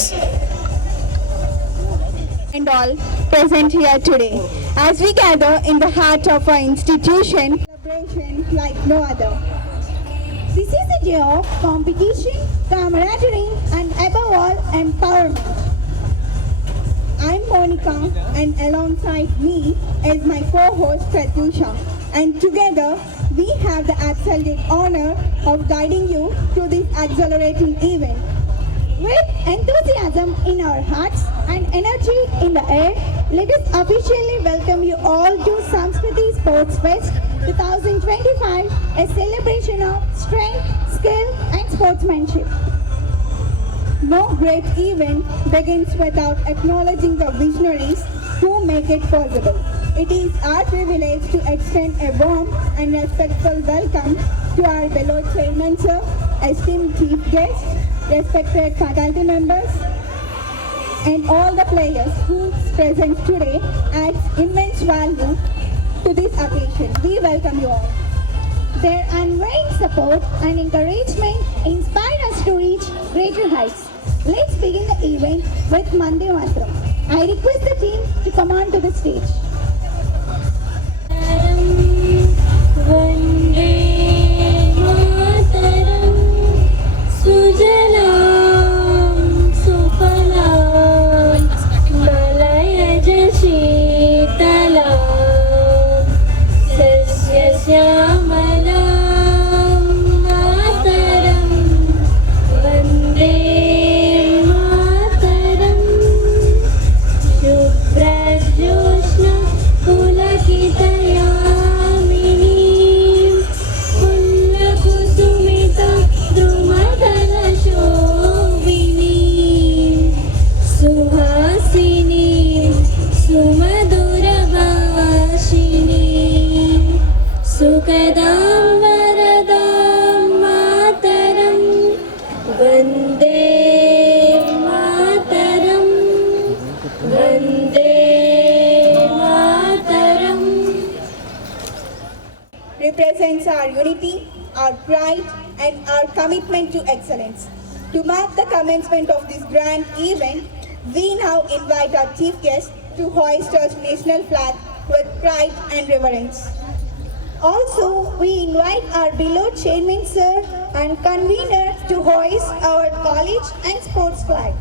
Yes. And all present here today as we gather in the heart of our institution, celebration like no other. This is a day of competition, camaraderie, and above all, empowerment. I'm Monica, and alongside me is my co-host Pratyusha, and together we have the absolute honor of guiding you through this exhilarating event. With enthusiasm in our hearts and energy in the air, let us officially welcome you all to Samskriti Sports Fest 2025, a celebration of strength, skill, and sportsmanship. No great event begins without acknowledging the visionaries who make it possible. It is our privilege to extend a warm and respectful welcome to our beloved chairman, sir, esteemed chief guests, respected faculty members, and all the players whose presence today adds immense value to this occasion. We welcome you all. Their unwavering support and encouragement inspire us to reach greater heights. Let's begin the event with Mande Matram. I request the team to come on to the stage. Represents our unity, our pride, and our commitment to excellence. To mark the commencement of this grand event, we now invite our chief guest to hoist our national flag with pride and reverence. Also, we invite our beloved chairman, sir, and convener to hoist our college and sports flag.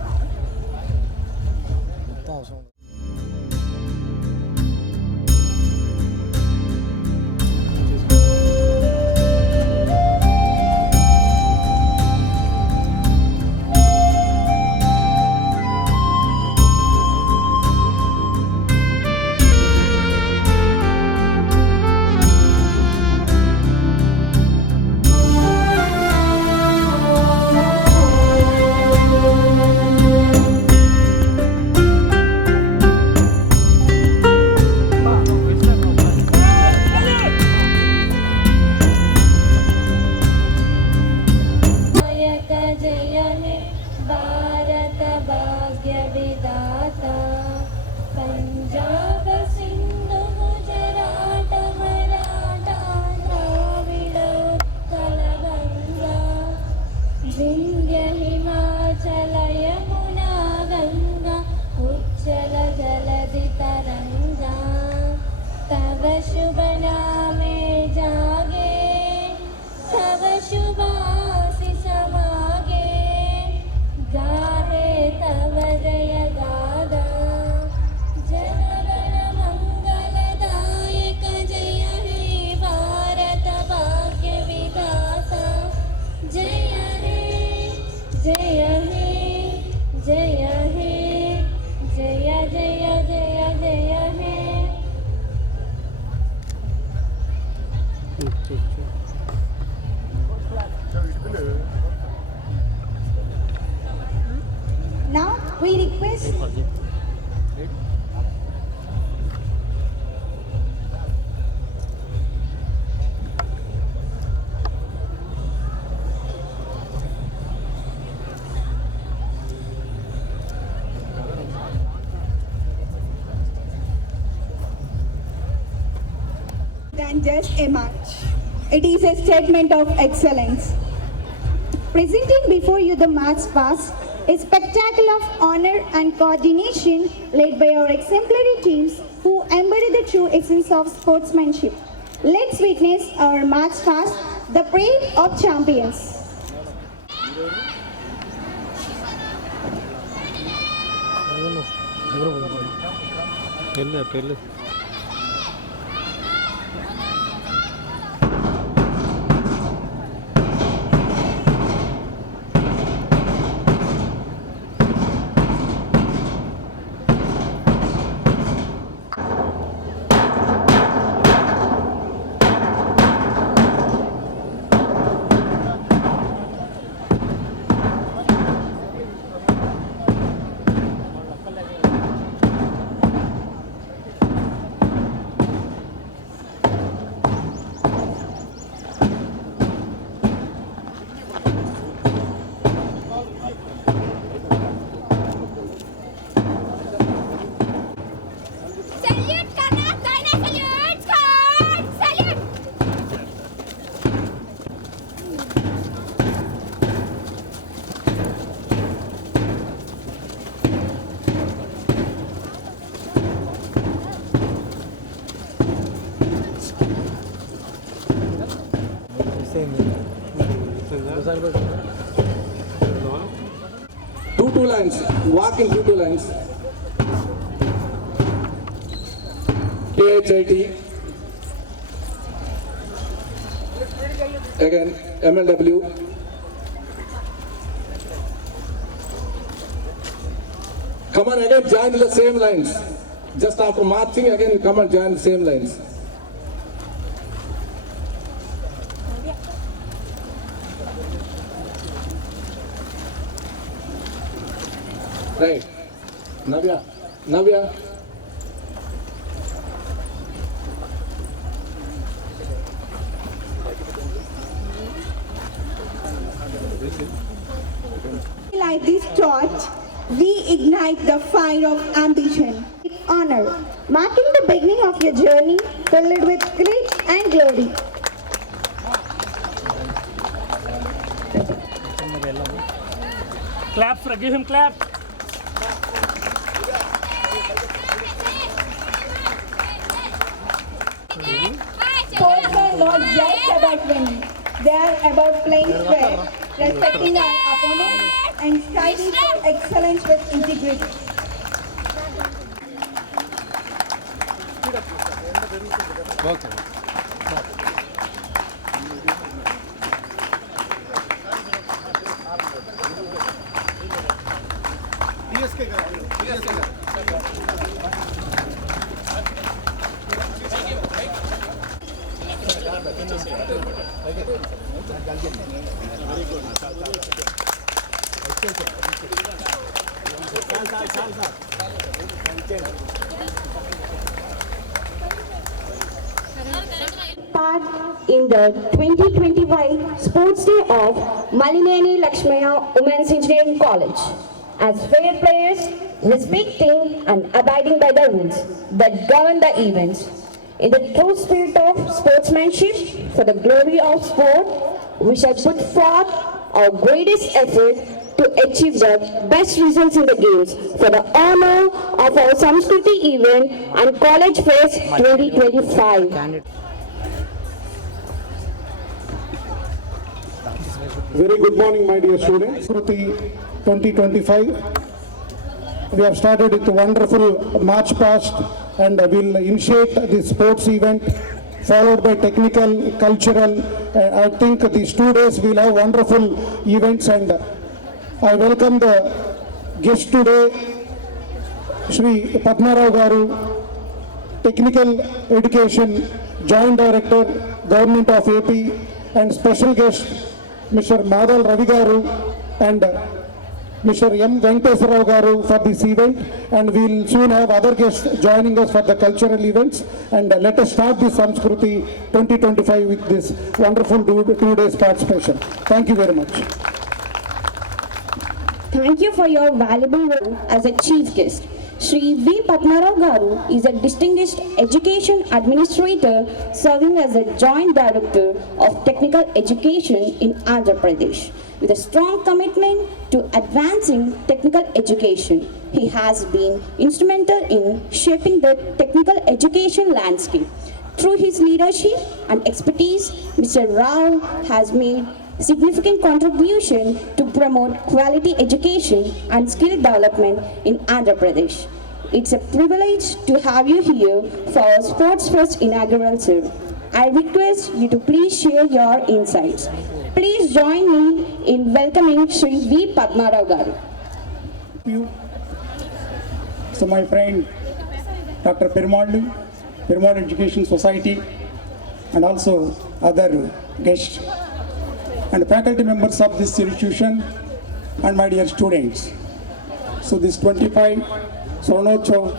Now we request than just a match. It is a statement of excellence. Presenting before you the match pass A spectacle of honor and coordination led by our exemplary teams who embody the true essence of sportsmanship. Let's witness our march past, the parade of champions. Two lines, walk in two lines. KHIT. Again, MLW. Come on, again, join the same lines. Just after marching, again, come and join the same lines. Right. Navya. Like this torch, we ignite the fire of ambition. With honor, marking the beginning of your journey filled with grace and glory. Clap, give him clap. Sports are not just about winning. They are about playing fair, respecting our opponents, and striving for excellence with integrity. Part in the 2025 Sports Day of Malineni Lakshmaya Women's Engineering College. As fair players, respecting and abiding by the rules that govern the events. In the true spirit of sportsmanship, for the glory of sport, we shall put forth our greatest effort to achieve the best results in the games for the honor of our Samskriti event and College Fest 2025. Very good morning, my dear students. Samskriti 2025. We have started with a wonderful march past and will initiate the sports event followed by technical, cultural. I think these 2 days will have wonderful events, and I welcome the guest today, Shri Padmarao Garu, Technical Education Joint Director, Government of AP, and special guest Mr. Madal Ravi Garu and Mr. M. Venkateswarao Garu for this event, and we will soon have other guests joining us for the cultural events. And let us start this Samskriti 2025 with this wonderful 2 days participation. Thank you very much. Thank you for your valuable role as a chief guest. Shri V. Padmarao Garu is a distinguished education administrator serving as a joint director of technical education in Andhra Pradesh. With a strong commitment to advancing technical education, he has been instrumental in shaping the technical education landscape. Through his leadership and expertise, Mr. Rao has made significant contribution to promote quality education and skill development in Andhra Pradesh. It's a privilege to have you here for our Sports Fest inaugural sir. I request you to please share your insights. Please join me in welcoming Shri V. Padmarao Garu. You. So my friend Dr. Perumallu Education Society, and also other guests and faculty members of this institution, and my dear students. So this 25 Swarnotsava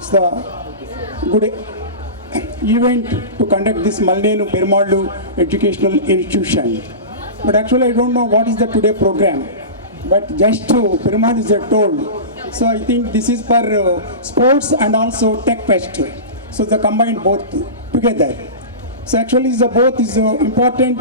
is the good event to conduct this Malineni Perumallu Educational Institution. But actually I don't know what is the today program, but just to Perumallu is told. So I think this is for sports and also tech fest. So they combined both together. So actually both is an important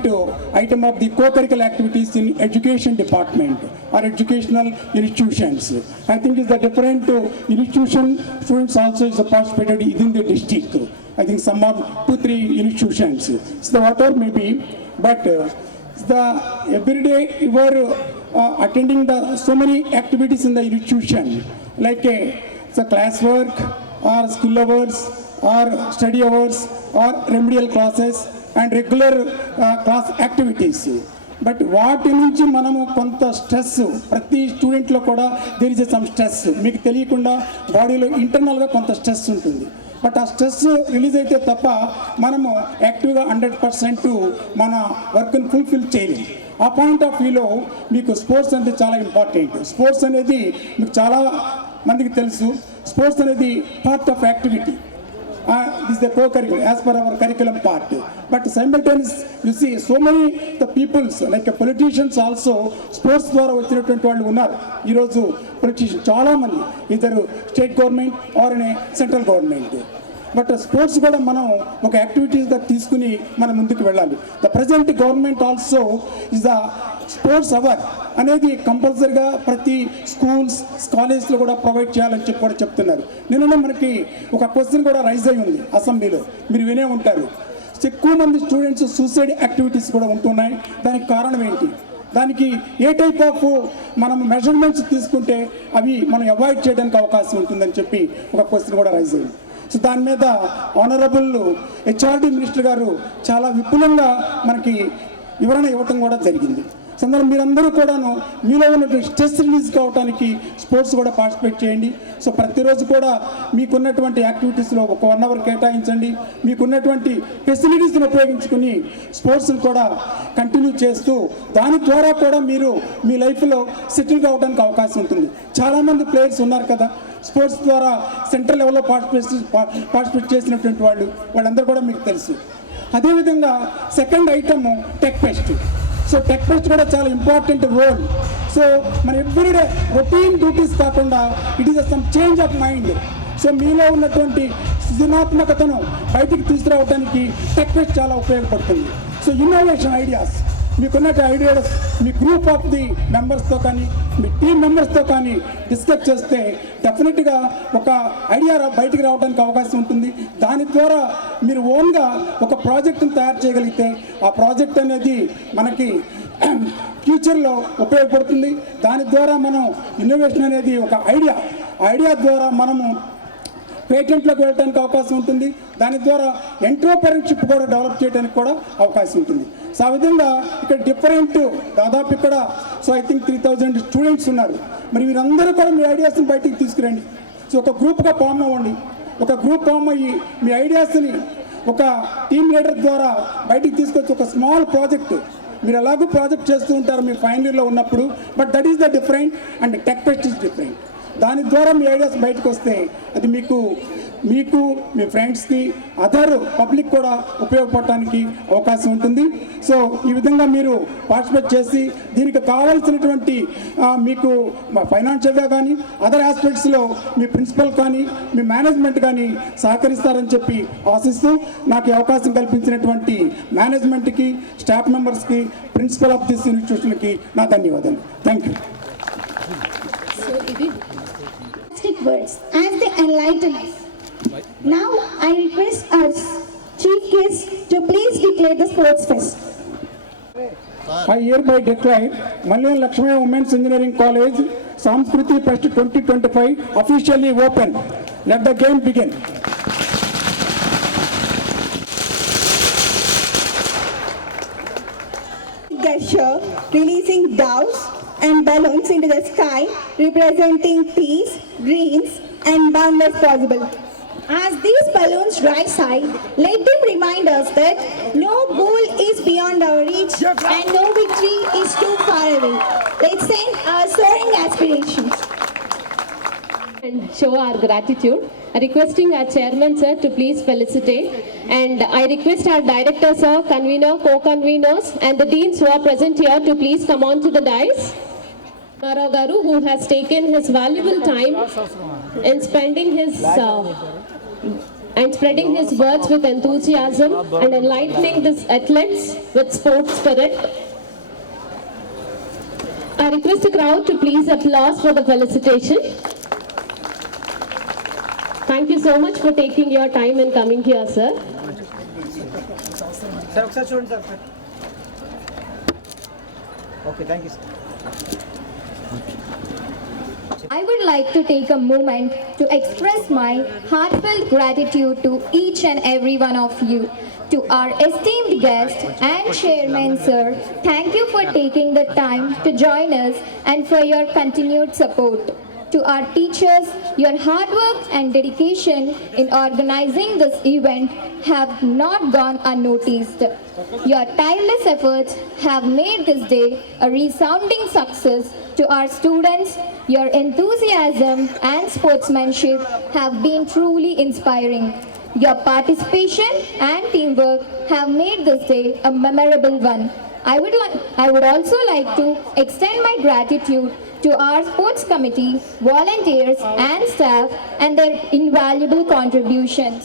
item of the co-curricular activities in education department or educational institutions. I think it's the different institution students also is participated within the district. I think some are 2-3 institutions. So whatever may be, but the everyday you are attending the so many activities in the institution, like the classwork or skill hours or study hours or remedial classes and regular class activities. But వాటి నుంచి మనము కొంత stress ప్రతి స్టూడెంట్లో కూడా there is some stress మీకు తెలియకుండా బాడీలో ఇంటర్నల్గా కొంత స్ట్రెస్ ఉంటుంది. బట్ ఆ స్ట్రెస్ రిలీజ్ అయితే తప్ప మనము యాక్టివ్గా 100% మన వర్క్ని ఫుల్ఫిల్ చేయలేము. ఆ పాయింట్ ఆఫ్ వ్యూలో మీకు స్పోర్ట్స్ అంటే చాలా ఇంపార్టెంట్. స్పోర్ట్స్ అనేది మీకు చాలా మందికి తెలుసు. స్పోర్ట్స్ అనేది part of activity. This is the co-curriculum as per our curriculum part. But simultaneously, you see so many the peoples like politicians also sports ద్వారా వచ్చినటువంటి వాళ్ళు ఉన్నారు. ఈరోజు పొలిటీషియన్ చాలా మంది ఇద్దరు state government or central government. But sports కూడా మనం ఒక యాక్టివిటీస్గా తీసుకుని మనం ముందుకు వెళ్ళాలి. The present government also is the sports hour అనేది కంపల్సరీగా ప్రతి స్కూల్స్ కాలేజ్లో కూడా ప్రొవైడ్ చేయాలని చెప్పి కూడా చెప్తున్నారు. నిన్ననే మనకి ఒక క్వశ్చన్ కూడా రైజ్ అయి ఉంది అసెంబ్లీలో, మీరు వినే ఉంటారు. ఎక్కువ మంది స్టూడెంట్స్ సూసైడ్ యాక్టివిటీస్ కూడా ఉంటున్నాయి. దానికి కారణం ఏంటి? దానికి ఏ టైప్ ఆఫ్ మనం మెజర్మెంట్స్ తీసుకుంటే అవి మనం అవాయిడ్ చేయడానికి అవకాశం ఉంటుందని చెప్పి ఒక క్వశ్చన్ కూడా రైజ్ అయింది. సో దాని మీద ఆనరబుల్ హెచ్ఆర్డి మినిస్టర్ గారు చాలా విపులంగా మనకి వివరణ ఇవ్వటం కూడా జరిగింది. సో అందులో మీరందరూ కూడాను మీలో ఉన్నటువంటి స్ట్రెస్ రిలీజ్ కావడానికి స్పోర్ట్స్ కూడా పార్టిసిపేట్ చేయండి. సో ప్రతిరోజు కూడా మీకున్నటువంటి యాక్టివిటీస్లో ఒక 1 అవర్ కేటాయించండి. మీకున్నటువంటి ఫెసిలిటీస్ని ఉపయోగించుకుని స్పోర్ట్స్ని కూడా కంటిన్యూ చేస్తూ దాని ద్వారా కూడా మీరు మీ లైఫ్లో సెటిల్ కావడానికి అవకాశం ఉంటుంది. చాలామంది ప్లేయర్స్ ఉన్నారు కదా స్పోర్ట్స్ ద్వారా సెంట్రల్ లెవెల్లో పార్టిసిపేట్ చేసినటువంటి వాళ్ళందరూ కూడా మీకు తెలుసు. అదేవిధంగా second item tech fest. So tech fest కూడా చాలా ఇంపార్టెంట్ రోల్. సో మన ఎవ్రీడే రొటీన్ డ్యూటీస్ కాకుండా it is some change of mind. So మీలో ఉన్నటువంటి సృజనాత్మకతను బయటికి తీసుకురావడానికి టెక్ ఫెస్ట్ చాలా ఉపయోగపడుతుంది. సో ఇన్నోవేషన్ ఐడియాస్ మీకున్న ideas me group of the మెంబర్స్తో కానీ మీ టీమ్ మెంబర్స్తో కానీ డిస్కస్ చేస్తే డెఫినెట్గా ఒక ఐడియా బయటికి రావడానికి అవకాశం ఉంటుంది. దాని ద్వారా మీరు ఓన్గా ఒక ప్రాజెక్టును తయారు చేయగలిగితే ఆ ప్రాజెక్ట్ అనేది మనకి ఫ్యూచర్లో ఉపయోగపడుతుంది. దాని ద్వారా మనం ఇన్నోవేషన్ అనేది ఒక ఐడియా ద్వారా మనము పేటెంట్లోకి వెళ్ళడానికి అవకాశం ఉంటుంది. దాని ద్వారా ఎంటర్‌ప్రెన్యూర్‌షిప్ కూడా డెవలప్ చేయడానికి కూడా అవకాశం ఉంటుంది. సో ఆ విధంగా ఇక్కడ డిఫరెంట్ దాదాపు ఇక్కడ సో ఐ థింక్ 3000 స్టూడెంట్స్ ఉన్నారు. మరి మీరందరూ కూడా మీ ఐడియాస్ని బయటికి తీసుకురండి. సో ఒక గ్రూప్గా ఫామ్ అవ్వండి. ఒక గ్రూప్ ఫామ్ అయ్యి మీ ఐడియాస్ని ఒక టీమ్ లీడర్ ద్వారా బయటికి తీసుకొచ్చి ఒక స్మాల్ ప్రాజెక్ట్ మీరు ఎలాగో ప్రాజెక్ట్ చేస్తూ ఉంటారు మీ ఫైనల్ ఇయర్లో ఉన్నప్పుడు. But that is the different and tech fest is different. దాని ద్వారా మీ ఐడియాస్ బయటకు వస్తే అది మీకు మీకు మీ ఫ్రెండ్స్కి అదర్ పబ్లిక్ కూడా ఉపయోగపడటానికి అవకాశం ఉంటుంది. సో ఈ విధంగా మీరు పార్టిసిపేట్ చేసి దీనికి కావాల్సినటువంటి మీకు ఫైనాన్షియల్గా కానీ అదర్ ఆస్పెక్ట్స్లో మీ ప్రిన్సిపల్ కానీ మీ మేనేజ్మెంట్ కానీ సహకరిస్తారని చెప్పి ఆశిస్తూ నాకు ఈ అవకాశం కల్పించినటువంటి మేనేజ్మెంట్కి, స్టాఫ్ మెంబర్స్కి, ప్రిన్సిపల్ ఆఫ్ దిస్ ఇన్స్టిట్యూషన్కి నా ధన్యవాదాలు. Thank you. Words as they enlighten us. Now I request our chief guest to please declare the sports fest. I hereby declare Mallineni Lakshmaya Women's Engineering College Samskriti Fest 2025 officially open. Let the game begin. Gesture releasing doves and balloons into the sky, representing peace, dreams, and boundless possible. As these balloons rise high, let them remind us that no goal is beyond our reach and no victory is too far away. Let's send our soaring aspirations. And show our gratitude. Requesting our chairman sir to please felicitate, and I request our director sir, convener, co-conveners and the deans who are present here to please come on to the dais. Ramaram Garu, who has taken his valuable time in spending his and spreading his words with enthusiasm and enlightening these athletes with sports spirit. I request the crowd to please applause for the felicitation. Thank you so much for taking your time and coming here, sir. Sir, ఒకసారి చూడండి sir. Okay, thank you, sir. I would like to take a moment to express my heartfelt gratitude to each and every one of you. To our esteemed guest and chairman sir, thank you for taking the time to join us and for your continued support. To our teachers, your hard work and dedication in organizing this event have not gone unnoticed. Your tireless efforts have made this day a resounding success. To our students, your enthusiasm and sportsmanship have been truly inspiring. Your participation and teamwork have made this day a memorable one. I would also like to extend my gratitude to our sports committee, volunteers and staff and their invaluable contributions.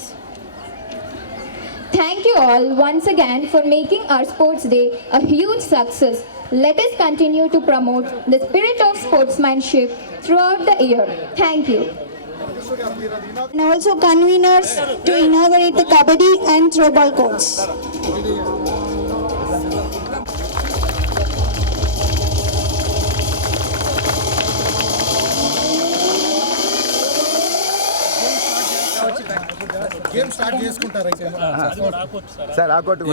Thank you all once again for making our sports day a huge success. Let us continue to promote the spirit of sportsmanship throughout the year. Thank you. And also conveners to inaugurate the Kabaddi and Throwball courts. Game start చేసుకుంటారు అయితే sir ఆ కొట్టు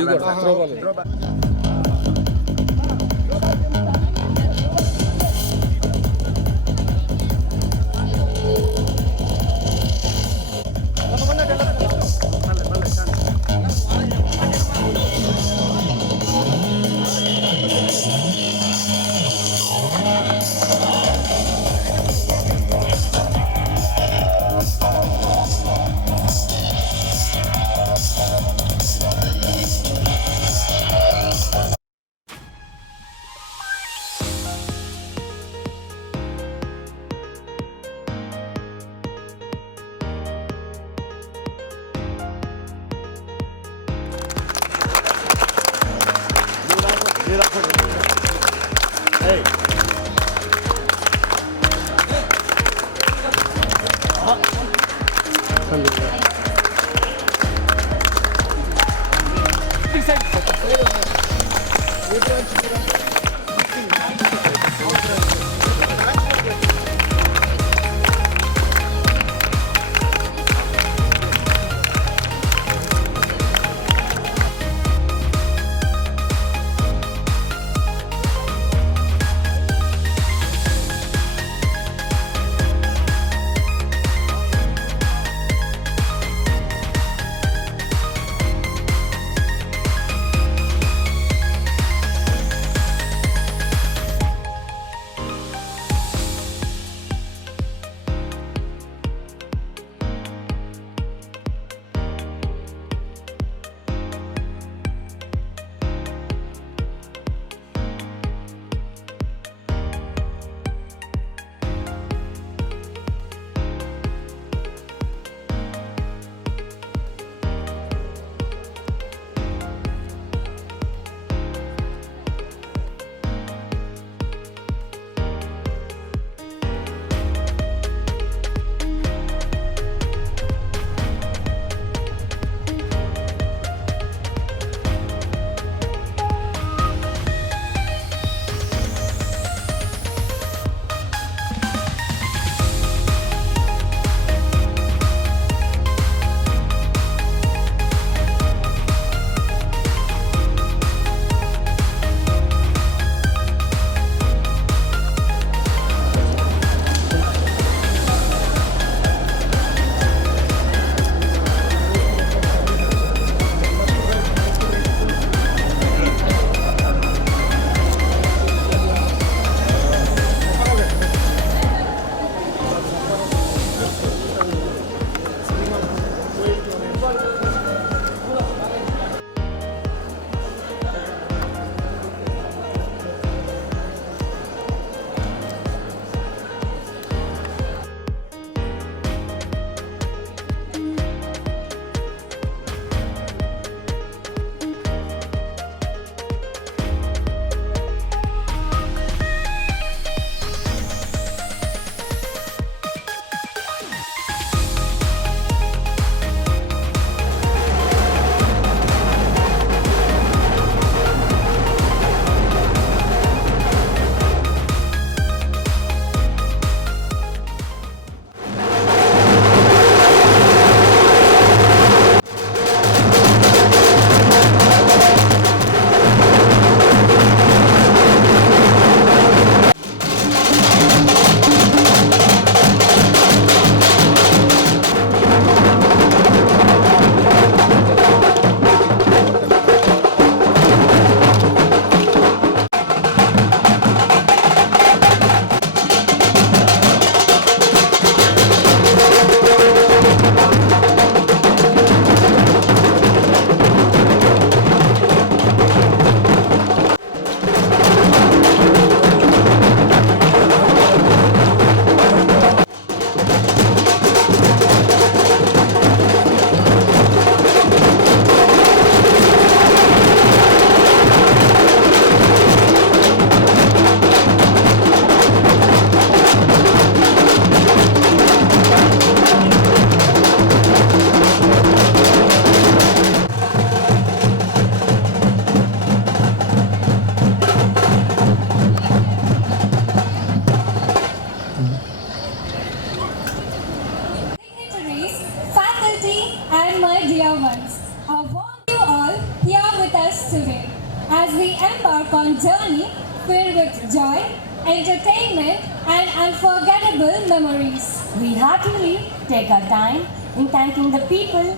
embark on journey filled with joy, entertainment, and unforgettable memories. We heartily take our time in thanking the people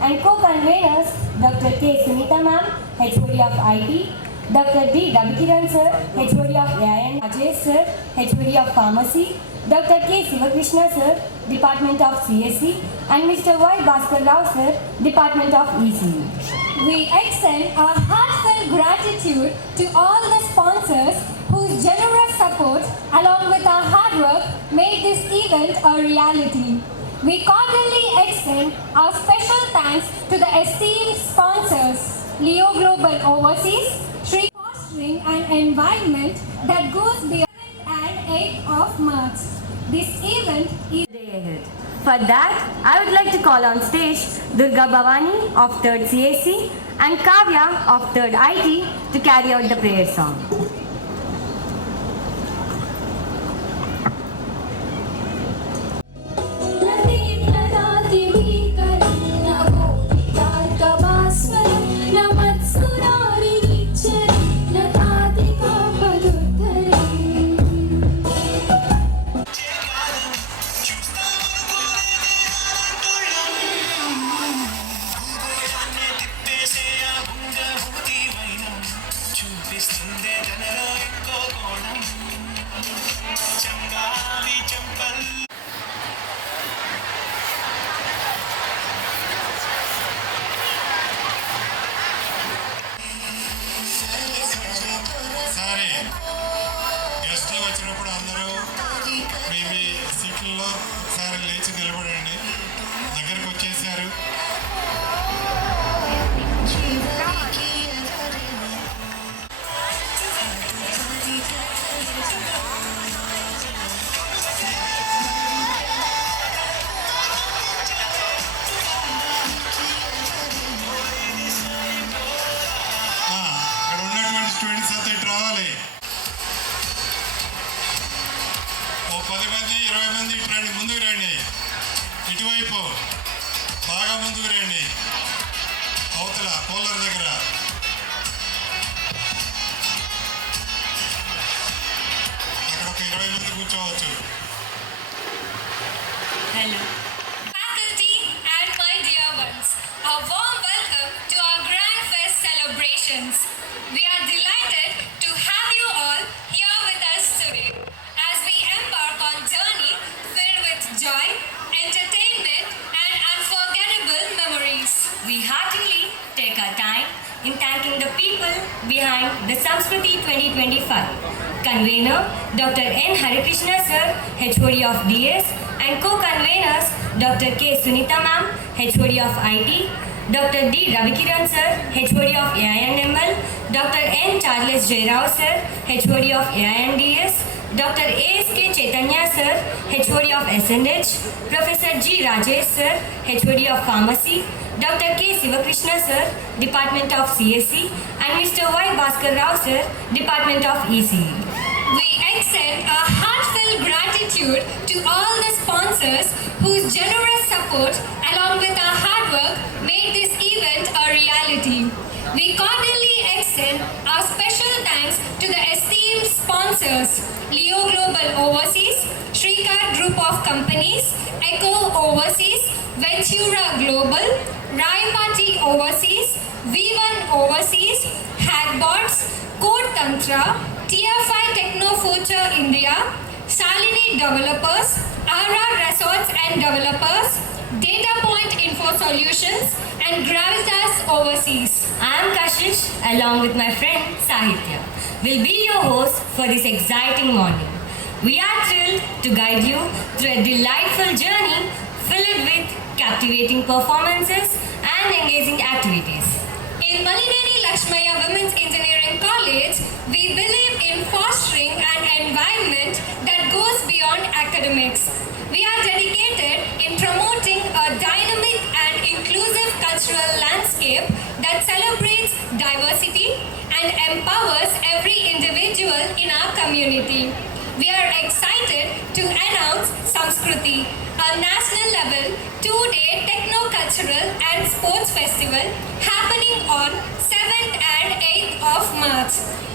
and co-conveners Dr. K. Sunita ma'am, HOD of IT, Dr. D. Ravikiran sir, HOD of AIN, Ajay sir, HOD of Pharmacy, Dr. K. Sivakrishna sir, Department of CSE, and Mr. Y. Bhaskar Rao sir, Department of ECE. We extend our heartfelt gratitude to all the sponsors whose generous support along with our hard work made this event a reality. We cordially extend our special thanks to the esteemed sponsors, Leo Global Overseas, Sri fostering an environment that goes beyond and 8th of March. This event is Day ahead. For that, I would like to call on stage Durga Bhavani of 3rd CAC and Kavya of 3rd IT to carry out the prayer song. సరే గెస్ట్లు వచ్చినప్పుడు అందరూ మీ మీ సీట్లలో ఒకసారి లేచి నిలబడండి. దగ్గరకు వచ్చేసారు. ఇక్కడ ఉన్నటువంటి స్టూడెంట్స్ అంతా ఇటు రావాలి. ఓ 10 మంది 20 మంది ఇటు రండి, ముందుకు రండి. ఇటువైపు బాగా ముందుకు రండి. అవతల పోలర్ దగ్గర అక్కడ ఒక 20 మంది కూర్చోవచ్చు. Hello. faculty and my dear ones, a warm welcome to our Grand Fest celebrations. We are delighted to have you all here with us today as we embark on journey filled with joy, entertainment, and unforgettable memories. We heartily take our time in thanking the people behind the Samskriti 2025. Convener Dr. N. Harikrishna sir, HOD of DS, and co-conveners Dr. K. Sunita ma'am, HOD of IT, Dr. D. Ravikiran sir, HOD of AINML, Dr. N. Charles J. Rao sir, HOD of AINDS, Dr. A.S.K. Chaitanya sir, HOD of SNH, Professor G. Rajesh sir, HOD of Pharmacy, Dr. K. Sivakrishna sir, Department of CSE, and Mr. Y. Bhaskar Rao sir, Department of ECE. We extend our heartfelt gratitude to all the sponsors whose generous support along with our hard work made this event a reality. We cordially extend our special thanks to the esteemed sponsors, Leo Global Overseas, Shrikar Group of Companies, Echo Overseas, Ventura Global, Raimati Overseas, V1 Overseas, Hackbots, Code Tantra, TFI Technofuture India, Salini Developers, Ara Resorts and Developers, Data Point Info Solutions, and Gravitas Overseas. I am Kashish along with my friend Sahitya. Will be your host for this exciting morning. We are thrilled to guide you through a delightful journey filled with captivating performances and engaging activities. In Malineni Lakshmaya Women's Engineering College, we believe in fostering an environment that goes beyond academics. We are dedicated in promoting a dynamic and inclusive cultural landscape that celebrates diversity and empowers every individual in our community. We are excited to announce Samskruti, a national level 2-day techno-cultural and sports festival happening on 7th and 8th of March.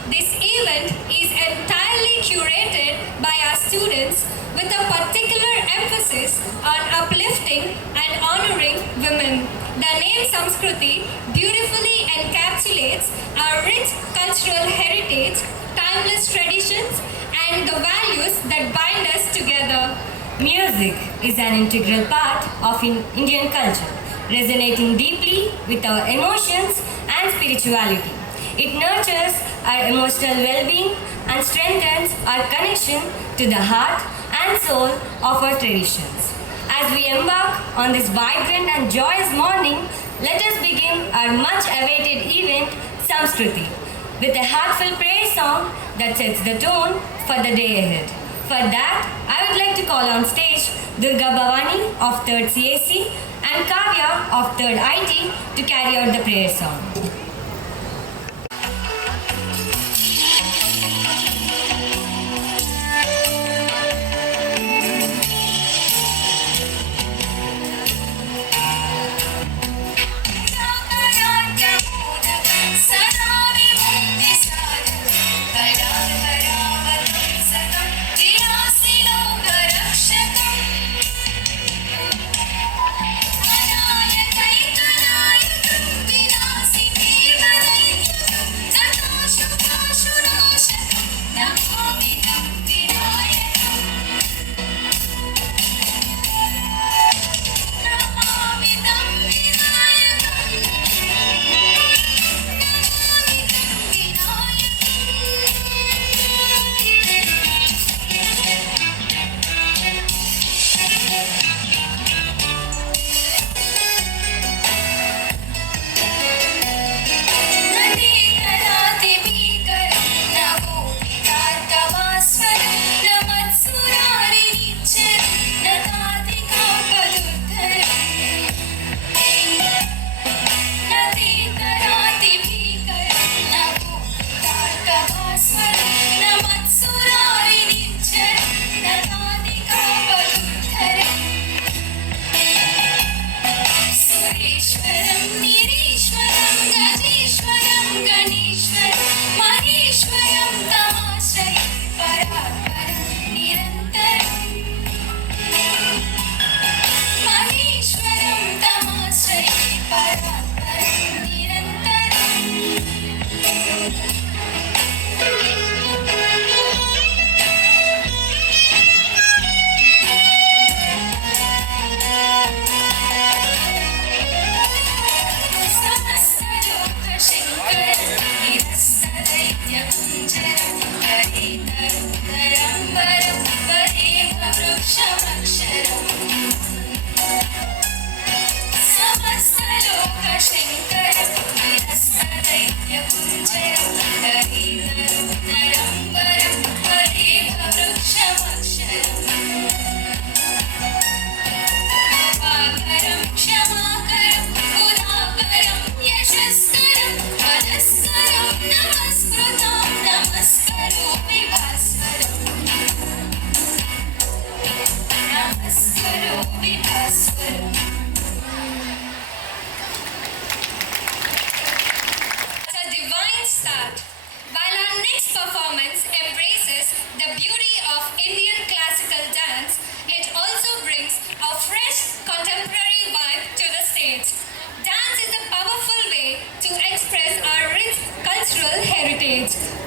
This event is entirely curated by our students with a particular emphasis on uplifting and honoring women. The name Samskruti beautifully encapsulates our rich cultural heritage, timeless traditions, and the values that bind us together. Music is an integral part of Indian culture, resonating deeply with our emotions and spirituality. It nurtures our emotional well-being and strengthens our connection to the heart and soul of our traditions. As we embark on this vibrant and joyous morning, let us begin our much-awaited event, Samskruti, with a heartfelt prayer song that sets the tone for the day ahead. For that, I would like to call on stage Durga Bhavani of 3rd CAC and Kavya of 3rd IT to carry out the prayer song.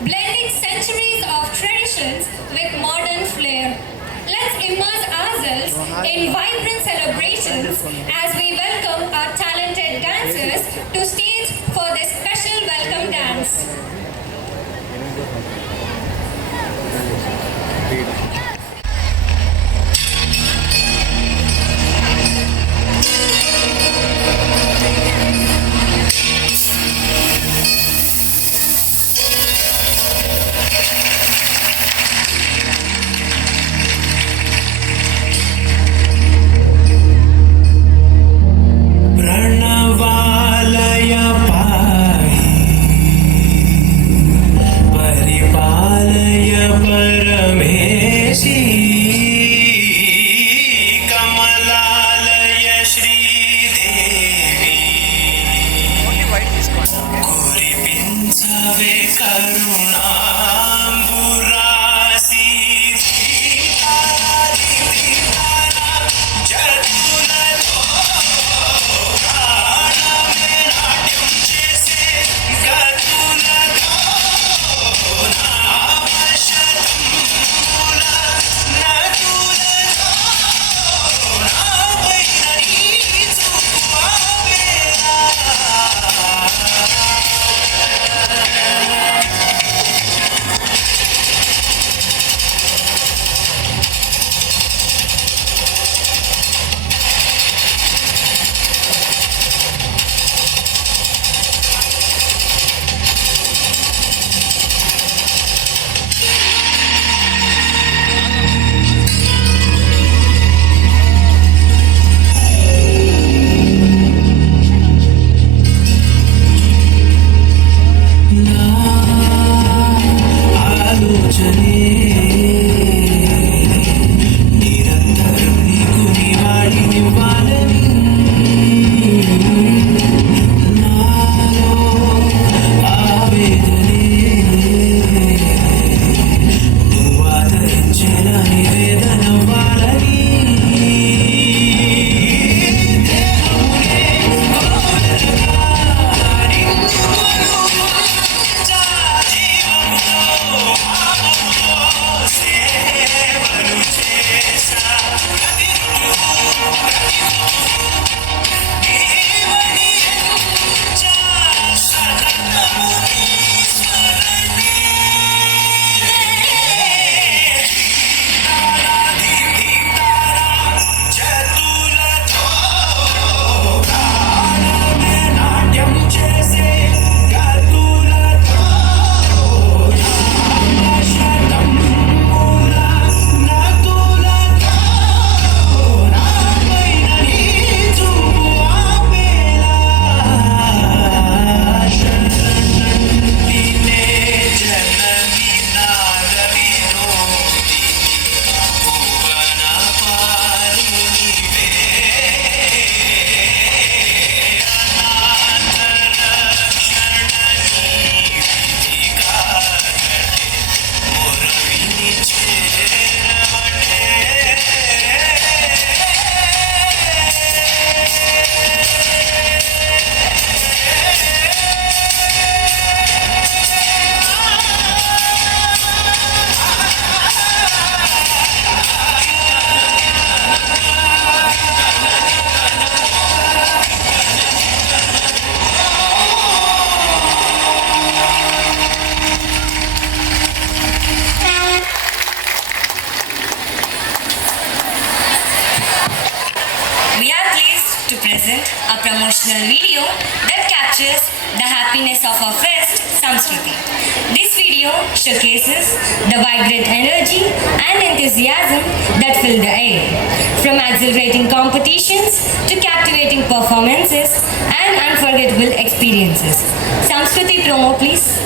blending centuries of traditions with modern flair. Let's immerse ourselves in vibrant celebrations as we welcome our talented dancers to stage for this special welcome dance. प्रणवालय emotional video that captures the happiness of our fest, Samskruti. This video showcases the vibrant energy and enthusiasm that fill the air. From exhilarating competitions to captivating performances and unforgettable experiences. Samskruti promo, please.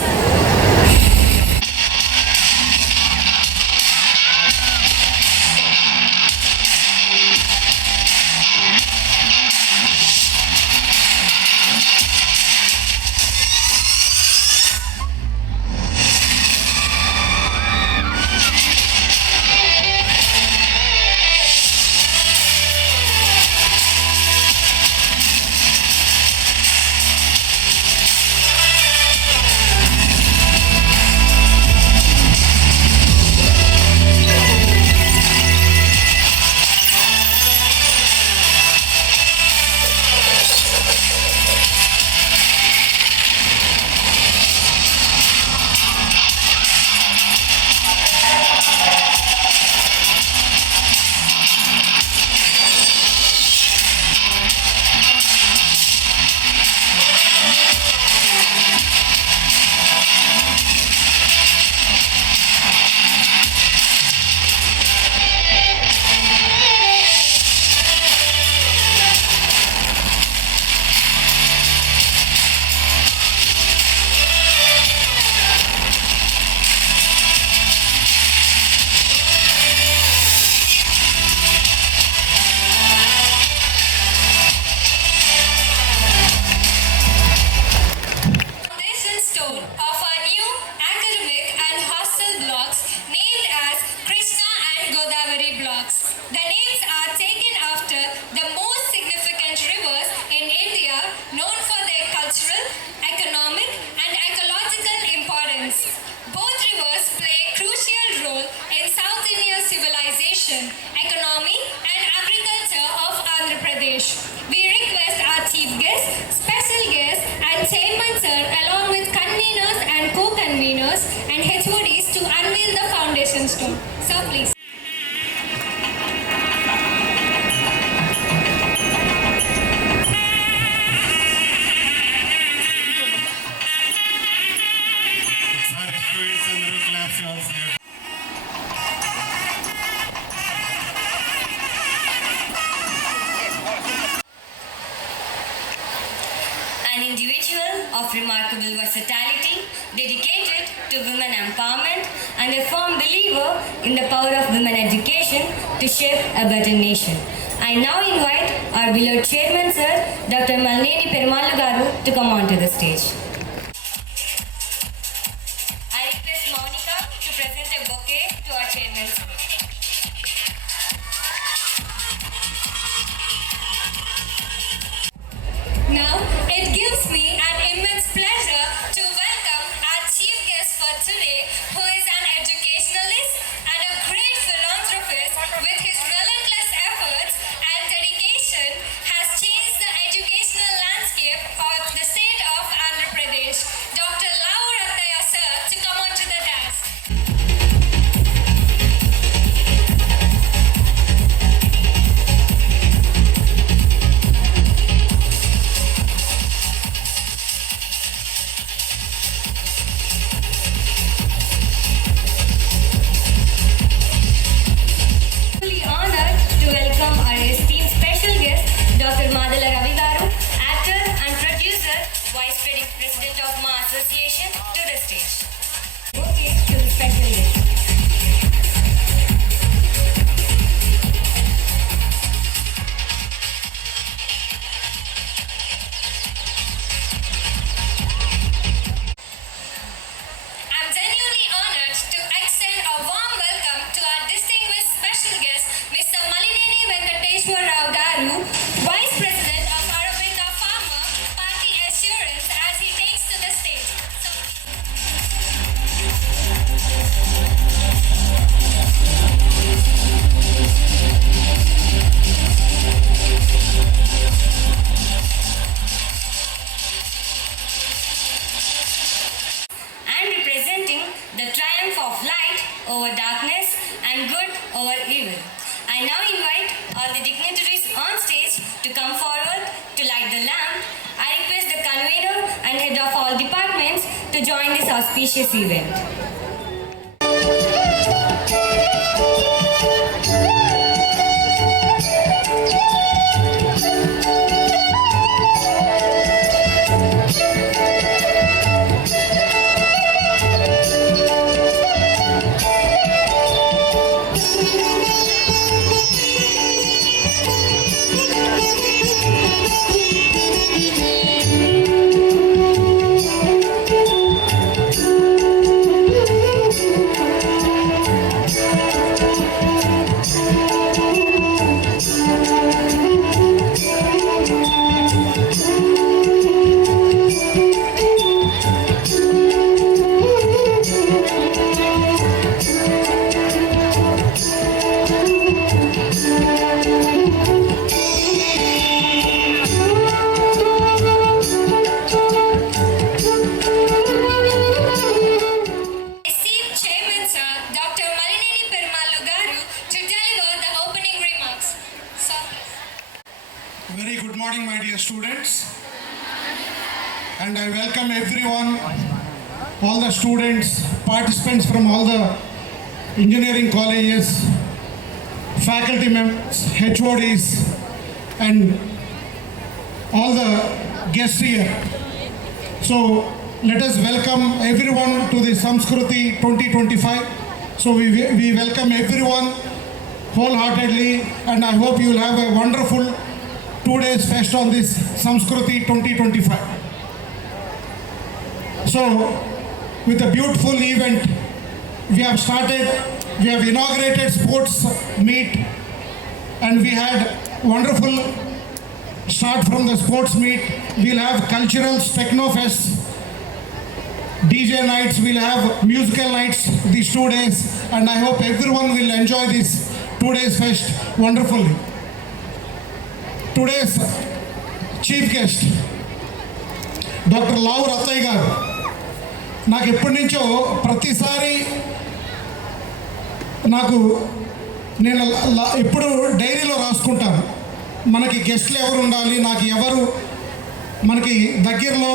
The names are taken after the most significant rivers in India, known for their cultural, economic and ecological importance. Both rivers play a crucial role in South Indian civilization, economy and agriculture of Andhra Pradesh. We request our chief guest, special guest and chairman sir along with conveners and co-conveners and HODs to unveil the foundation stone. Sir, please. An individual of remarkable versatility, dedicated to women empowerment and a firm believer in the power of women education to shape a better nation. I now invite our beloved chairman sir, Dr. Malneni Perumallu Garu to come onto the stage. I request Monica to present a bouquet to our chairman sir. Now, it gives me an immense pleasure to welcome our chief guest for today, who is an educationalist and a great philanthropist with his relentless efforts and dedication has changed the educational landscape of the state of Andhra Pradesh. Dr. Lau Rattaya sir to come onto the dais. Truly honored to welcome our esteemed special guest, Dr. Madala Ravi Garu, actor and producer, Vice President of Ma Association, to the stage. Okay, to the special guest. I'm genuinely honored to extend a warm welcome to our distinguished special guest, Mr. Malineni Venkateshwar Rao Garu, Vice President of Aravinda Pharma Party Assurance, as he takes to the stage. And representing the triumph of light over darkness and good over evil. I now invite all the dignitaries on stage to come forward to light the lamp this auspicious event. Very good morning, my dear students. And I welcome everyone, all the students, participants from all the engineering colleges, faculty members, HODs, and all the guests here. So let us welcome everyone to the Samskruti 2025. So we welcome everyone wholeheartedly, and I hope you will have a wonderful 2 days fest on this Samskruti 2025. So with a beautiful event, we have inaugurated sports meet, and we had wonderful start from the sports meet. We'll have culturals, techno fests, DJ nights, we'll have musical nights these 2 days, and I hope everyone will enjoy this 2 days fest wonderfully. Today's chief guest, Dr. Lau Rattay garu. నాకు ఎప్పటి నుంచో ప్రతిసారి నేను ఎప్పుడు డైరీలో రాసుకుంటాను, మనకి గెస్ట్లు ఎవరు ఉండాలి, నాకు ఎవరు మనకి దగ్గరలో,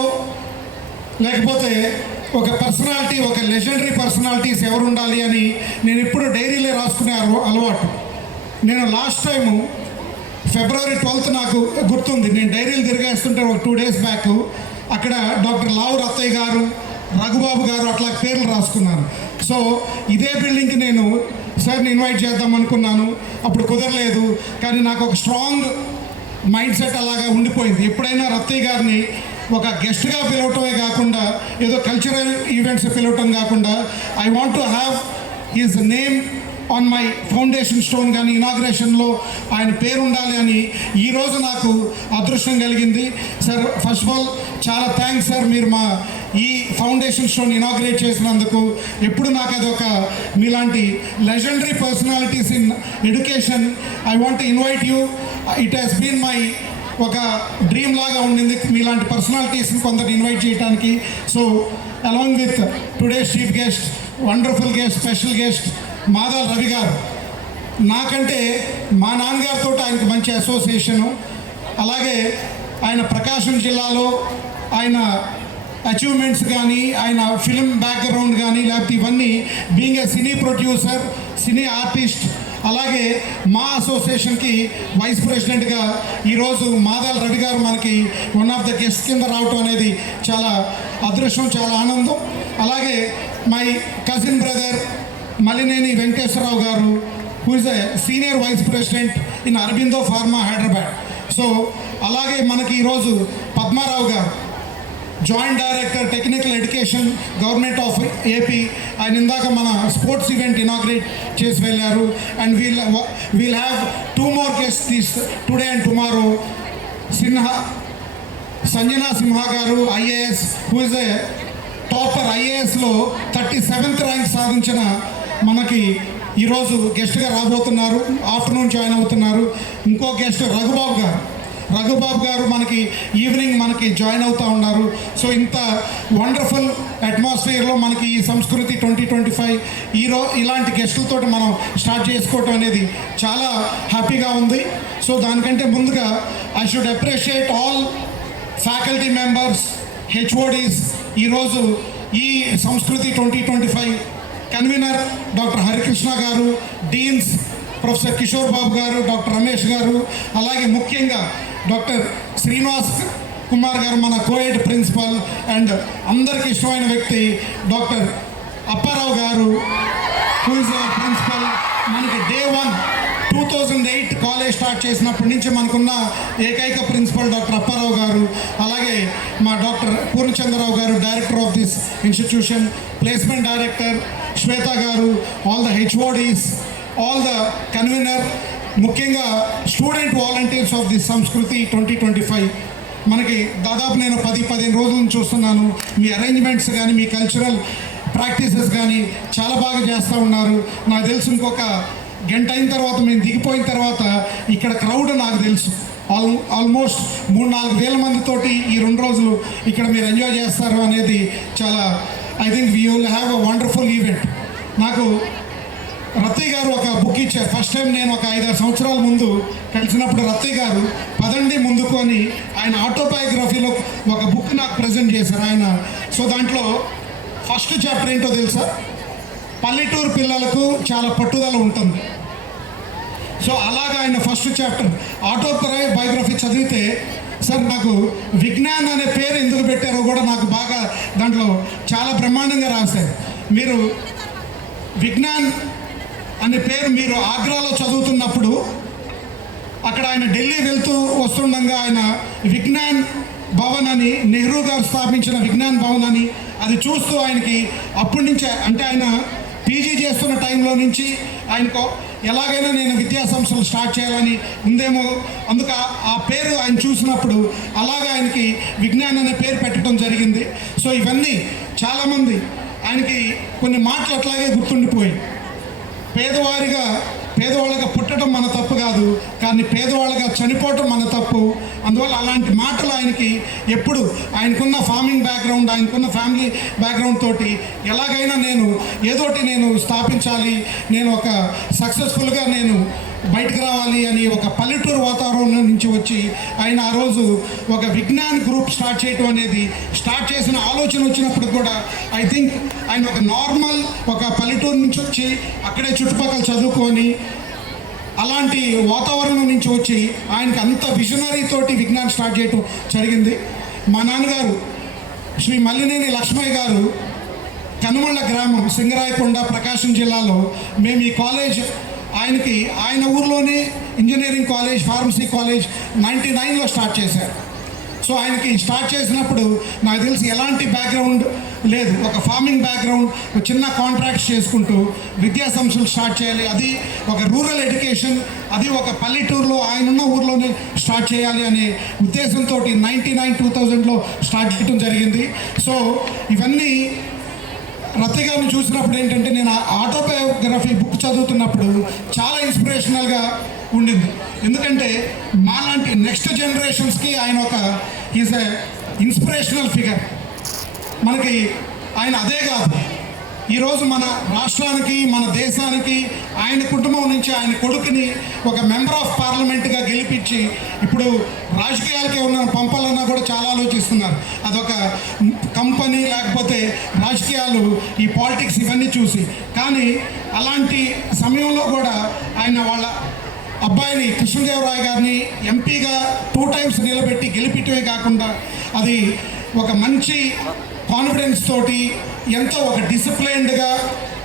లేకపోతే ఒక పర్సనాలిటీ, ఒక లెజెండరీ పర్సనాలిటీస్ ఎవరు ఉండాలి అని నేను ఎప్పుడు డైరీలో రాసుకునే అలవాటు. నేను లాస్ట్ టైము February 12th నాకు గుర్తుంది, నేను డైరీలు తిరిగేస్తుంటే ఒక 2 days బ్యాక్ అక్కడ డాక్టర్ లావు రత్తయ్య గారు, రఘుబాబు గారు అట్లా పేర్లు రాసుకున్నాను. సో ఇదే బిల్డింగ్కి నేను సార్ని ఇన్వైట్ చేద్దాం అనుకున్నాను, అప్పుడు కుదరలేదు. కానీ నాకు ఒక స్ట్రాంగ్ మైండ్ సెట్ అలాగా ఉండిపోయింది. ఎప్పుడైనా రత్తయ్య గారిని ఒక గెస్ట్గా పిలవటమే కాకుండా, ఏదో కల్చరల్ ఈవెంట్స్ పిలవటం కాకుండా, I want to have his name on my foundation stone కానీ ఇనాగ్రేషన్లో ఆయన పేరు ఉండాలి అని ఈరోజు నాకు అదృష్టం కలిగింది. సార్, ఫస్ట్ ఆఫ్ ఆల్ చాలా థ్యాంక్స్ సార్, మీరు మా ఈ ఫౌండేషన్ స్టోన్ ఇనాగ్రేట్ చేసినందుకు. ఎప్పుడు నాకు అది ఒక మీలాంటి legendary personalities in education, I want to invite you. It has been my ఒక డ్రీమ్ లాగా ఉండింది మీలాంటి పర్సనాలిటీస్ని కొందరు ఇన్వైట్ చేయడానికి. So along with today's chief guest, wonderful guest, special guest Madala Ravi garu. నాకంటే మా నాన్నగారితో ఆయనకు మంచి అసోసియేషను. అలాగే ఆయన ప్రకాశం జిల్లాలో ఆయన అచీవ్మెంట్స్ కానీ, ఆయన ఫిలిం బ్యాక్గ్రౌండ్ కానీ, లేకపోతే ఇవన్నీ being a cine producer, cine artist, అలాగే మా అసోసియేషన్కి వైస్ ప్రెసిడెంట్గా ఈరోజు మాదాల రవి గారు మనకి వన్ ఆఫ్ ద గెస్ట్ కింద రావటం అనేది చాలా అదృష్టం, చాలా ఆనందం. అలాగే my cousin brother Malineni Venkateswararao garu, who is a senior vice president in Aurobindo pharma Hyderabad. So అలాగే మనకి ఈరోజు Padmarao garu, joint director technical education government of AP, ఆయన ఇందాక మన స్పోర్ట్స్ ఈవెంట్ ఇనాగ్రేట్ చేసి వెళ్ళారు. And we'll have 2 more guests this today and tomorrow. Sanjana Simha garu, IAS, who is a topper, ఐఏఎస్లో 37th rank సాధించిన మనకి ఈరోజు గెస్ట్గా రాబోతున్నారు, ఆఫ్టర్నూన్ జాయిన్ అవుతున్నారు. ఇంకో గెస్ట్ రఘుబాబు గారు మనకి ఈవినింగ్ మనకి జాయిన్ అవుతూ ఉన్నారు. సో ఇంత వండర్ఫుల్ అట్మాస్ఫియర్లో మనకి ఈ సంస్కృతి 2025 ఇలాంటి గెస్టులతో మనం స్టార్ట్ చేసుకోవటం అనేది చాలా హ్యాపీగా ఉంది. సో దానికంటే ముందుగా I should appreciate all faculty members, HODs. ఈరోజు ఈ సంస్కృతి 2025 కన్వీనర్ డాక్టర్ హరికృష్ణ గారు, డీన్స్ ప్రొఫెసర్ కిషోర్ బాబు గారు, డాక్టర్ రమేష్ గారు, అలాగే ముఖ్యంగా డాక్టర్ శ్రీనివాస్ కుమార్ గారు మన కోఎడ్ ప్రిన్సిపల్, అండ్ అందరికి ఇష్టమైన వ్యక్తి డాక్టర్ అప్పారావు గారు, హూ ఇస్ అవర్ ప్రిన్సిపల్. మనకి Day 1 2008 కాలేజ్ స్టార్ట్ చేసినప్పటి నుంచి మనకున్న ఏకైక ప్రిన్సిపల్ డాక్టర్ అప్పారావు గారు, అలాగే మా doctor Purnachandrarao garu, director of this institution, placement director Shweta garu, all the HODs, all the convener, ముఖ్యంగా student volunteers of this Sanskriti 2025. మనకి దాదాపు నేను 10-15 రోజుల నుంచి చూస్తున్నాను. మీ అరేంజ్మెంట్స్ కానీ, మీ కల్చరల్ ప్రాక్టీసెస్ కానీ చాలా బాగా చేస్తూ ఉన్నారు. నాకు తెలుసు ఇంకొక గంట అయిన తర్వాత, మేము దిగిపోయిన తర్వాత ఇక్కడ క్రౌడ్ నాకు తెలుసు ఆల్మోస్ట్ 3-4 వేల మందితోటి ఈ 2 రోజులు ఇక్కడ మీరు ఎంజాయ్ చేస్తారు అనేది చాలా, I think we will have a wonderful event. నాకు రత్తయ్య గారు ఒక బుక్ ఇచ్చారు. ఫస్ట్ టైం నేను ఒక 5-6 సంవత్సరాల ముందు కలిసినప్పుడు రత్తయ్య గారు పదండి ముందుకు అని ఆయన ఆటోబయోగ్రఫీలో ఒక బుక్ నాకు ప్రజెంట్ చేశారు ఆయన. సో దాంట్లో ఫస్ట్ చాప్టర్ ఏంటో తెలుసా? పల్లెటూరు పిల్లలకు చాలా పట్టుదల ఉంటుంది. సో అలాగా ఆయన ఫస్ట్ చాప్టర్ ఆటోబయోగ్రఫీ చదివితే, సార్ నాకు విజ్ఞాన్ అనే పేరు ఎందుకు పెట్టారో కూడా నాకు బాగా దాంట్లో చాలా బ్రహ్మాండంగా రాశారు. మీరు విజ్ఞాన్ అనే పేరు మీరు ఆగ్రాలో చదువుతున్నప్పుడు, అక్కడ ఆయన ఢిల్లీ వెళ్తూ వస్తుండగా ఆయన విజ్ఞాన్ భవన్ అని, నెహ్రూ గారు స్థాపించిన విజ్ఞాన్ భవన్ అని అది చూస్తూ ఆయనకి అప్పటి నుంచే, అంటే ఆయన పీజీ చేస్తున్న టైంలో నుంచి ఆయనకు ఎలాగైనా నేను విద్యా సంస్థలు స్టార్ట్ చేయాలని ఉందేమో, అందుకు ఆ పేరు ఆయన చూసినప్పుడు అలాగా ఆయనకి విజ్ఞాన్ అనే పేరు పెట్టడం జరిగింది. సో ఇవన్నీ చాలామంది ఆయనకి కొన్ని మాటలు అట్లాగే గుర్తుండిపోయి, పేదవాళ్ళగా పుట్టడం మన తప్పు కాదు, కానీ పేదవాళ్ళగా చనిపోవటం మన తప్పు. అందువల్ల అలాంటి మాటలు ఆయనకి ఎప్పుడు, ఆయనకున్న ఫార్మింగ్ బ్యాక్గ్రౌండ్, ఆయనకున్న ఫ్యామిలీ బ్యాక్గ్రౌండ్ తోటి ఎలాగైనా నేను స్థాపించాలి, నేను ఒక సక్సెస్ఫుల్గా నేను బయటకు రావాలి అని ఒక పల్లెటూరు వాతావరణం నుంచి వచ్చి ఆయన ఆ రోజు ఒక విజ్ఞాన్ గ్రూప్ స్టార్ట్ చేయటం అనేది, స్టార్ట్ చేసిన ఆలోచన వచ్చినప్పుడు కూడా ఐ థింక్ ఆయన ఒక నార్మల్ ఒక పల్లెటూరు నుంచి వచ్చి అక్కడే చుట్టుపక్కల చదువుకొని అలాంటి వాతావరణం నుంచి వచ్చి ఆయనకి అంత విజనరీ తోటి విజ్ఞాన్ స్టార్ట్ చేయటం జరిగింది. మా నాన్నగారు శ్రీ మల్లినేని లక్ష్మయ్య గారు కనుమళ్ళ గ్రామం, సింగరాయకొండ, ప్రకాశం జిల్లాలో మేము ఈ కాలేజ్ ఆయన ఊర్లోనే ఇంజనీరింగ్ కాలేజ్, ఫార్మసీ కాలేజ్ 99లో స్టార్ట్ చేశారు. సో ఆయనకి స్టార్ట్ చేసినప్పుడు నాకు తెలిసి ఎలాంటి బ్యాక్గ్రౌండ్ లేదు, ఒక ఫార్మింగ్ బ్యాక్గ్రౌండ్, చిన్న కాంట్రాక్ట్స్ చేసుకుంటూ విద్యా సంస్థలు స్టార్ట్ చేయాలి, అది ఒక రూరల్ ఎడ్యుకేషన్, అది ఒక పల్లెటూరులో ఆయనున్న ఊర్లోనే స్టార్ట్ చేయాలి అనే ఉద్దేశంతో 99-2000లో స్టార్ట్ చేయడం జరిగింది. సో ఇవన్నీ రత్తయ్య గారిని చూసినప్పుడు ఏంటంటే, నేను ఆటోబయోగ్రఫీ బుక్ చదువుతున్నప్పుడు చాలా ఇన్స్పిరేషనల్గా ఉండింది. ఎందుకంటే మాలాంటి నెక్స్ట్ జనరేషన్స్కి ఆయన ఒక ఈజ్ ఎ ఇన్స్పిరేషనల్ ఫిగర్. మనకి ఆయన అదే కాదు, ఈరోజు మన రాష్ట్రానికి, మన దేశానికి ఆయన కుటుంబం నుంచి ఆయన కొడుకుని ఒక మెంబర్ ఆఫ్ పార్లమెంట్గా గెలిపించి ఇప్పుడు రాజకీయాలకే ఉన్న పంపాలన్నా కూడా చాలా ఆలోచిస్తున్నారు. అదొక కంపెనీ, లేకపోతే రాజకీయాలు, ఈ పాలిటిక్స్ ఇవన్నీ చూసి. కానీ అలాంటి సమయంలో కూడా ఆయన వాళ్ళ అబ్బాయిని కృష్ణదేవరాయ గారిని ఎంపీగా 2 times నిలబెట్టి గెలిపించడమే కాకుండా అది ఒక మంచి కాన్ఫిడెన్స్ తోటి, ఎంతో ఒక డిసిప్లైన్డ్గా,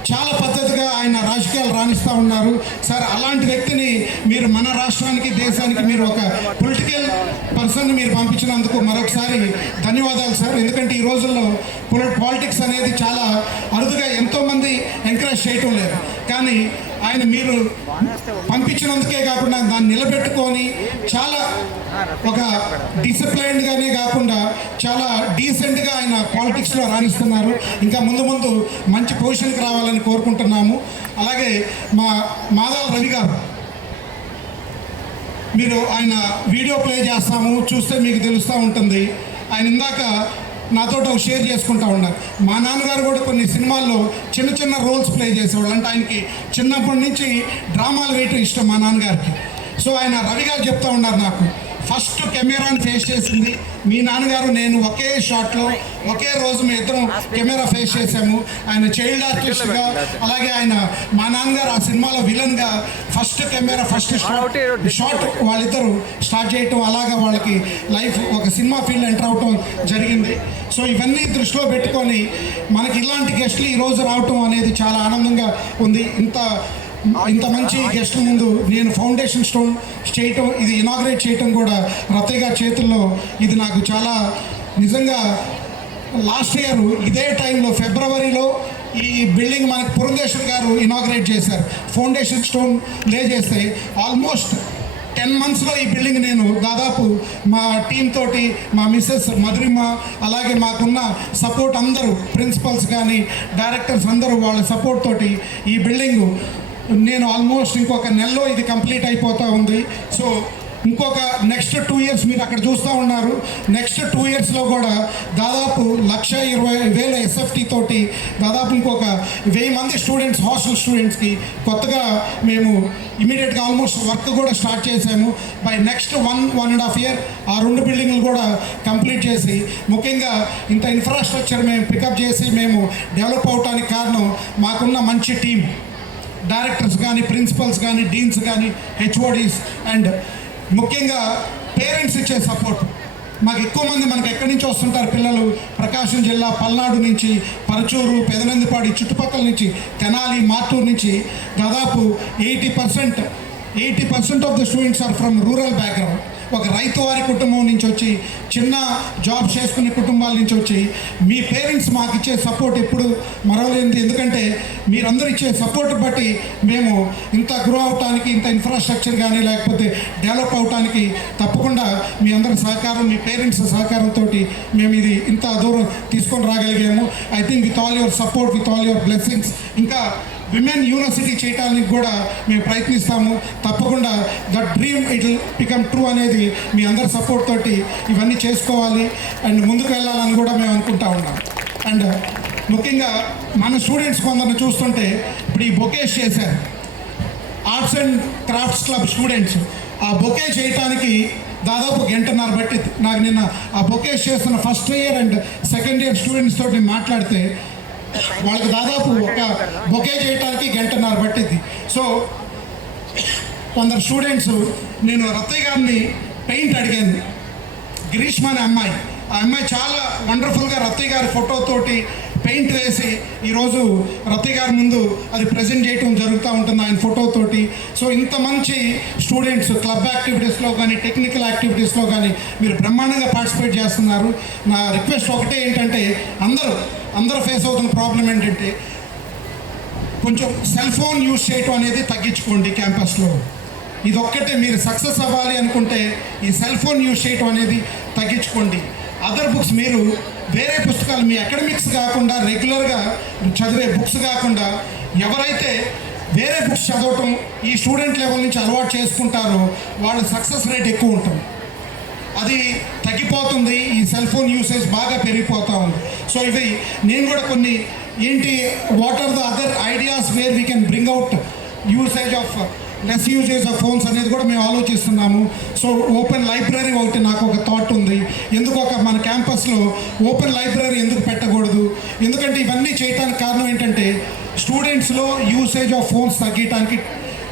చాలా పద్ధతిగా ఆయన రాజకీయాలు రాణిస్తూ ఉన్నారు. సార్ అలాంటి వ్యక్తిని మీరు మన రాష్ట్రానికి, దేశానికి మీరు ఒక పొలిటికల్ పర్సన్ మీరు పంపించినందుకు మరొకసారి ధన్యవాదాలు సార్. ఎందుకంటే ఈ రోజుల్లో పాలిటిక్స్ అనేది చాలా అరుదుగా ఎంతోమంది ఎంకరేజ్ చేయటం లేదు, కానీ ఆయన మీరు పంపించినందుకే కాకుండా దాన్ని నిలబెట్టుకొని చాలా ఒక డిసిప్లైన్డ్గానే కాకుండా చాలా డీసెంట్గా ఆయన పాలిటిక్స్లో రాణిస్తున్నారు. ఇంకా ముందు ముందు మంచి పొజిషన్కి రావాలని కోరుకుంటున్నాము. అలాగే మా మాధవ్ రవి గారు, మీరు ఆయన వీడియో ప్లే చేస్తాము, చూస్తే మీకు తెలుస్తూ ఉంటుంది. ఆయన ఇందాక నాతో ఒక షేర్ చేసుకుంటూ ఉన్నారు. మా నాన్నగారు కూడా కొన్ని సినిమాల్లో చిన్న చిన్న రోల్స్ ప్లే చేసేవాళ్ళు. అంటే ఆయనకి చిన్నప్పటి నుంచి డ్రామాలు వేయటం ఇష్టం మా నాన్నగారికి. సో ఆయన రవి గారు చెప్తూ ఉన్నారు నాకు, ఫస్ట్ కెమెరాని ఫేస్ చేసింది మీ నాన్నగారు. నేను ఒకే షాట్లో ఒకే రోజు మీ ఇద్దరం కెమెరా ఫేస్ చేశాము. ఆయన చైల్డ్ ఆర్టిస్ట్గా, అలాగే ఆయన మా నాన్నగారు ఆ సినిమాలో విలన్గా ఫస్ట్ కెమెరా ఫస్ట్ షాట్ వాళ్ళిద్దరూ స్టార్ట్ చేయటం, అలాగా వాళ్ళకి లైఫ్ ఒక సినిమా ఫీల్డ్ ఎంటర్ అవటం జరిగింది. సో ఇవన్నీ దృష్టిలో పెట్టుకొని మనకి ఇలాంటి గెస్ట్లు ఈరోజు రావటం అనేది చాలా ఆనందంగా ఉంది. ఇంత మంచి గెస్ట్ల ముందు నేను ఫౌండేషన్ స్టోన్ చేయటం, ఇది ఇనాగ్రేట్ చేయటం కూడా రతయ్య గారి చేతుల్లో, ఇది నాకు చాలా నిజంగా లాస్ట్ ఇయర్ ఇదే టైంలో ఫిబ్రవరిలో ఈ బిల్డింగ్ మనకు పురంధేశ్వర్ గారు ఇనాగ్రేట్ చేశారు. ఫౌండేషన్ స్టోన్ లే చేస్తే ఆల్మోస్ట్ 10 monthsలో ఈ బిల్డింగ్ నేను దాదాపు మా టీం తోటి, మా మిస్సెస్ మధురిమ, అలాగే మాకున్న సపోర్ట్ అందరూ ప్రిన్సిపల్స్ కానీ డైరెక్టర్స్ అందరూ వాళ్ళ సపోర్ట్ తోటి ఈ బిల్డింగు నేను ఆల్మోస్ట్ ఇంకొక నెలలో ఇది కంప్లీట్ అయిపోతూ ఉంది. సో ఇంకొక నెక్స్ట్ 2 years మీరు అక్కడ చూస్తూ ఉన్నారు. నెక్స్ట్ 2 yearsలో కూడా దాదాపు 1,20,000 SFT తోటి దాదాపు ఇంకొక 1000 మంది స్టూడెంట్స్, హాస్టల్ స్టూడెంట్స్కి కొత్తగా మేము ఇమీడియట్గా ఆల్మోస్ట్ వర్క్ కూడా స్టార్ట్ చేసాము. బై నెక్స్ట్ 1.5 year ఆ 2 బిల్డింగ్లు కూడా కంప్లీట్ చేసి, ముఖ్యంగా ఇంత ఇన్ఫ్రాస్ట్రక్చర్ మేము పికప్ చేసి మేము డెవలప్ అవడానికి కారణం మాకున్న మంచి టీం, డైరెక్టర్స్ కానీ, ప్రిన్సిపల్స్ కానీ, డీన్స్ కానీ, హెచ్ఓడీస్ అండ్ ముఖ్యంగా పేరెంట్స్ ఇచ్చే సపోర్ట్. మాకు ఎక్కువ మంది మనకు ఎక్కడి నుంచి వస్తుంటారు పిల్లలు, ప్రకాశం జిల్లా పల్నాడు నుంచి, పరచూరు, పెదనందిపాడు, చుట్టుపక్కల నుంచి, తెనాలి, మార్టూరు నుంచి దాదాపు 80% of the students are from rural background. ఒక రైతు వారి కుటుంబం నుంచి వచ్చి, చిన్న జాబ్ చేసుకునే కుటుంబాల నుంచి వచ్చి, మీ పేరెంట్స్ మాకు ఇచ్చే సపోర్ట్ ఎప్పుడు మరవలేనిది. ఎందుకంటే మీరందరూ ఇచ్చే సపోర్ట్ బట్టి మేము ఇంత గ్రో అవటానికి, ఇంత ఇన్ఫ్రాస్ట్రక్చర్ కానీ లేకపోతే డెవలప్ అవటానికి తప్పకుండా మీ అందరి సహకారం, మీ పేరెంట్స్ సహకారంతో మేము ఇది ఇంత దూరం తీసుకొని రాగలిగాము. I think with all your support, with all your blessings ఇంకా విమెన్ యూనివర్సిటీ చేయడానికి కూడా మేము ప్రయత్నిస్తాము. తప్పకుండా that dream it will become true అనేది మీ అందరి సపోర్ట్ తోటి ఇవన్నీ చేసుకోవాలి అండ్ ముందుకు వెళ్ళాలని కూడా మేము అనుకుంటా ఉన్నాం. అండ్ ముఖ్యంగా మన స్టూడెంట్స్ కొందరిని చూస్తుంటే ఇప్పుడు ఈ బొకేస్ చేశారు, arts and crafts club students. ఆ బొకే చేయటానికి దాదాపు 1.5 గంటలు పట్టింది. నాకు నిన్న ఆ బొకేస్ చేస్తున్న first year and second year students తోటి మాట్లాడితే వాళ్ళకి దాదాపు ఒక బొకే చేయడానికి 1.5 గంటలు పట్టింది. సో కొందరు స్టూడెంట్స్, నేను రత్తయ్య గారిని పెయింట్ అడిగాను, గ్రీష్మ అనే అమ్మాయి, ఆ అమ్మాయి చాలా వండర్ఫుల్గా రత్తయ్య గారి ఫోటోతోటి పెయింట్ వేసి ఈరోజు రత్తయ్య గారి ముందు అది ప్రజెంట్ చేయడం జరుగుతూ ఉంటుంది ఆయన ఫోటోతోటి. సో ఇంత మంచి స్టూడెంట్స్ క్లబ్ యాక్టివిటీస్లో కానీ, టెక్నికల్ యాక్టివిటీస్లో కానీ మీరు బ్రహ్మాండంగా పార్టిసిపేట్ చేస్తున్నారు. నా రిక్వెస్ట్ ఒకటే ఏంటంటే, అందరూ ఫేస్ అవుతున్న ప్రాబ్లం ఏంటంటే కొంచెం సెల్ ఫోన్ యూజ్ చేయటం అనేది తగ్గించుకోండి క్యాంపస్లో. ఇది ఒక్కటే మీరు సక్సెస్ అవ్వాలి అనుకుంటే ఈ సెల్ ఫోన్ యూజ్ చేయటం అనేది తగ్గించుకోండి. అదర్ బుక్స్ మీరు వేరే పుస్తకాలు మీ అకాడమిక్స్ కాకుండా రెగ్యులర్గా చదివే బుక్స్ కాకుండా ఎవరైతే వేరే బుక్స్ చదవటం ఈ స్టూడెంట్ లెవెల్ నుంచి అలవాటు చేసుకుంటారో వాళ్ళ సక్సెస్ రేట్ ఎక్కువ ఉంటుంది. అది తగ్గిపోతుంది, ఈ సెల్ ఫోన్ యూసేజ్ బాగా పెరిగిపోతూ ఉంది. సో ఇవి నేను కూడా కొన్ని what are the other ideas where we can bring out usage of less usage of phones అనేది కూడా మేము ఆలోచిస్తున్నాము. సో ఓపెన్ లైబ్రరీ ఒకటి నాకు ఒక థాట్ ఉంది. ఎందుకు మన క్యాంపస్లో ఓపెన్ లైబ్రరీ ఎందుకు పెట్టకూడదు? ఎందుకంటే ఇవన్నీ చేయడానికి కారణం ఏంటంటే స్టూడెంట్స్లో యూసేజ్ ఆఫ్ ఫోన్స్ తగ్గడానికి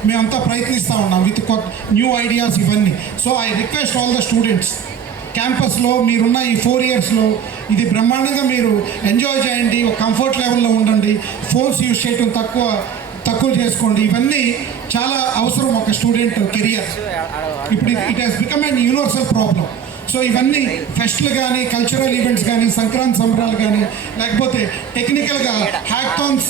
మేమంతా ప్రయత్నిస్తూ ఉన్నాం విత్ న్యూ ఐడియాస్ ఇవన్నీ. So I request all the students, క్యాంపస్లో మీరున్న ఈ 4 yearsలో ఇది బ్రహ్మాండంగా మీరు ఎంజాయ్ చేయండి, ఒక కంఫర్ట్ లెవెల్లో ఉండండి, ఫోన్స్ యూజ్ చేయటం తక్కువ చేసుకోండి. ఇవన్నీ చాలా అవసరం ఒక స్టూడెంట్ కెరియర్. ఇప్పుడు it has become an universal problem. So ఇవన్నీ ఫెస్ట్లు కానీ, కల్చరల్ ఈవెంట్స్ కానీ, సంక్రాంతి సంబరాలు కానీ, లేకపోతే టెక్నికల్గా హ్యాక్థాన్స్,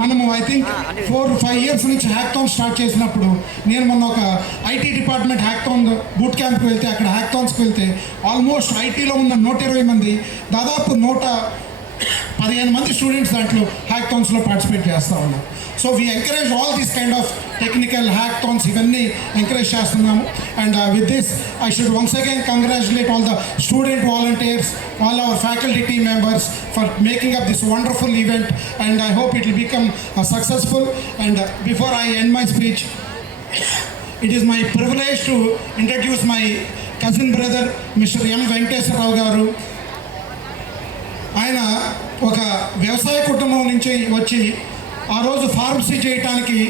మనము ఐ థింక్ 4-5 years నుంచి హ్యాక్థాన్ స్టార్ట్ చేసినప్పుడు నేను మొన్న ఒక ఐటీ డిపార్ట్మెంట్ హ్యాక్థాన్ బూట్ క్యాంప్కి వెళ్తే, అక్కడ హ్యాక్థాన్స్కి వెళ్తే ఆల్మోస్ట్ ఐటీలో ఉన్న 120 మంది, దాదాపు 115 మంది స్టూడెంట్స్ దాంట్లో హ్యాక్థాన్స్లో పార్టిసిపేట్ చేస్తూ ఉన్నారు. So we encourage all these kind of technical hackathons, ఇవన్నీ ఎంకరేజ్ చేస్తున్నాము. And with this I should once again congratulate all the student volunteers, all our faculty team members for making up this wonderful event, and I hope it will become successful. And before I end my speech, it is my privilege to introduce my cousin brother mister M Venkateswararao garu. ఆయన ఒక వ్యవసాయ కుటుంబం నుంచి వచ్చి ఆ రోజు pharmacy చేయటానికి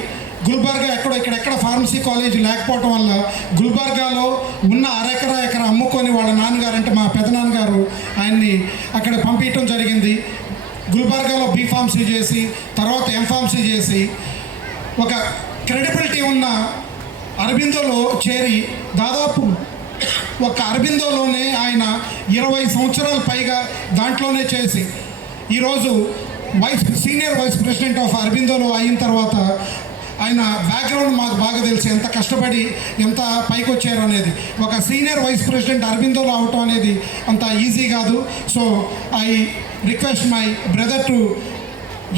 గుల్బర్గా ఇక్కడెక్కడ ఫార్మసీ కాలేజ్ లేకపోవటం వల్ల గుల్బర్గాలో ఉన్న ఎకరా అమ్ముకొని వాళ్ళ నాన్నగారు అంటే మా పెదనాన్నగారు ఆయన్ని అక్కడ పంపించడం జరిగింది. గుల్బర్గాలో బీఫార్మసీ చేసి తర్వాత ఎంఫార్మసీ చేసి ఒక క్రెడిబిలిటీ ఉన్న అరబిందోలో చేరి దాదాపు ఒక అరబిందోలోనే ఆయన 20 సంవత్సరాలు పైగా దాంట్లోనే చేసి ఈరోజు సీనియర్ వైస్ ప్రెసిడెంట్ ఆఫ్ అరబిందోలో అయిన తర్వాత ఆయన బ్యాక్గ్రౌండ్ మాకు బాగా తెలుసు, ఎంత కష్టపడి ఎంత పైకి వచ్చారు అనేది. ఒక సీనియర్ వైస్ ప్రెసిడెంట్ అరబిందోలో అవటం అనేది అంత ఈజీ కాదు. So I request my brother to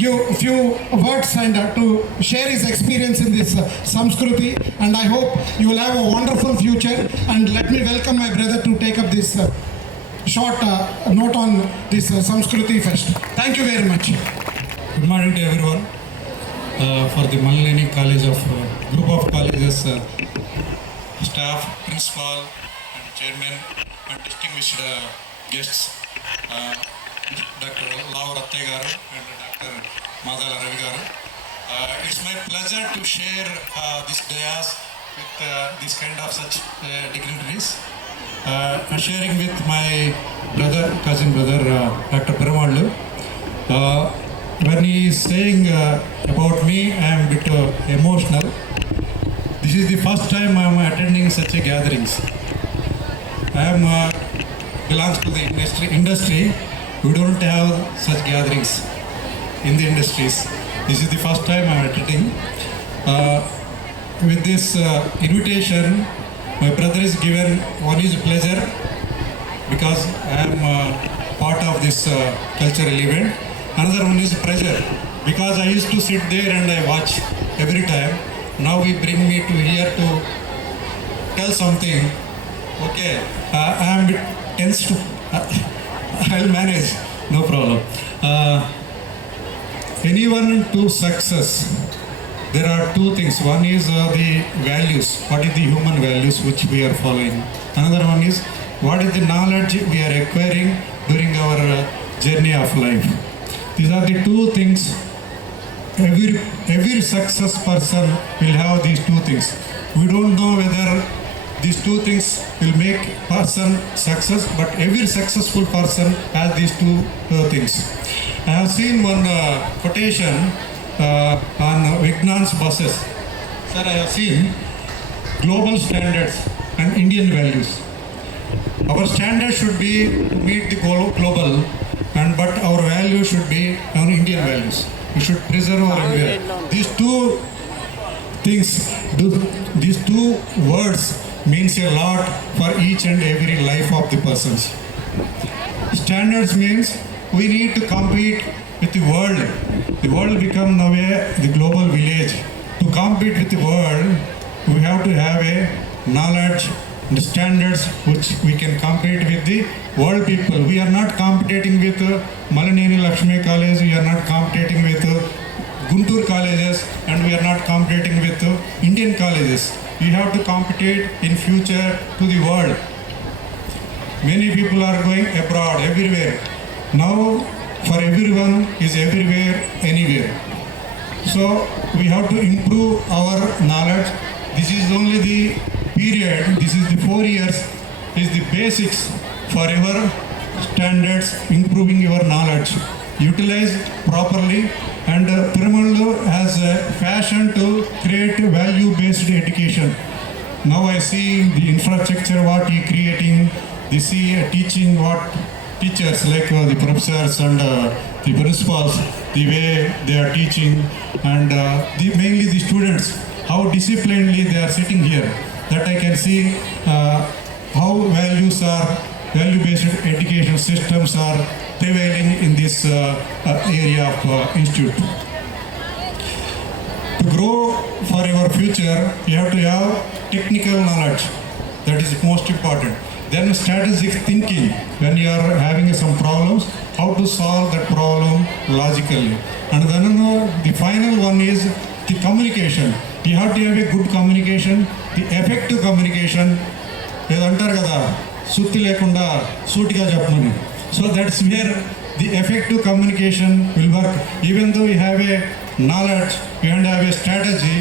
give a few words and to share his experience in this Samskruti, and I hope you will have a wonderful future. And let me welcome my brother to take up this short note on this Samskruti Fest. Thank you very much. Good morning to everyone. For the Malineni College of group of colleges staff, principal and chairman and distinguished guests, Dr. Lao Ratte garu and Dr. Madala Ravi garu. It's my pleasure to share this dais with this kind of such dignitaries. Sharing with my cousin brother, Dr. Perumallu. When he is saying about me, I am a bit emotional. This is the first time I am attending such a gatherings. I am belongs to the industry. We don't have such gatherings in the industries. This is the first time I am attending. With this invitation, my brother is given. One is pleasure because I am part of this cultural event. Another one is pressure because I used to sit there and I watch every time. Now we bring me to here to tell something. Okay, I am a bit tense to. I'll manage, no problem. Anyone to success, there are two things. One is the values. What is the human values which we are following? Another one is what is the knowledge we are acquiring during our journey of life. These are the two things. Every success person will have these two things. We don't know whether these two things will make person success, but every successful person has these two things. I have seen one quotation on Vignan's buses. Sir, I have seen global standards and Indian values. Our standard should be to meet the global, but our value should be our Indian values. We should preserve our India. These two things, these two words means a lot for each and every life of the persons. Standards means we need to compete with the world. The world become now the global village. To compete with the world, we have to have a knowledge, the standards which we can compete with the world people. We are not competing with Malineni Lakshmi College, we are not competing with Guntur colleges, and we are not competing with Indian colleges. We have to compete in future to the world. Many people are going abroad, everywhere. Now, for everyone is everywhere, anywhere. So, we have to improve our knowledge. This is only the period, this is the 4 years, is the basics for your standards, improving your knowledge. Utilize properly, and Perumallu has a passion to create value-based education. Now I see the infrastructure what he creating, they see teaching what teachers like the professors and the principals, the way they are teaching, and mainly the students, how disciplinedly they are sitting here. That I can see how value-based education systems are prevailing in this area of institute. To grow for your future, you have to have technical knowledge. That is most important. Then strategic thinking. When you are having some problems, how to solve that problem logically. And then the final one is the communication. You have to have a good communication, the effective communication. ఏదో అంటారు కదా, సుత్తి లేకుండా సూటిగా చెప్పమని. So that's where the effective communication will work. Even though you have a knowledge, you have to have a strategy.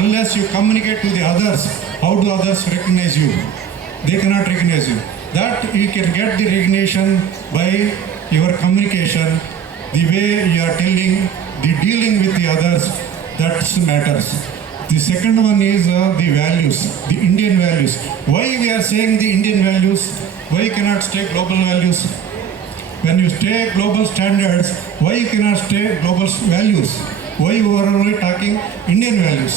Unless you communicate to the others, how do others recognize you? They cannot recognize you. That you can get the recognition by your communication, the way you are telling, the dealing with the others, that matters. The second one is the values, the Indian values. Why we are saying the Indian values? Why you cannot stay global values? When you stay global standards, why you cannot stay global values? Why you are only talking Indian values?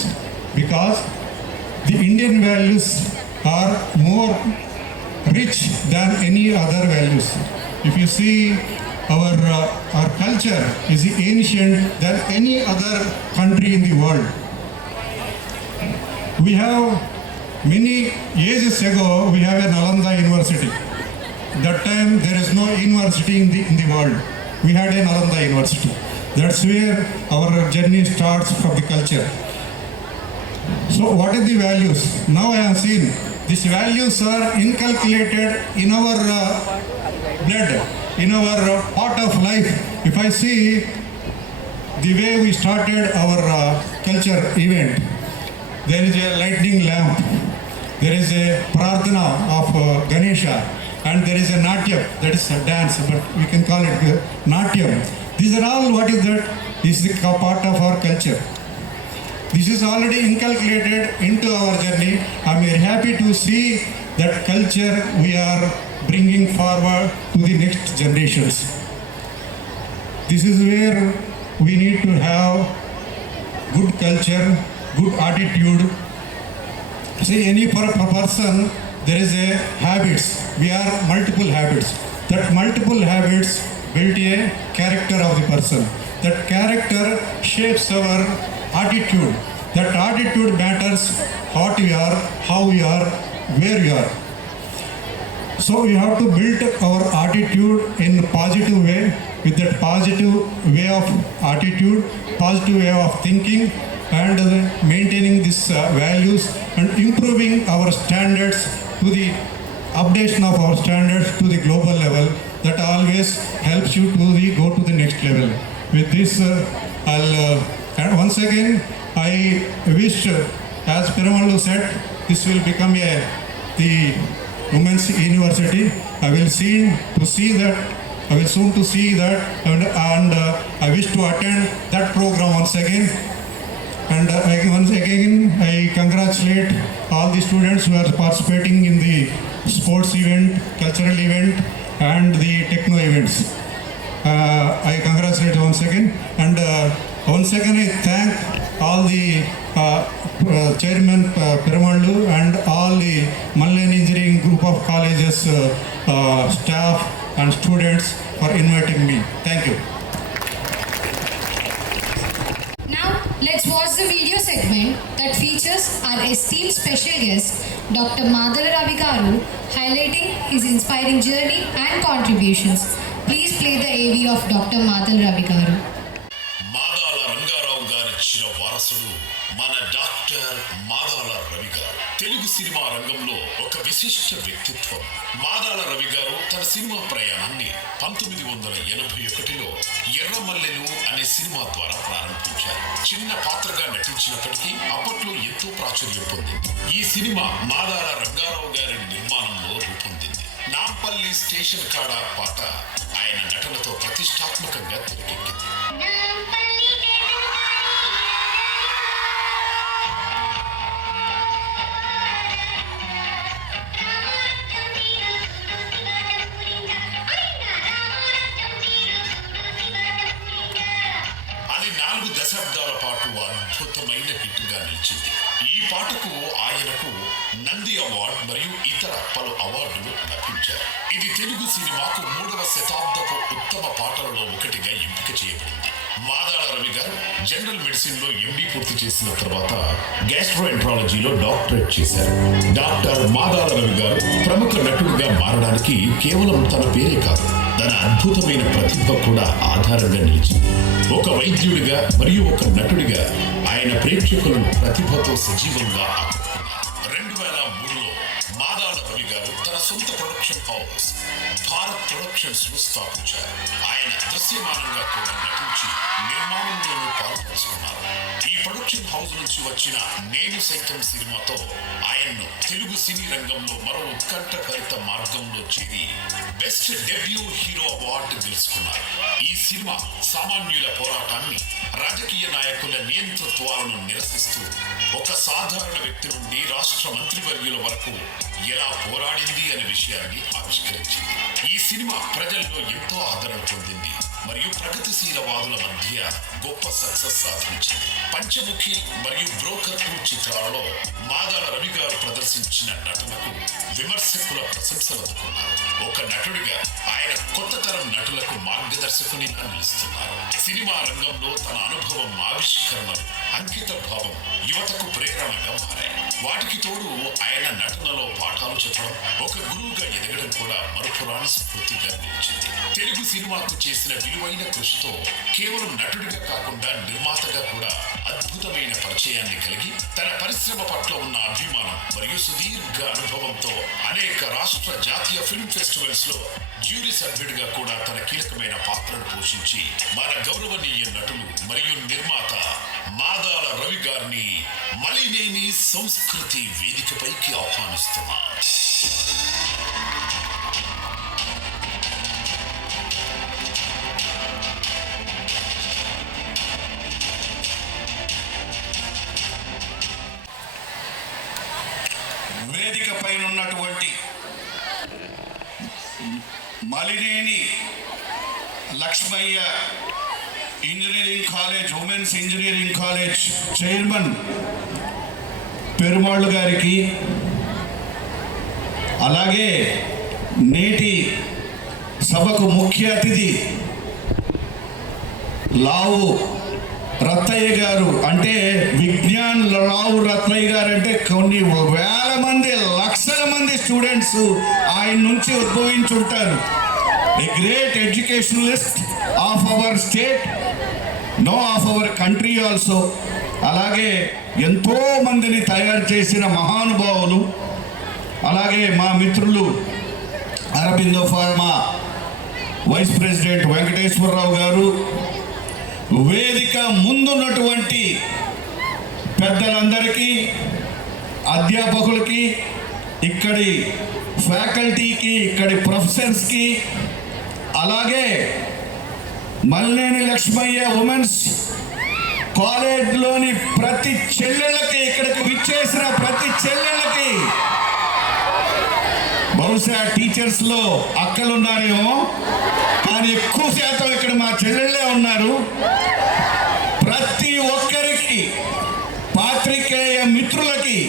Because the Indian values are more rich than any other values. If you see our culture is ancient than any other country in the world. We have many ages ago, we have a Nalanda University. That time there is no university in the world. We had a Nalanda University. That's where our journey starts from the culture. So what are the values? Now I have seen these values are inculcated in our blood, in our part of life. If I see the way we started our culture event, there is a lightning lamp, there is a prarthana of Ganesha, and there is a natyam, that is a dance, but we can call it natyam. These are all, what is that? This is the part of our culture. This is already inculcated into our journey. I am very happy to see that culture we are bringing forward to the next generations. This is where we need to have good culture, good attitude. See, any person, there is a habits. We are multiple habits. That multiple habits build a character of the person. That character shapes our attitude. That attitude matters what we are, how we are, where we are. So we have to build our attitude in a positive way. With that positive way of attitude, positive way of thinking, and maintaining these values and improving our standards to the updation of our standards to the global level. That always helps you to go to the next level. With this, and once again, I wish, as Perumallu said, this will become the Women's University. I will soon to see that, and I wish to attend that program once again. And once again, I congratulate all the students who are participating in the sports event, cultural event, and the techno events. I congratulate once again, and once again I thank all the chairman Perumallu and all the Mallan Engineering Group of Colleges staff and students for inviting me. Thank you. Now, let's watch the video segment that features our esteemed special guest, Dr. Madala Ravi Garu, highlighting his inspiring journey and contributions. Please play the AV of Dr. Madala Ravi Garu. Madala Rangarao గారిచ్చిన వారసుడు మన doctor Madala Ravi గారు. Telugu cinema రంగంలో ఒక విశిష్ట వ్యక్తిత్వం. మాదాల రవి గారు తన సినిమా ప్రయాణాన్ని 1981లో ఎర్రమల్లెలు అనే సినిమా ద్వారా ప్రారంభించారు. చిన్న పాత్రగా నటించినప్పటికీ అప్పట్లో ఎంతో ప్రాచుర్యం పొందింది. ఈ సినిమా మాదాల రంగారావు గారి నిర్మాణంలో రూపొందింది. నాంపల్లి స్టేషన్ కాడ పాట ఆయన నటనతో ప్రతిష్టాత్మకంగా తెరకెక్కింది. అది 4 దశాబ్దాల పాటు అద్భుతమైన హిట్గా నిలిచింది. ఈ పాటకు ఆయనకు నంది అవార్డు మరియు ఇతర పలు అవార్డులు లభించాయి. ఇది తెలుగు సినిమాకు 3వ శతాబ్దపు ఉత్తమ పాటలలో ఒకటిగా ఎంపిక చేయబడింది. మాదాల రవి గారు జనరల్ మెడిసిన్ లో ఎండి పూర్తి చేసిన తర్వాత గ్యాస్ట్రోఎంట్రాలజీలో డాక్టరేట్ చేశారు. డాక్టర్ మాదాల రవి గారు ప్రముఖ నటుడిగా మారడానికి కేవలం తన పేరే కాదు, తన అద్భుతమైన ప్రతిభ కూడా ఆధారంగా నిలిచింది. ఒక వైద్యుడిగా మరియు ఒక నటుడిగా ఆయన ప్రేక్షకులను ప్రతిభతో సజీవంగా ఆకట్టుకున్నారు. 2003లో మాదాల రవి గారు సొంత ప్రొడక్షన్ హౌస్ భారత్ ప్రొడక్షన్స్ ను స్థాపించారు. ఆయన దృశ్యమానంగా కూడా నటించి నిర్మాణంలోనూ పాల్పంచుకున్నారు. ఈ ప్రొడక్షన్ హౌస్ నుంచి వచ్చిన నేను సైతం సినిమాతో ఆయన్ను తెలుగు సినీ రంగంలో మరో ఉత్కంఠభరిత మార్గంలో చేరి బెస్ట్ డెబ్యూ హీరో అవార్డు గెలుచుకున్నారు. ఈ సినిమా సామాన్యుల పోరాటాన్ని, రాజకీయ నాయకుల నియంతృత్వాలను నిరసిస్తూ ఒక సాధారణ వ్యక్తి నుండి రాష్ట్ర మంత్రివర్యుల వరకు ఎలా పోరాడింది అనే విషయాన్ని ఆవిష్కరించింది. ఈ సినిమా ప్రజల్లో ఎంతో ఆదరణ పొందింది మరియు ప్రగతిశీలవాదుల మధ్య గొప్ప సక్సెస్ సాధించింది. పంచముఖి మరియు బ్రోకర్ 2 చిత్రాలలో మాదాల రవి గారు ప్రదర్శించిన నటనకు విమర్శకుల ప్రశంసలు అందుకున్నారు. ఒక నటుడిగా ఆయన కొత్త తరం నటులకు మార్గదర్శకునిగా నిలుస్తున్నారు. సినిమా రంగంలో తన అనుభవం, ఆవిష్కరణలు, అంకిత భావం యువతకు ప్రేరణగా మారాయి. వాటికి తోడు ఆయన నటనలో పాఠాలు చెప్పడం, ఒక గురువుగా ఎదగడం కూడా మరుపురాని స్ఫూర్తిగా నిలిచింది. తెలుగు సినిమాకు చేసిన విలువైన కృషితో కేవలం నటుడిగా కాకుండా నిర్మాతగా కూడా అద్భుతమైన పరిచయాన్ని కలిగి తన పరిశ్రమ పట్ల ఉన్న అభిమానం మరియు సుదీర్ఘ అనుభవంతో అనేక రాష్ట్ర, జాతీయ ఫిల్మ్ ఫెస్టివల్స్ లో జ్యూరీ సభ్యుడిగా కూడా తన కీలకమైన పాత్రను పోషించి మన గౌరవనీయ నటులు మరియు నిర్మాత మాదాల రవి గారిని మలినేని సంస్కృతి వేదికపైకి ఆహ్వానిస్తున్నా. వేదిక పైన ఉన్నటువంటి Malineni Lakshmaiah engineering college, women's engineering college chairman Perumallu గారికి, అలాగే నేటి సభకు ముఖ్య అతిథి లావు రత్తయ్య గారు, అంటే విజ్ఞాన్ లావు రత్తయ్య గారు అంటే కొన్ని వేల మంది, లక్షల మంది స్టూడెంట్స్ ఆయన నుంచి ఉద్భవించి ఉంటారు. A great educationalist of our state, no of our country also. అలాగే ఎంతో మందిని తయారు చేసిన మహానుభావులు. అలాగే మా మిత్రులు Aurobindo pharma vice president Venkateswararao garu, వేదిక ముందున్నటువంటి పెద్దలందరికీ, అధ్యాపకులకి, ఇక్కడి ఫ్యాకల్టీకి, ఇక్కడి ప్రొఫెసర్స్కి, అలాగే మలినేని లక్ష్మయ్య ఉమెన్స్ కాలేజ్లోని ప్రతి చెల్లెళ్ళకి, ఇక్కడికి విచ్చేసిన ప్రతి చెల్లెళ్ళకి, బహుశా టీచర్స్లో అక్కలు ఉన్నారేమో కానీ ఎక్కువ శాతం ఇక్కడ మా చెల్లెళ్ళే ఉన్నారు. ప్రతి ఒక్కరికి, పాత్రికేయ మిత్రులకి,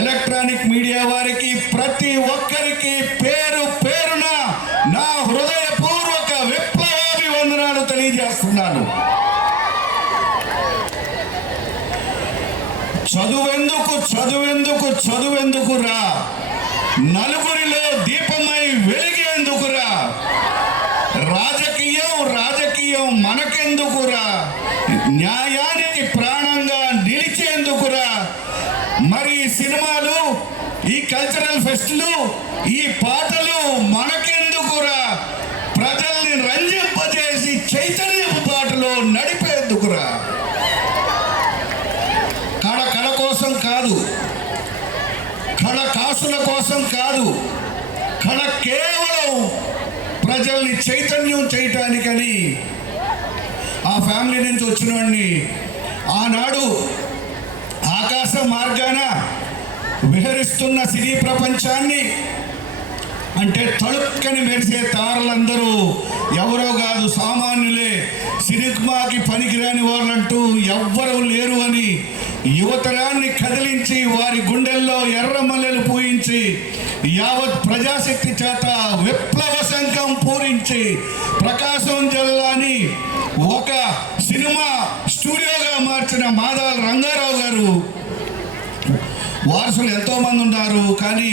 ఎలక్ట్రానిక్ మీడియా వారికి, ప్రతి ఒక్కరికి పేరు పేరున నా హృదయపూర్వక విప్లవాభివందనాలు తెలియజేస్తున్నాను. చదువెందుకు చదువెందుకు చదువెందుకు రా, నలుగురిలో దీపమై వెలిగేందుకురా, రాజకీయం రాజకీయం మనకెందుకురా, న్యాయానికి ప్రాణంగా నిలిచేందుకురా. మరి సినిమాలు, ఈ కల్చరల్ ఫెస్టులు, ఈ పాటలు మనకెందుకురా, ప్రజల్ని రంజింపజేసి చైతన్యపు పాటలో నడిపేందుకురా. కళ కోసం కాదు, కళ కాసుల కోసం కాదు, కళ కేవలం ప్రజల్ని చైతన్యం చేయటానికని ఆ ఫ్యామిలీ నుంచి వచ్చిన వాడిని. ఆనాడు ఆకాశ మార్గాన విహరిస్తున్న సినీ ప్రపంచాన్ని, అంటే తళుక్కని మెరిసే తారలందరూ ఎవరో కాదు, సామాన్యులే, సినిమాకి పనికిరాని వాళ్ళంటూ ఎవ్వరూ లేరు అని యువతరాన్ని కదిలించి వారి గుండెల్లో ఎర్రమల్లెలు పూయించి యావత్ ప్రజాశక్తి చేత విప్లవ శంఖం పూరించి ప్రకాశం జిల్లాని ఒక సినిమా స్టూడియోగా మార్చిన మాదాల రంగారావు గారు వారసులు ఎంతోమంది ఉన్నారు. కానీ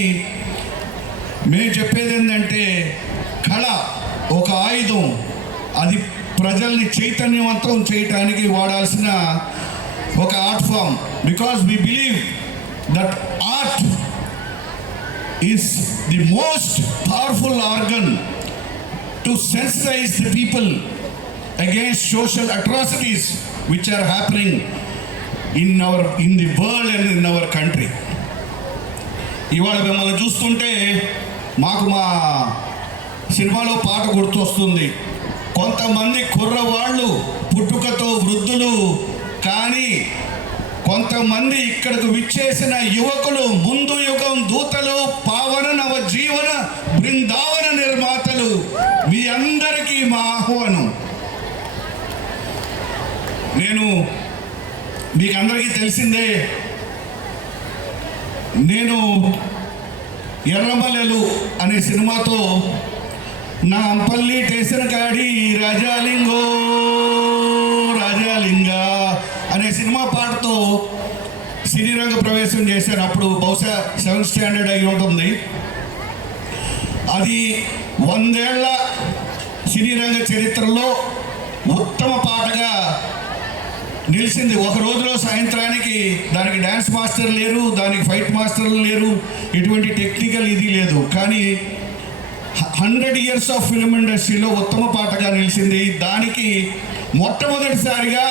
మేము చెప్పేది ఏంటంటే, కళ ఒక ఆయుధం, అది ప్రజల్ని చైతన్యవంతం చేయటానికి వాడాల్సిన ఒక art form. Because we believe that art is the most powerful organ to sensitize the people against social atrocities which are happening in the world and in our country. ఇవాళ మిమ్మల్ని చూస్తుంటే మాకు మా సినిమాలో పాట గుర్తొస్తుంది. కొంతమంది కుర్రవాళ్ళు పుట్టుకతో వృద్ధులు, కానీ కొంతమంది ఇక్కడకు విచ్చేసిన యువకులు ముందు యుగం దూతలు, పావన నవ జీవన బృందావన నిర్మాతలు. మీ అందరికీ మా ఆహ్వానం. నేను మీకు అందరికీ తెలిసిందే, నేను ఎర్రమల్లెలు అనే సినిమాతో నా అంపల్లి స్టేషన్ కాడి రాజాలింగో రాజాలింగా అనే సినిమా పాటతో సినీ రంగ ప్రవేశం చేశాను. అప్పుడు బహుశా 7th స్టాండర్డ్ అయి ఉంటుంది. అది 100 ఏళ్ల సినీ రంగ చరిత్రలో ఉత్తమ పాటగా నిలిచింది. ఒక రోజులో సాయంత్రానికి దానికి డ్యాన్స్ మాస్టర్ లేరు, దానికి ఫైట్ మాస్టర్లు లేరు, ఎటువంటి టెక్నికల్ ఇది లేదు, కానీ 100 years ఆఫ్ ఫిల్మ్ ఇండస్ట్రీలో ఉత్తమ పాటగా నిలిచింది. దానికి మొట్టమొదటిసారిగా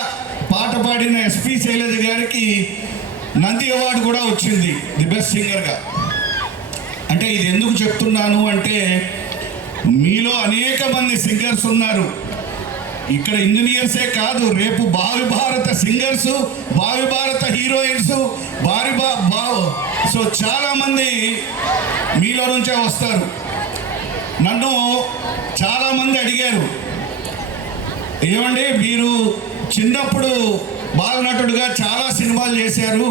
పాట పాడిన ఎస్పి శైలజ గారికి నంది అవార్డు కూడా వచ్చింది, ది బెస్ట్ సింగర్గా. అంటే ఇది ఎందుకు చెప్తున్నాను అంటే, మీలో అనేక మంది సింగర్స్ ఉన్నారు. ఇక్కడ ఇంజనీర్సే కాదు, రేపు భావి భారత సింగర్స్, భావి భారత హీరోయిన్స్, సో చాలామంది మీలో నుంచే వస్తారు. నన్ను చాలామంది అడిగారు, ఏమండి మీరు చిన్నప్పుడు బాలనటుడుగా చాలా సినిమాలు చేశారు,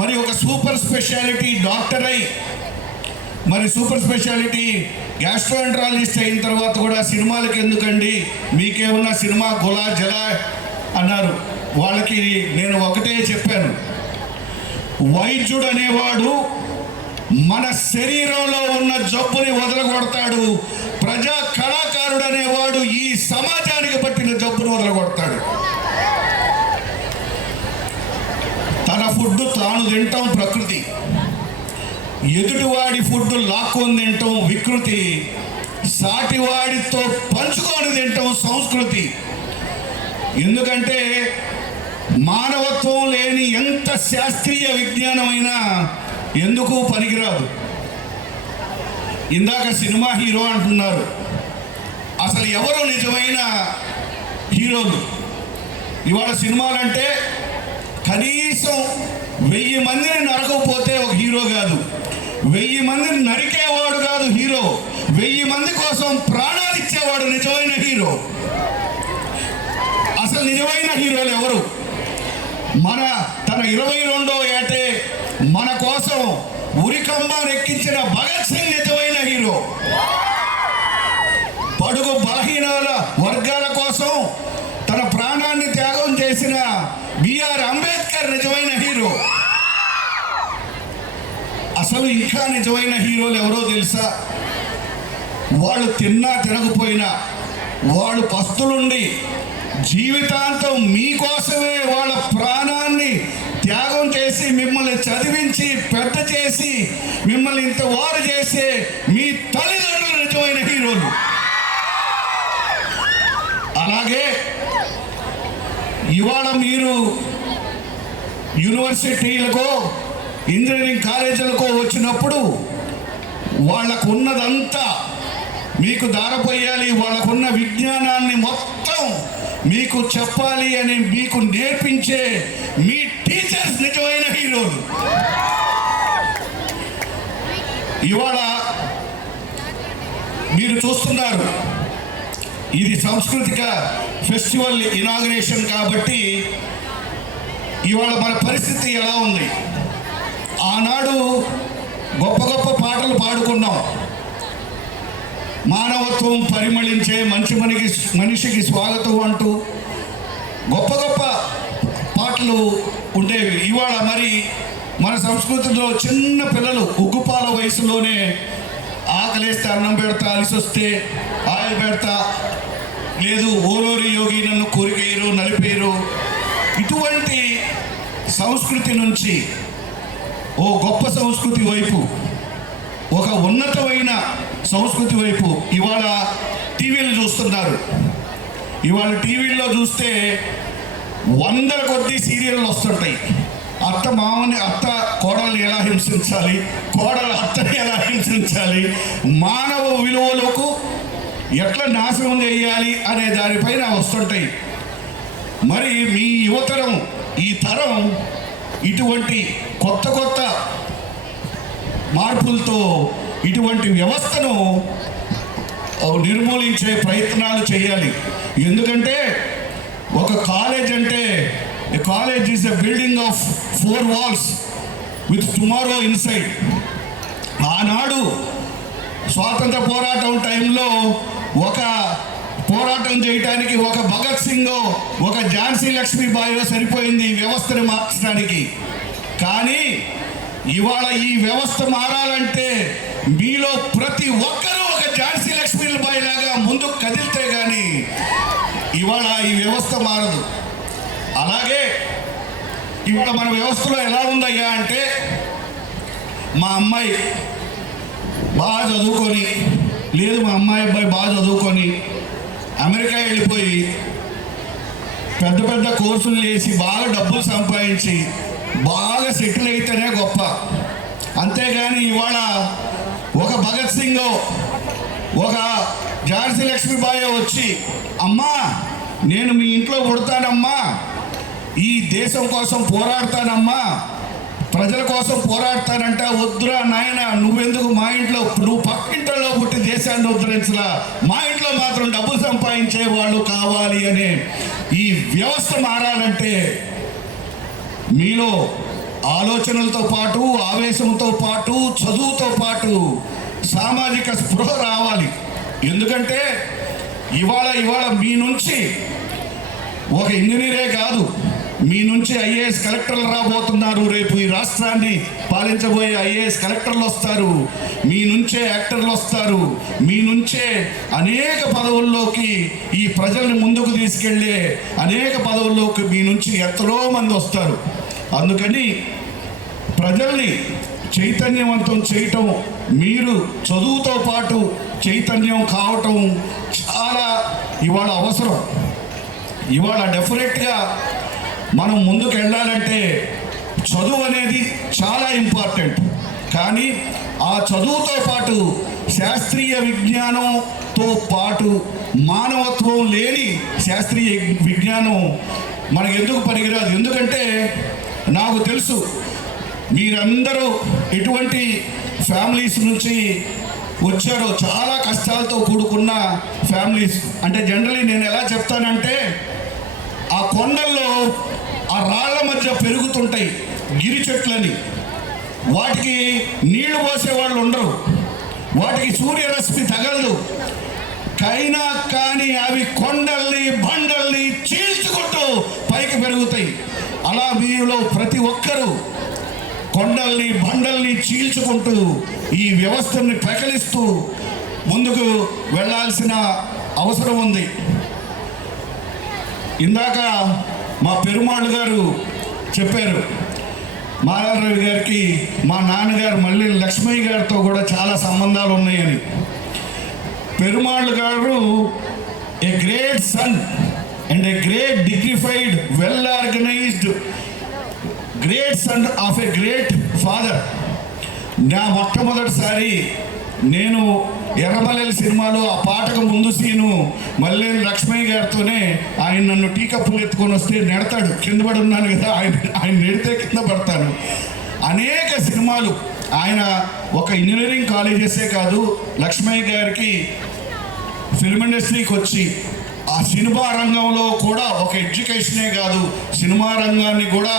మరి ఒక సూపర్ స్పెషాలిటీ డాక్టర్ అయి, మరి సూపర్ స్పెషాలిటీ గ్యాస్ట్రోఎంట్రాలజిస్ట్ అయిన తర్వాత కూడా సినిమాలకి ఎందుకండి, మీకేమన్నా సినిమా గులా జలా అన్నారు. వాళ్ళకి నేను ఒకటే చెప్పాను, వైద్యుడు అనేవాడు మన శరీరంలో ఉన్న జబ్బుని వదలగొడతాడు, ప్రజా కళాకారుడు అనేవాడు ఈ సమాజానికి పట్టిన జబ్బును వదలగొడతాడు. తన ఫుడ్ తాను తింటాం ప్రకృతి, ఎదుటివాడి ఫుడ్ లాక్కొని తింటాం వికృతి, సాటివాడితో పంచుకొని తింటాం సంస్కృతి. ఎందుకంటే మానవత్వం లేని ఎంత శాస్త్రీయ విజ్ఞానమైనా ఎందుకు పనికిరాదు. ఇందాక సినిమా హీరో అంటున్నారు, అసలు ఎవరు నిజమైన హీరోలు? ఇవాళ సినిమాలంటే కనీసం 1000 మందిని నరకపోతే ఒక హీరో కాదు, 1000 మందిని నరికేవాడు కాదు హీరో, 1000 మంది కోసం ప్రాణాలు ఇచ్చేవాడు నిజమైన హీరో. అసలు నిజమైన హీరోలు ఎవరు? తన 22వ ఏటే మన కోసం ఉరికంబాన్ని ఎక్కించిన భగత్ సింగ్ నిజమైన హీరో. బడుగు బలహీనాల వర్గాల కోసం తన ప్రాణాన్ని త్యాగం చేసిన బిఆర్ అంబేద్కర్ నిజమైన హీరో. అసలు ఇంకా నిజమైన హీరోలు ఎవరో తెలుసా? వాళ్ళు తిన్నా తినకపోయినా, వాళ్ళు పస్తులుండి జీవితాంతం మీకోసమే వాళ్ళ ప్రాణాన్ని త్యాగం చేసి మిమ్మల్ని చదివించి పెద్ద చేసి మిమ్మల్ని ఇంత వారు చేసే మీ తల్లిదండ్రులు నిజమైన హీరోలు. అలాగే ఇవాళ మీరు యూనివర్సిటీలకో ఇంజనీరింగ్ కాలేజీలకో వచ్చినప్పుడు వాళ్ళకున్నదంతా మీకు దారపోయాలి, వాళ్ళకున్న విజ్ఞానాన్ని మొత్తం మీకు చెప్పాలి అని మీకు నేర్పించే మీ టీచర్స్ నిజమైన హీరోలు. ఇవాళ మీరు చూస్తున్నారు, ఇది సాంస్కృతిక ఫెస్టివల్ ఇనాగ్రేషన్ కాబట్టి ఇవాళ మన పరిస్థితి ఎలా ఉంది? ఆనాడు గొప్ప గొప్ప పాటలు పాడుకున్నాం, మానవత్వం పరిమళించే మనిషికి స్వాగతం అంటూ గొప్ప గొప్ప పాటలు ఉండేవి. ఇవాళ మరి మన సంస్కృతిలో చిన్న పిల్లలు ఉగ్గుపాల వయసులోనే ఆకలేస్తే అన్నం పెడతా, అలిసి వస్తే ఆయిల్ పెడతా, లేదు ఓరోరి యోగి నన్ను కోరికేయరు నలిపేరు, ఇటువంటి సంస్కృతి నుంచి ఓ గొప్ప సంస్కృతి వైపు ఒక ఉన్నతమైన సంస్కృతి వైపు ఇవాళ టీవీలు చూస్తున్నారు. ఇవాళ టీవీల్లో చూస్తే వందల కొద్ది సీరియళ్ళు వస్తుంటాయి. అత్త మామని, అత్త కోడల్ని ఎలా హింసించాలి, కోడలు అత్తని ఎలా హింసించాలి, మానవ విలువలకు ఎట్లా నాశనం చేయాలి అనే దానిపైన వస్తుంటాయి. మరి మీ యువతరం, ఈ తరం ఇటువంటి కొత్త కొత్త మార్పులతో ఇటువంటి వ్యవస్థను నిర్మూలించే ప్రయత్నాలు చేయాలి. ఎందుకంటే ఒక కాలేజ్ అంటే college is a building of 4 walls with tomorrow inside. ఆనాడు స్వాతంత్ర పోరాటం టైంలో ఒక పోరాటం చేయడానికి ఒక భగత్ సింగ్, ఒక ఝాన్సీ లక్ష్మీబాయో సరిపోయింది ఈ వ్యవస్థను మార్చడానికి. కానీ ఇవాళ ఈ వ్యవస్థ మారాలంటే మీలో ప్రతి ఒక్కరూ ఒక ఝాన్సీ లక్ష్మీబాయి లాగా ముందుకు కదిలితే కానీ ఇవాళ ఈ వ్యవస్థ మారదు. అలాగే ఇప్పుడు మన వ్యవస్థలో ఎలా ఉందయ్యా అంటే, మా అమ్మాయి బాగా చదువుకొని, లేదు మా అమ్మాయి అబ్బాయి బాగా చదువుకొని అమెరికా వెళ్ళిపోయి పెద్ద పెద్ద కోర్సులు చేసి బాగా డబ్బులు సంపాదించి బాగా సెటిల్ అయితేనే గొప్ప. అంతేగాని ఇవాళ ఒక భగత్ సింగ్, ఒక ఝాన్సీ లక్ష్మీబాయి వచ్చి, అమ్మా నేను మీ ఇంట్లో పుడతానమ్మా, ఈ దేశం కోసం పోరాడతానమ్మా, ప్రజల కోసం పోరాడతానంట, వద్దురా నాయన, నువ్వెందుకు మా ఇంట్లో, నువ్వు పక్కింట్లో పుట్టి దేశాన్ని ఉద్ధరించలా, మా ఇంట్లో మాత్రం డబ్బులు సంపాదించే వాళ్ళు కావాలి అనే ఈ వ్యవస్థ మారాలంటే మీలో ఆలోచనలతో పాటు, ఆవేశంతో పాటు, చదువుతో పాటు సామాజిక స్పృహ రావాలి. ఎందుకంటే ఇవాళ మీ నుంచి ఒక ఇంజనీరే కాదు, మీ నుంచి ఐఏఎస్ కలెక్టర్లు రాబోతున్నారు. రేపు ఈ రాష్ట్రాన్ని పాలించబోయే ఐఏఎస్ కలెక్టర్లు వస్తారు, మీ నుంచే యాక్టర్లు వస్తారు, మీ నుంచే అనేక పదవుల్లోకి ఈ ప్రజల్ని ముందుకు తీసుకెళ్లే అనేక పదవుల్లోకి మీ నుంచి ఎంతో మంది వస్తారు. అందుకని ప్రజల్ని చైతన్యవంతం చేయటం, మీరు చదువుతో పాటు చైతన్యం కావటం చాలా ఇవాళ అవసరం. ఇవాళ డెఫినెట్గా మనం ముందుకు వెళ్ళాలంటే చదువు అనేది చాలా ఇంపార్టెంట్. కానీ ఆ చదువుతో పాటు శాస్త్రీయ విజ్ఞానంతో పాటు మానవత్వం లేని శాస్త్రీయ విజ్ఞానం మనకు ఎందుకు పనికిరాదు. ఎందుకంటే నాకు తెలుసు మీరందరూ ఎటువంటి ఫ్యామిలీస్ నుంచి వచ్చారో, చాలా కష్టాలతో కూడుకున్న ఫ్యామిలీస్. అంటే జనరలీ నేను ఎలా చెప్తానంటే, ఆ కొండల్లో ఆ రాళ్ల మధ్య పెరుగుతుంటాయి గిరి చెట్లని, వాటికి నీళ్లు పోసేవాళ్ళు ఉండరు, వాటికి సూర్యరశ్మి తగలదు, అయినా కానీ అవి కొండల్ని బండల్ని చీల్చుకుంటూ పైకి పెరుగుతాయి. అలా మీలో ప్రతి ఒక్కరూ కొండల్ని బండల్ని చీల్చుకుంటూ ఈ వ్యవస్థని పెకలిస్తూ ముందుకు వెళ్ళాల్సిన అవసరం ఉంది. ఇందాక మా పెరుమాళ్ గారు చెప్పారు, మాలారవి గారికి మా నాన్నగారు మళ్ళీ లక్ష్మయ్య గారితో కూడా చాలా సంబంధాలు ఉన్నాయని. పెరుమాళ్ గారు a great sun and a great dignified well organised great son of a great father. నా మొట్టమొదటిసారి నేను ఎర్రమల్లెల సినిమాలో ఆ పాటకు ముందు సీను మల్లెల లక్ష్మయ్య గారితోనే, ఆయన నన్ను టీ కప్పులు ఎత్తుకొని వస్తే నెడతాడు, కింద పడి ఉన్నాను కదా, ఆయన నెడితే కింద పడతాను. అనేక సినిమాలు ఆయన ఒక ఇంజనీరింగ్ కాలేజెసే కాదు, లక్ష్మయ్య గారికి ఫిల్మ్ ఇండస్ట్రీకి వచ్చి ఆ సినిమా రంగంలో కూడా ఒక ఎడ్యుకేషనే కాదు, సినిమా రంగాన్ని కూడా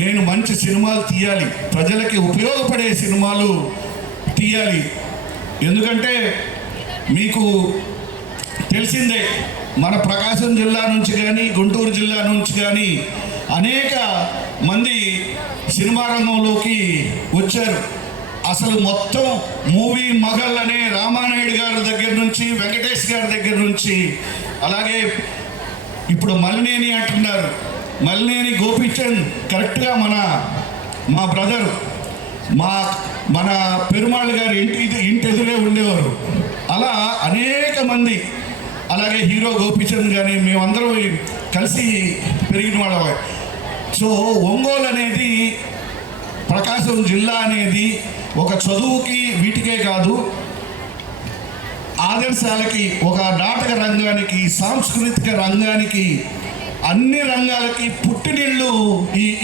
నేను మంచి సినిమాలు తీయాలి, ప్రజలకి ఉపయోగపడే సినిమాలు తీయాలి. ఎందుకంటే మీకు తెలిసిందే, మన ప్రకాశం జిల్లా నుంచి కానీ గుంటూరు జిల్లా నుంచి కానీ అనేక మంది సినిమా రంగంలోకి వచ్చారు. అసలు మొత్తం మూవీ మగల్ అనే రామానాయుడు గారి దగ్గర నుంచి, వెంకటేష్ గారి దగ్గర నుంచి, అలాగే ఇప్పుడు మల్లినేని అంటున్నారు, మల్లినేని గోపీచంద్ కరెక్ట్గా మా బ్రదరు. మన పెరుమాళ్ గారు ఇంటి ఎదురే ఉండేవారు. అలా అనేక మంది, అలాగే హీరో గోపీచంద్ కానీ మేమందరం కలిసి పెరిగిన వాళ్ళమే. సో ఒంగోలు అనేది, ప్రకాశం జిల్లా అనేది ఒక చదువుకి వీటికే కాదు, ఆదర్శాలకి, ఒక నాటక రంగానికి, సాంస్కృతిక రంగానికి, అన్ని రంగాలకి పుట్టినిళ్ళు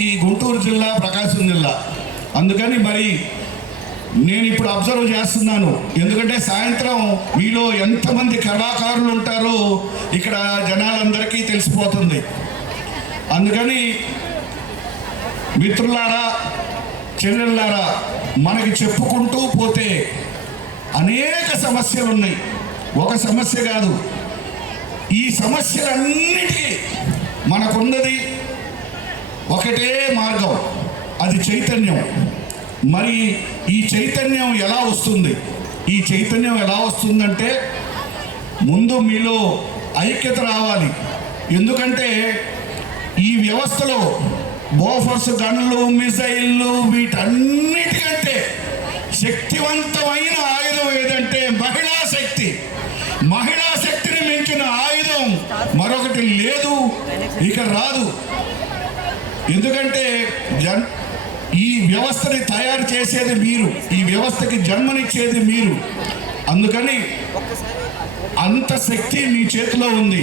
ఈ గుంటూరు జిల్లా, ప్రకాశం జిల్లా. అందుకని మరి నేను ఇప్పుడు అబ్జర్వ్ చేస్తున్నాను, ఎందుకంటే సాయంత్రం మీలో ఎంతమంది కళాకారులు ఉంటారో ఇక్కడ జనాలందరికీ తెలిసిపోతుంది. అందుకని మిత్రులారా, చెల్లెళ్ళారా, మనకి చెప్పుకుంటూ పోతే అనేక సమస్యలు ఉన్నాయి. ఒక సమస్య కాదు, ఈ సమస్యలన్నిటికీ మనకున్నది ఒకటే మార్గం, అది చైతన్యం. మరి ఈ చైతన్యం ఎలా వస్తుంది? ఈ చైతన్యం ఎలా వస్తుందంటే ముందు మీలో ఐక్యత రావాలి. ఎందుకంటే ఈ వ్యవస్థలో బోఫర్స్ గన్లు, మిసైళ్ళు, వీటన్నిటికంటే శక్తివంతమైన ఆయుధం ఏదంటే మహిళా శక్తి. మహిళా శక్తిని మించిన ఆయుధం మరొకటి లేదు, ఇక రాదు. ఎందుకంటే ఈ వ్యవస్థని తయారు చేసేది మీరు, ఈ వ్యవస్థకి జన్మనిచ్చేది మీరు. అందుకని అంత శక్తి మీ చేతిలో ఉంది,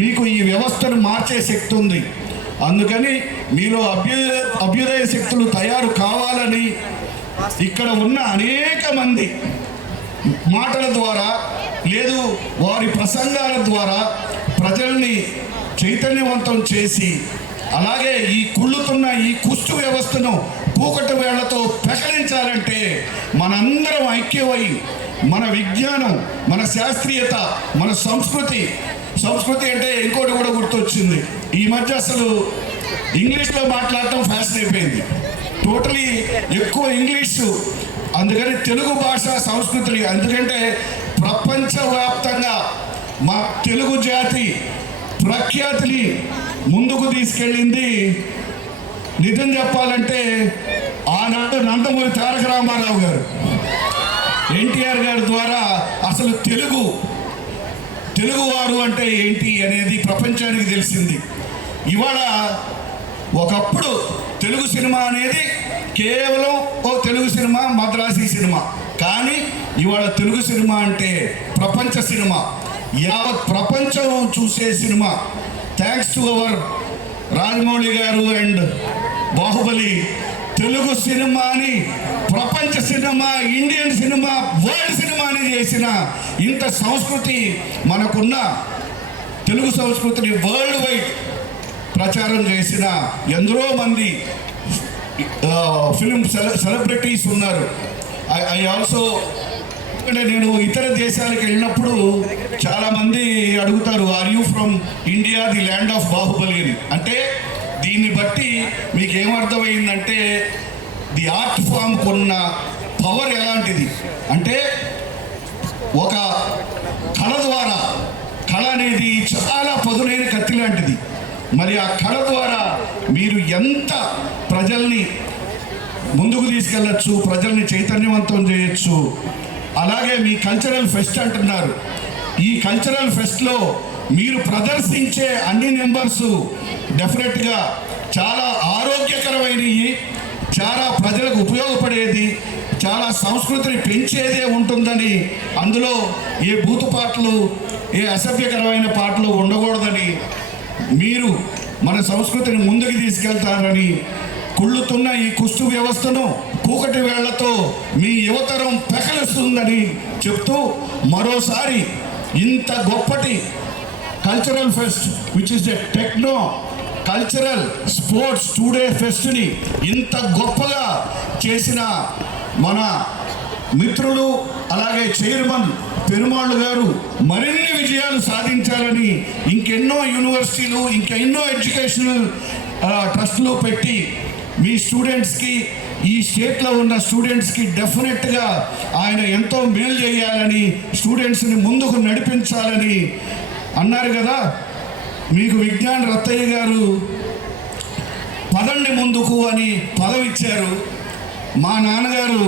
మీకు ఈ వ్యవస్థను మార్చే శక్తి ఉంది. అందుకని మీలో అభ్యుదయ శక్తులు తయారు కావాలని ఇక్కడ ఉన్న అనేక మంది మాటల ద్వారా, లేదు వారి ప్రసంగాల ద్వారా ప్రజల్ని చైతన్యవంతం చేసి, అలాగే ఈ కుళ్ళుతున్న ఈ కుష్టు వ్యవస్థను పూకటి వేళ్లతో పెకలించాలంటే మనందరం ఐక్యమై మన విజ్ఞానం, మన శాస్త్రీయత, మన సంస్కృతి అంటే ఇంకోటి కూడా గుర్తొచ్చింది. ఈ మధ్య అసలు ఇంగ్లీష్లో మాట్లాడటం ఫ్యాషన్ అయిపోయింది, టోటలీ ఎక్కువ ఇంగ్లీషు. అందుకని తెలుగు భాష సంస్కృతిని, ఎందుకంటే ప్రపంచవ్యాప్తంగా మా తెలుగు జాతి ప్రఖ్యాతిని ముందుకు తీసుకెళ్ళింది నిజం చెప్పాలంటే ఆనాడు నందమూరి తారక రామారావు గారు, ఎన్టీఆర్ గారి ద్వారా అసలు తెలుగువాడు అంటే ఏంటి అనేది ప్రపంచానికి తెలిసింది. ఇవాళ ఒకప్పుడు తెలుగు సినిమా అనేది కేవలం తెలుగు సినిమా, మద్రాసీ సినిమా, కానీ ఇవాళ తెలుగు సినిమా అంటే ప్రపంచ సినిమా, యావత్ ప్రపంచం చూసే cinema. Thanks to our Rajamouli గారు అండ్ బాహుబలి తెలుగు సినిమాని ప్రపంచ సినిమా, ఇండియన్ సినిమా, వరల్డ్ సినిమాని చేసిన ఇంత సంస్కృతి మనకున్న తెలుగు సంస్కృతిని వరల్డ్ వైడ్ ప్రచారం చేసిన ఎందరో మంది ఫిల్మ్ సెలబ్రిటీస్ ఉన్నారు. ఐ ఆల్సో, అంటే నేను ఇతర దేశాలకు వెళ్ళినప్పుడు చాలామంది అడుగుతారు, are you from India, the land of Baahubali అని. అంటే దీన్ని బట్టి మీకు ఏమర్థమైందంటే ది ఆర్ట్ ఫామ్ కొన్న పవర్ ఎలాంటిది అంటే, ఒక కళ ద్వారా, కళ అనేది చాలా పదునైన కత్తి లాంటిది. మరి ఆ కళ ద్వారా మీరు ఎంత ప్రజల్ని ముందుకు తీసుకెళ్ళచ్చు, ప్రజల్ని చైతన్యవంతం చేయొచ్చు. అలాగే మీ కల్చరల్ ఫెస్ట్ అంటున్నారు, ఈ కల్చరల్ ఫెస్ట్లో మీరు ప్రదర్శించే అన్ని నెంబర్స్ డెఫినెట్గా చాలా ఆరోగ్యకరమైనవి, చాలా ప్రజలకు ఉపయోగపడేది, చాలా సంస్కృతిని పెంచేదే ఉంటుందని, అందులో ఏ బూతు పాటలు, ఏ అసభ్యకరమైన పాటలు ఉండకూడదని, మీరు మన సంస్కృతిని ముందుకు తీసుకెళ్తారని, కుళ్ళుతున్న ఈ కుష్టు వ్యవస్థను కూకటి వేళ్లతో మీ యువతరం పెకలిస్తుందని చెప్తూ, మరోసారి ఇంత గొప్పటి cultural fest which is a techno cultural sports 2 day ఫెస్ట్ని ఇంత గొప్పగా చేసిన మన మిత్రులు, అలాగే చైర్మన్ పెరుమాళ్ గారు మరిన్ని విజయాలు సాధించాలని, ఇంకెన్నో యూనివర్సిటీలు, ఇంకెన్నో ఎడ్యుకేషనల్ ట్రస్టులు పెట్టి మీ స్టూడెంట్స్కి, ఈ స్టేట్లో ఉన్న స్టూడెంట్స్కి డెఫినెట్గా ఆయన ఎంతో మేలు చేయాలని, స్టూడెంట్స్ని ముందుకు నడిపించాలని అన్నారు కదా. మీకు విజ్ఞాన్ రత్తయ్య గారు పదండి ముందుకు అని పదవిచ్చారు. మా నాన్నగారు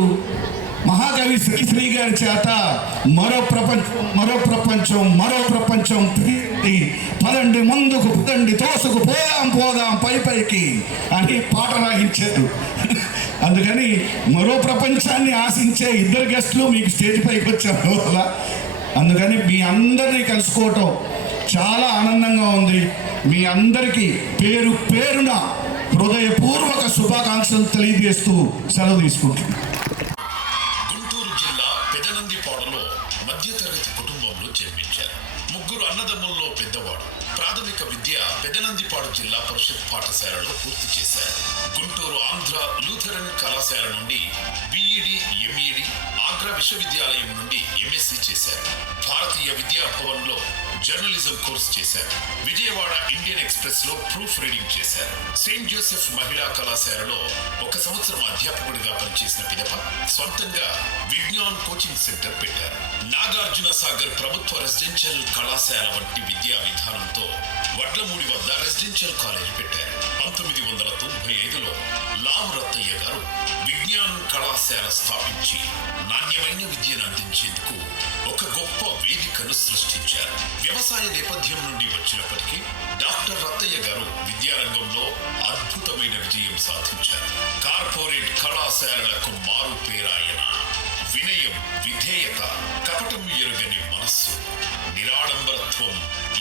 మహాకవి శ్రీశ్రీ గారి చేత మరో ప్రపంచం పదండి ముందుకు పదండి తోసుకు పోదాం పైకి అని పాట రాయించారు. అందుకని మరో ప్రపంచాన్ని ఆశించే ఇద్దరు గెస్టులు మీకు స్టేజ్ పైకి వచ్చారు వల్ల, అందుకని మీ అందరినీ కలుసుకోవటం చాలా ఆనందంగా ఉంది. మీ అందరికీ పేరు పేరున హృదయపూర్వక శుభాకాంక్షలు తెలియజేస్తూ సెలవు తీసుకుంటున్నాను. గుంటూరు జిల్లా పెదనందిపాడులో మధ్యతరగతి కుటుంబంలో జన్మించారు. ముగ్గురు అన్నదమ్ముల్లో పెద్దవాడు. ప్రాథమిక విద్య పెదనందిపాడు జిల్లా పరిషత్ పాఠశాలలో పూర్తి చేశారు. గుంటూరు ఆంధ్ర లూథరన్ కళాశాల నుండి బిఈడి, ఎంఈడి, ఆగ్రా విశ్వవిద్యాలయం నుండి ఎంఎస్సి చేశారు. భారతీయ విద్యాభవన్లో జర్నలిజం కోర్సు చేశారు. విజయవాడ ఇండియన్ ఎక్స్ప్రెస్ లో ప్రూఫ్ రీడింగ్ చేశారు. సెయింట్ జోసెఫ్ మహిళా కళాశాలలో 1 సంవత్సరం అధ్యాపకుడిగా పనిచేసిన పిదప సొంతంగా విజ్ఞాన్ కోచింగ్ సెంటర్ పెట్టారు. నాగార్జున సాగర్ ప్రభుత్వ రెసిడెన్షియల్ కళాశాల వంటి విద్యా విధానంతో వడ్లమూడి వద్ద రెసిడెన్షియల్ కాలేజ్ పెట్టారు. 1995లో లావు రత్తయ్య గారు విజ్ఞాన్ కళాశాల స్థాపించి నాణ్యమైన విద్యను అందించేందుకు ఒక గొప్ప వేదికను సృష్టించారు. వ్యవసాయ నేపథ్యం నుండి వచ్చినప్పటికీ డాక్టర్ రత్తయ్య గారు విద్యారంగంలో అద్భుతమైన విజయం సాధించారు. కార్పొరేట్ కళాశాలలకు మారు పేరాయన వినయం, విధేయత, కపటం ఎరుగని మనస్సు, నిరాడంబరత్వం,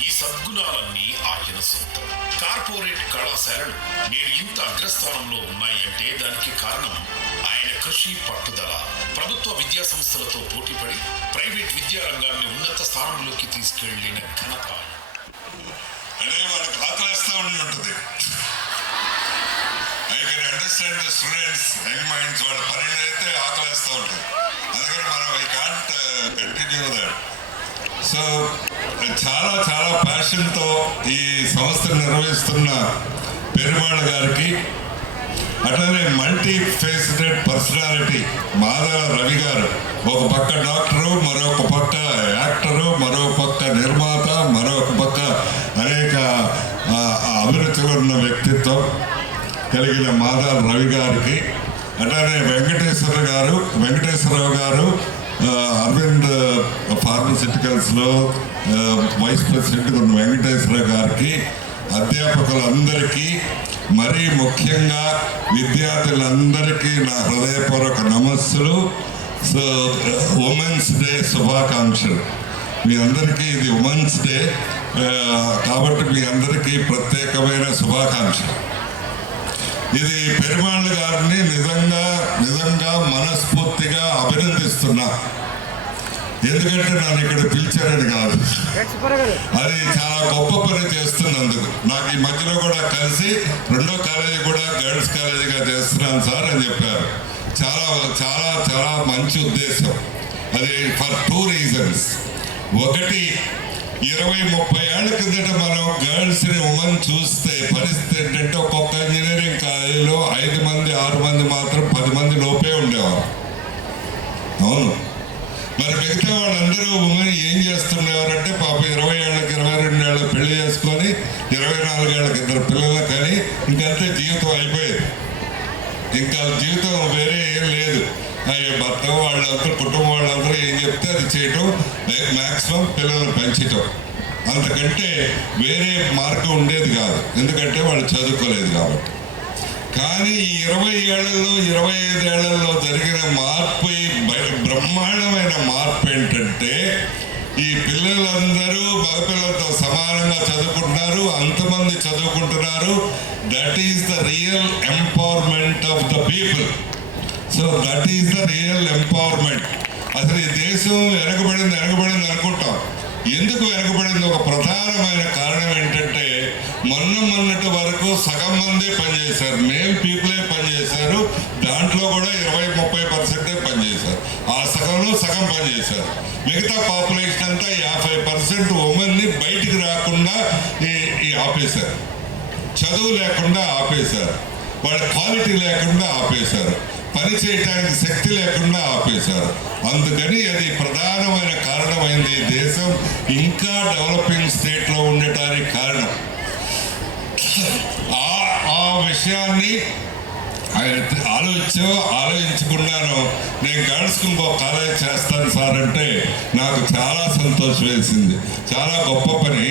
ఈ సద్గుణాలన్నీ ఆయన సొంతం. కార్పొరేట్ కళాశాలలు నేడు ఇంత అగ్రస్థానంలో ఉన్నాయంటే దానికి కారణం ఆయన కృషి, పట్టుదల. ప్రభుత్వ విద్యా సంస్థలతో పోటీపడి ప్రైవేట్ విద్యారంగాన్ని ఉన్నత స్థానంలోకి తీసుకెళ్లిన ఘనత. అంటే వాళ్ళకి ఆకలిస్తూ ఉంటుంది. I can understand the students young minds, వాళ్ళ పని అయితే ఆకలిస్తూ ఉంటుంది. అందుకని మనం I can't continue that. So చాలా ప్యాషన్తో ఈ సంస్థను నిర్వహిస్తున్న పెరుమాళ్ గారికి, అట్లనే మల్టీ ఫేసిడెడ్ పర్సనాలిటీ మాధవ రవి గారు, ఒక పక్క డాక్టరు, మరొక పక్క యాక్టరు, మరో పక్క నిర్మాత, మరొక పక్క అనేక అభిరుచులు ఉన్న వ్యక్తిత్వం కలిగిన మాధవ రవి గారికి, అట్లానే వెంకటేశ్వరరావు గారు అరవింద్ ఫార్మస్యూటికల్స్లో వైస్ ప్రెసిడెంట్ ఉన్న వెంకటేశ్వరరావు గారికి, అధ్యాపకులందరికీ, మరీ ముఖ్యంగా విద్యార్థులందరికీ నా హృదయపూర్వక నమస్సులు. సో ఉమెన్స్ డే శుభాకాంక్షలు. మీ అందరికీ ఇది ఉమెన్స్ డే కాబట్టి మీ అందరికీ ప్రత్యేకమైన శుభాకాంక్షలు. ఇది పెరుమాళ్ గారిని నిజంగా మనస్ఫూర్తిగా అభినందిస్తున్నా. ఎందుకంటే నన్ను ఇక్కడ పిలిచారని కాదు, అది చాలా గొప్ప పని చేస్తున్నందుకు. నాకు ఈ మధ్యలో కూడా కలిసి 2వ కాలేజీ కూడా గర్ల్స్ కాలేజీగా చేస్తున్నాను సార్ అని చెప్పారు. చాలా మంచి ఉద్దేశం అది, ఫర్ 2 రీజన్స్. ఒకటి, 20-30 ఏళ్ల కిందట మనం గర్ల్స్ని ఉమెన్ చూస్తే పరిస్థితి ఏంటంటే ఒక్కొక్క ఇంజనీరింగ్ కాలేజీలో 5 మంది 6 మంది మాత్రం 10 మంది లోపే ఉండేవారు. అవును, మరి మిగతా వాళ్ళందరూ ఉమెన్ ఏం చేస్తుండేవారంటే పాప 20 ఏళ్ళకి 22 ఏళ్ళకి పెళ్లి చేసుకొని 24 ఏళ్ళకి 2 పిల్లలు కానీ ఇంకంతే జీవితం అయిపోయేది. ఇంకా జీవితం వేరే ఏం లేదు. భర్త వాళ్ళందరూ కుటుంబం వాళ్ళందరూ ఏం చెప్తే అది చేయటం, మ్యాక్సిమం పిల్లల్ని పెంచటం, అంతకంటే వేరే మార్గం ఉండేది కాదు. ఎందుకంటే వాళ్ళు చదువుకోలేదు కాబట్టి. కానీ ఈ 20 ఏళ్లలో 25 ఏళ్లలో జరిగిన మార్పు, బ్రహ్మాండమైన మార్పు ఏంటంటే ఈ పిల్లలందరూ మగపిల్లలతో సమానంగా చదువుకుంటున్నారు, అంతమంది చదువుకుంటున్నారు. That is the real empowerment of the people. So that is the real empowerment. అసలు ఈ దేశం వెనకబడింది అనుకుంటాం. ఎందుకు వెనకబడింది? ఒక ప్రధానమైన కారణం ఏంటంటే మొన్నటి వరకు సగం మందే పనిచేశారు, మేల్ పీపులే పనిచేశారు. దాంట్లో కూడా 20-30% పనిచేశారు. ఆ సగంలో సగం పనిచేశారు. మిగతా పాపులేషన్ అంతా 50% ఉమెన్ని బయటికి రాకుండా ఆపేశారు. చదువు లేకుండా ఆపేశారు, వాళ్ళ క్వాలిటీ లేకుండా ఆపేశారు, పని చేయడానికి శక్తి లేకుండా ఆపేశారు. అందుకని అది ప్రధానమైన కారణమైంది. ఈ దేశం ఇంకా డెవలపింగ్ స్టేట్లో ఉండటానికి కారణం. ఆ విషయాన్ని ఆయన ఆలోచించకుండాను నేను గర్ల్స్కి ఇంకో కాలేజ్ చేస్తాను సార్ అంటే నాకు చాలా సంతోషం వేసింది. చాలా గొప్ప పని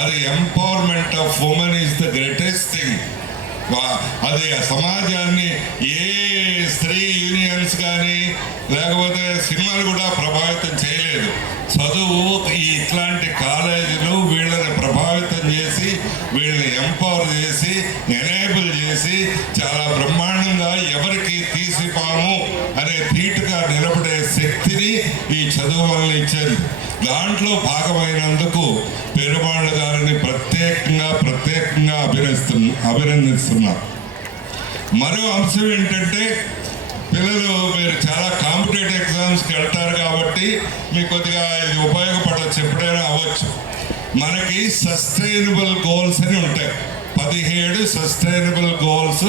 అది. Empowerment of women is the greatest thing. అది సమాజాన్ని ఏ స్త్రీ యూనియన్స్ కానీ లేకపోతే సినిమాలు కూడా ప్రభావితం చేయలేదు. చదువు ఇట్లాంటి కాలేజీలు వీళ్ళని ప్రభావితం చేసి వీళ్ళని ఎంపవర్ చేసి ఎనేబుల్ చేసి చాలా బ్రహ్మాండంగా ఎవరికి తీసిపాము అనే ధీటుగా నిలబడే శక్తిని ఈ చదువు వల్ల ఇచ్చింది. దాంట్లో భాగమైనందుకు పెరుమాళ్ గారిని ప్రత్యేకంగా అభినందిస్తున్నా. మరో అంశం ఏంటంటే పిల్లలు మీరు చాలా కాంపిటేటివ్ ఎగ్జామ్స్కి వెళ్తారు కాబట్టి మీకు కొద్దిగా ఇది ఉపయోగపడవచ్చు, ఎప్పుడైనా అవ్వచ్చు. మనకి సస్టైనబుల్ గోల్స్ అని ఉంటాయి. 17 సస్టైనబుల్ గోల్స్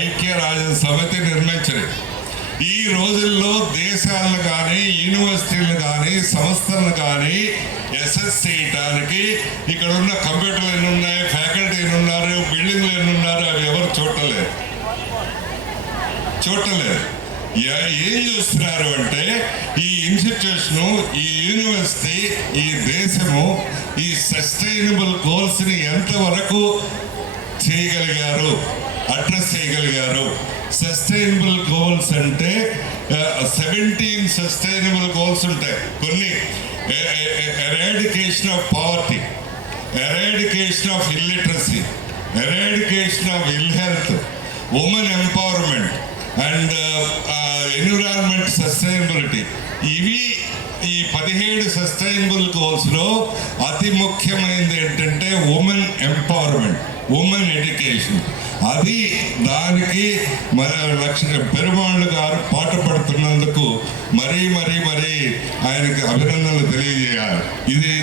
ఐక్యరాజ్య సమితి నిర్మించింది. ఈ రోజుల్లో దేశాలను కానీ యూనివర్సిటీలను కానీ సంస్థలను కానీ అసెస్ చేయడానికి ఇక్కడ ఉన్న కంప్యూటర్లు ఎన్ని ఉన్నాయి, ఫ్యాకల్టీ ఎన్ని ఉన్నారు, బిల్డింగ్లు ఎన్ని ఉన్నారు, అవి ఎవరు చూడలేదు. ఏం చూస్తున్నారు అంటే ఈ ఇన్స్టిట్యూషను, ఈ యూనివర్సిటీ, ఈ దేశము ఈ సస్టైనబుల్ గోల్స్ని ఎంతవరకు చేయగలిగారు, అడ్రస్ చేయగలిగారు. సస్టైనబుల్ గోల్స్ అంటే 17 సస్టైనబుల్ గోల్స్ ఉంటాయి. కొన్ని eradication of poverty, eradication of illiteracy, eradication of ill health, women empowerment and environment sustainability. ఇవి ఈ 17 సస్టైనబుల్ గోల్స్లో అతి ముఖ్యమైనది ఏంటంటే ఉమెన్ ఎంపవర్మెంట్, ఉమెన్ ఎడ్యుకేషన్. అది దానికి పెరుమాళ్ గారు పాటుపడుతున్నందుకు మరీ ఆయనకి అభినందనలు తెలియజేయాలి.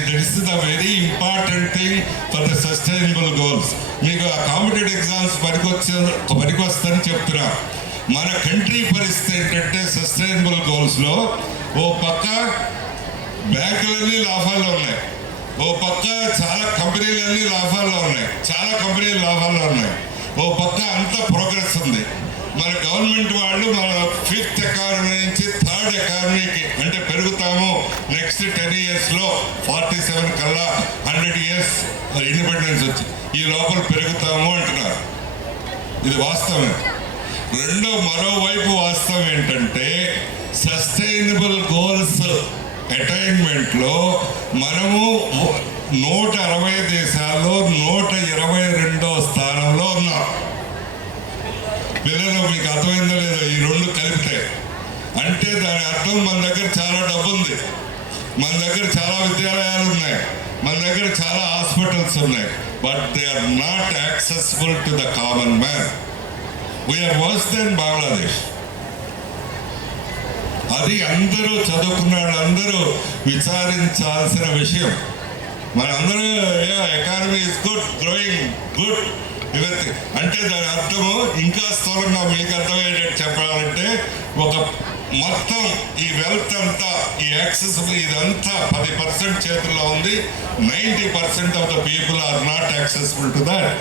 This is the very important thing for the sustainable goals. మీకు ఆ కాంపిటేటివ్ ఎగ్జామ్స్ పనికొస్తుందని చెప్తున్నా. మన కంట్రీ పరిస్థితి ఏంటంటే సస్టైనబుల్ గోల్స్లో ఓ పక్క బ్యాంకులన్నీ లాభాల్లో ఉన్నాయి, ఓ పక్క చాలా కంపెనీలన్నీ లాభాల్లో ఉన్నాయి, ఓ పక్క అంత ప్రోగ్రెస్ ఉంది. మన గవర్నమెంట్ వాళ్ళు మన 5th ఎకానమీ నుంచి 3rd ఎకానమీకి అంటే పెరుగుతాము నెక్స్ట్ 10 yearsలో 47 కల్లా 100 years ఇండిపెండెన్స్ వచ్చి ఈ లోపల పెరుగుతాము అంటున్నారు. ఇది వాస్తవమే. మరోవైపు వాస్తవం ఏంటంటే సస్టైనబుల్ గోల్స్ అటైన్మెంట్లో మనము 160 దేశాల్లో 122వ స్థానంలో ఉన్నాం. పిల్లలు మీకు అర్థమైందో లేదో ఈ రెండు కలిపితే? అంటే దాని అర్థం మన దగ్గర చాలా డబ్బు ఉంది, మన దగ్గర చాలా విద్యాలయాలు ఉన్నాయి, మన దగ్గర చాలా హాస్పిటల్స్ ఉన్నాయి. But they are not accessible to the common man. We're worse than Bangladesh. అది అందరూ చదువుకున్న వాళ్ళందరూ విచారించాల్సిన విషయం. మనందరూ economy is good, growing good అంటే దాని అర్థము ఇంకా స్థూలంగా మీకు అర్థమయ్యేటట్టు చెప్పాలంటే ఒక మొత్తం ఈ వెల్త్ అంతా ఈ యాక్సెసిబుల్ ఇదంతా 10% చేతుల్లో ఉంది. 90% of the people are not accessible to that.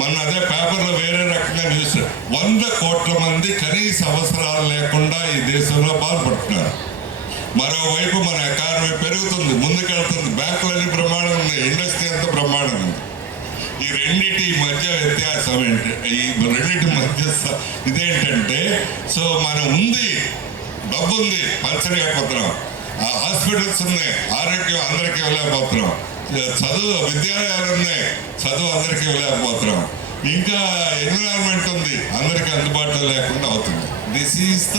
మొన్న అదే పేపర్లో వేరే రకంగా చూసారు. 100 కోట్ల మంది కనీస అవసరాలు లేకుండా ఈ దేశంలో బాధపడుతున్నారు. మరోవైపు మన ఎకానమీ పెరుగుతుంది, ముందుకెళ్తుంది, బ్యాంకులన్నీ బ్రహ్మాండం ఉంది, ఇండస్ట్రీ అంతా బ్రహ్మాండం ఉంది. ఈ రెండింటి మధ్య వ్యత్యాసం ఏంటి? ఈ రెండింటి మధ్య ఇదేంటంటే సో మనం ఉంది, డబ్బు ఉంది, పంచలేకపోతున్నాం, హాస్పిటల్స్ ఉన్నాయి, ఆరోగ్యం అందరికీ వెళ్ళలేకపోతున్నాం, చదువు విద్యాలయాలు ఉన్నాయి, చదువు అందరికీ వెళ్ళలేకపోతున్నాం, ఇంకా ఎన్విరాన్మెంట్ ఉంది, అందరికీ అందుబాటులో లేకుండా అవుతుంది. This is the